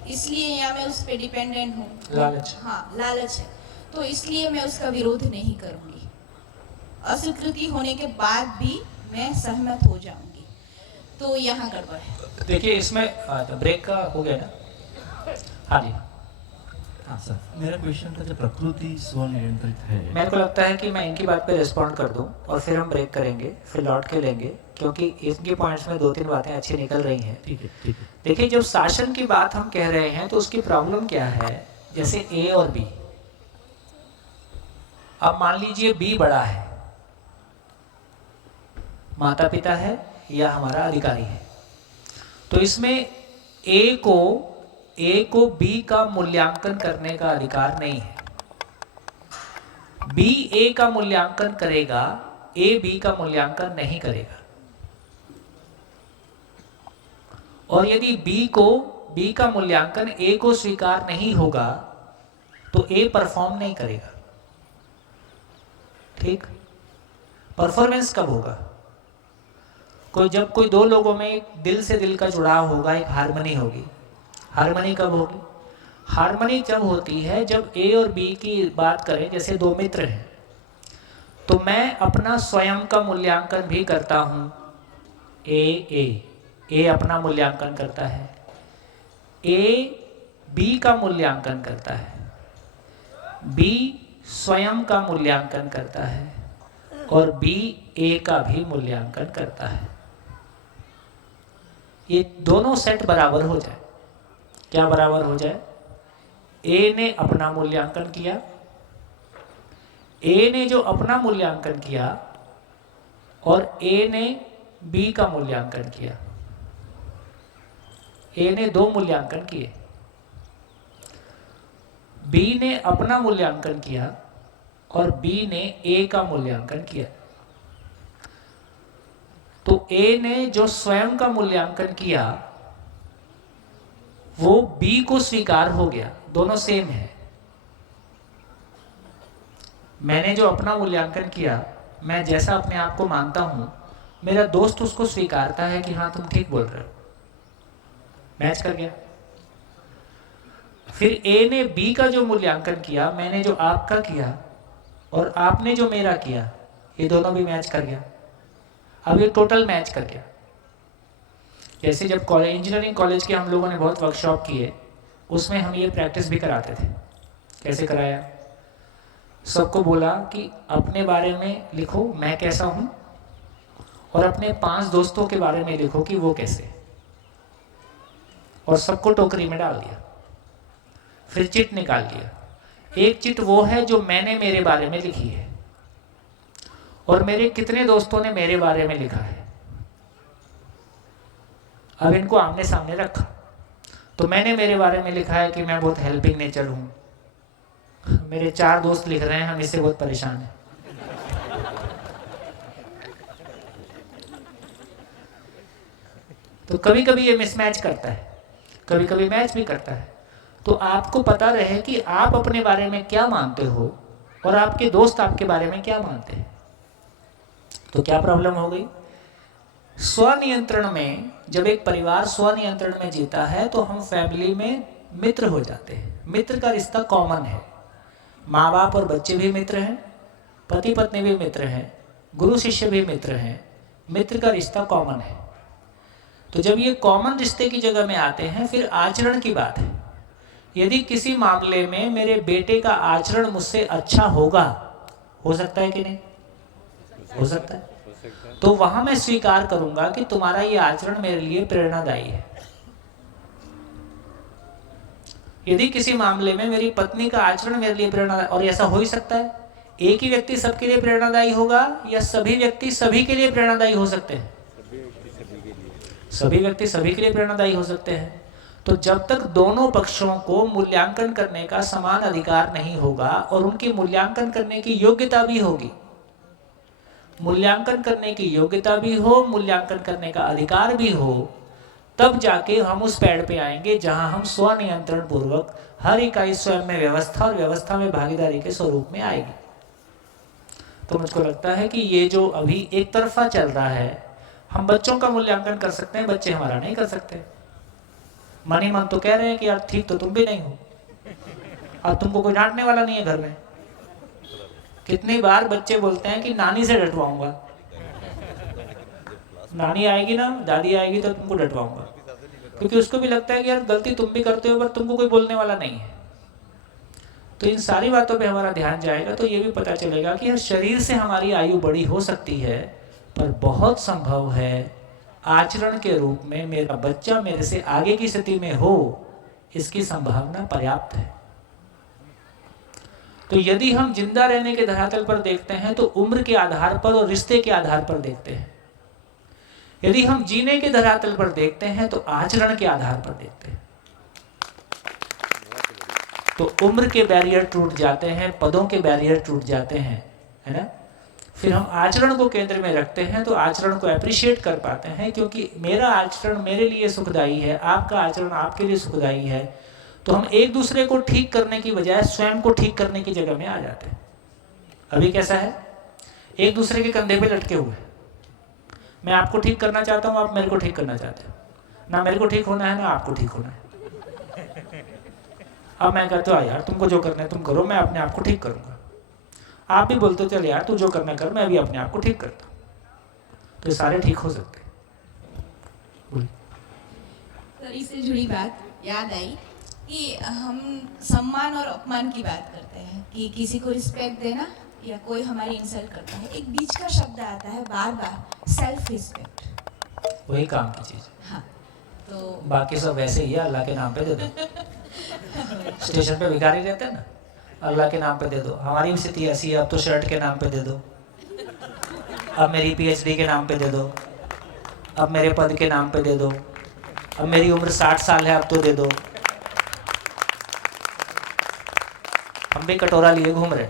इसलिए या मैं उस पर डिपेंडेंट हूँ। लालच। हाँ, लालच है, तो इसलिए मैं उसका विरोध नहीं करूँगी। अस्वीकृति होने के बाद भी मैं सहमत हो जाऊँगी, तो यहाँ गड़बड़ है। देखिए इसमें ब्रेक का हो गया ना। हाँ जी, हाँ सर, मेरा क्वेश्चन था जब प्रकृति स्वनियंत्रित है, मेरे को लगता है कि मैं इनकी बात पे रिस्पॉन्ड कर दूं और फिर हम ब्रेक करेंगे, फिर लौट के लेंगे, क्योंकि इनके पॉइंट्स में 2-3 बातें अच्छी निकल रही हैं। ठीक है ठीक है। देखिए जब शासन की बात हम कह रहे हैं तो उसकी प्रॉब्लम क्या है, जैसे ए और बी, अब मान लीजिए बी बड़ा है, माता पिता है या हमारा अधिकारी है, तो इसमें ए को बी का मूल्यांकन करने का अधिकार नहीं है। बी ए का मूल्यांकन करेगा, ए बी का मूल्यांकन नहीं करेगा। और यदि बी का मूल्यांकन ए को स्वीकार नहीं होगा तो ए परफॉर्म नहीं करेगा। ठीक, परफॉर्मेंस कब होगा? जब कोई दो लोगों में एक दिल से दिल का जुड़ाव होगा, एक हार्मनी होगी। हार्मनी कब होगी? हार्मनी जब होती है जब ए और बी की बात करें, जैसे दो मित्र हैं, तो मैं अपना स्वयं का मूल्यांकन भी करता हूं। ए अपना मूल्यांकन करता है, ए बी का मूल्यांकन करता है, बी स्वयं का मूल्यांकन करता है और बी ए का भी मूल्यांकन करता है। ये दोनों सेट बराबर हो जाए। क्या बराबर हो जाए? ए ने अपना मूल्यांकन किया, ए ने जो अपना मूल्यांकन किया और ए ने बी का मूल्यांकन किया। ए ने दो मूल्यांकन किए, बी ने अपना मूल्यांकन किया और बी ने ए का मूल्यांकन किया। तो ए ने जो स्वयं का मूल्यांकन किया वो बी को स्वीकार हो गया, दोनों सेम है। मैंने जो अपना मूल्यांकन किया, मैं जैसा अपने आप को मानता हूं, मेरा दोस्त उसको स्वीकारता है कि हाँ तुम ठीक बोल रहे हो, मैच कर गया। फिर ए ने बी का जो मूल्यांकन किया, मैंने जो आपका किया और आपने जो मेरा किया, ये दोनों भी मैच कर गया। अब ये टोटल मैच कर गया। जैसे जब इंजीनियरिंग कॉलेज के हम लोगों ने बहुत वर्कशॉप किए, उसमें हम ये प्रैक्टिस भी कराते थे। कैसे कराया? सबको बोला कि अपने बारे में लिखो मैं कैसा हूं, और अपने 5 दोस्तों के बारे में लिखो कि वो कैसे, और सबको टोकरी में डाल दिया। फिर चिट निकाल लिया। एक चिट वो है जो मैंने मेरे बारे में लिखी है और मेरे कितने दोस्तों ने मेरे बारे में लिखा है। अब इनको आमने सामने रखा, तो मैंने मेरे बारे में लिखा है कि मैं बहुत हेल्पिंग नेचर हूं। मेरे 4 दोस्त लिख रहे हैं हम इससे बहुत परेशान हैं। तो कभी कभी ये मिसमैच करता है, कभी कभी मैच भी करता है। तो आपको पता रहे कि आप अपने बारे में क्या मानते हो और आपके दोस्त आपके बारे में क्या मानते हैं। तो क्या प्रॉब्लम हो गई? स्वनियंत्रण में, जब एक परिवार स्वनियंत्रण में जीता है तो हम फैमिली में मित्र हो जाते हैं। मित्र का रिश्ता कॉमन है। माँ बाप और बच्चे भी मित्र हैं, पति पत्नी भी मित्र हैं, गुरु शिष्य भी मित्र हैं। मित्र का रिश्ता कॉमन है। तो जब ये कॉमन रिश्ते की जगह में आते हैं, फिर आचरण की बात है। यदि किसी मामले में मेरे बेटे का आचरण मुझसे अच्छा होगा, हो सकता है कि नहीं? हो सकता है। तो वहां मैं स्वीकार करूंगा कि तुम्हारा ये आचरण मेरे लिए प्रेरणादायी है। यदि किसी मामले में मेरी पत्नी का आचरण मेरे लिए प्रेरणादायी, और ऐसा हो ही सकता है, एक ही व्यक्ति सबके लिए प्रेरणादायी होगा या सभी व्यक्ति सभी के लिए प्रेरणादायी हो सकते हैं? सभी व्यक्ति सभी के लिए प्रेरणादायी हो सकते हैं। तो जब तक दोनों पक्षों को मूल्यांकन करने का समान अधिकार नहीं होगा और उनकी मूल्यांकन करने की योग्यता भी होगी, मूल्यांकन करने की योग्यता भी हो, मूल्यांकन करने का अधिकार भी हो, तब जाके हम उस पैड़ पे आएंगे जहां हम स्वनियंत्रण पूर्वक हर इकाई स्वयं में व्यवस्था और व्यवस्था में भागीदारी के स्वरूप में आएगी। तो मुझको लगता है कि ये जो अभी एक तरफा चल रहा है, हम बच्चों का मूल्यांकन कर सकते हैं, बच्चे हमारा नहीं कर सकते। मन ही मन तो कह रहे हैं कि यार ठीक तो तुम भी नहीं हो, अब तुमको कोई डांटने वाला नहीं है घर में। कितनी बार बच्चे बोलते हैं कि नानी से डटवाऊंगा, नानी आएगी ना, दादी आएगी तो तुमको डटवाऊंगा, क्योंकि उसको भी लगता है कि यार गलती तुम भी करते हो पर तुमको कोई बोलने वाला नहीं है। तो इन सारी बातों पे हमारा ध्यान जाएगा तो ये भी पता चलेगा कि यार शरीर से हमारी आयु बड़ी हो सकती है, पर बहुत संभव है आचरण के रूप में मेरा बच्चा मेरे से आगे की स्थिति में हो, इसकी संभावना पर्याप्त है। तो यदि हम जिंदा रहने के धरातल पर देखते हैं तो उम्र के आधार पर और रिश्ते के आधार पर देखते हैं। यदि हम जीने के धरातल पर देखते हैं तो आचरण के आधार पर देखते हैं। तो उम्र के बैरियर टूट जाते हैं, पदों के बैरियर टूट जाते हैं, है ना। फिर हम आचरण को केंद्र में रखते हैं तो आचरण को एप्रिशिएट कर पाते हैं, क्योंकि मेरा आचरण मेरे लिए सुखदायी है, आपका आचरण आपके लिए सुखदायी है। तो हम एक दूसरे को ठीक करने की बजाय स्वयं को ठीक करने की जगह में आ जाते हैं। अभी कैसा है, एक दूसरे के कंधे पे लटके हुए, मैं आपको ठीक करना चाहता हूँ, आप मेरे को ठीक करना चाहते हो, ना मेरे को ठीक होना है ना आपको ठीक होना है। अब मैं कहता हूँ यार तुमको जो करना है तुम करो, मैं अपने आप को ठीक करूँगा। आप भी बोलते हो चल यार तू जो करना कर, मैं भी अपने आप को ठीक करता हूँ। तो सारे ठीक हो सकते हैं। तो इससे जुड़ी बात याद आई कि हम सम्मान और अपमान की बात करते हैं कि किसी को रिस्पेक्ट देना या कोई हमारी इंसल्ट करता है, एक बीच का शब्द आता है बार बार, सेल्फ रिस्पेक्ट। वही काम की चीज। हाँ, तो बाकी सब वैसे ही है, अल्लाह के नाम पे दे दो। स्टेशन पे भिखारी रहते हैं ना, अल्लाह के नाम पे दे दो। हमारी भी स्थिति ऐसी है, अब तो शर्ट के नाम पे दे दो, अब मेरी PhD के नाम पे दे दो, अब मेरे पद के नाम पे दे दो, अब मेरी उम्र 60 साल है अब तो दे दो। हम भी कटोरा लिए घूम रहे,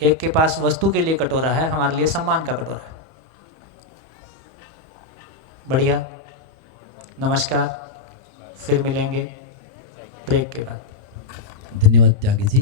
एक के पास वस्तु के लिए कटोरा है, हमारे लिए सम्मान का कटोरा है। बढ़िया, नमस्कार, फिर मिलेंगे ब्रेक के बाद। धन्यवाद त्यागी जी।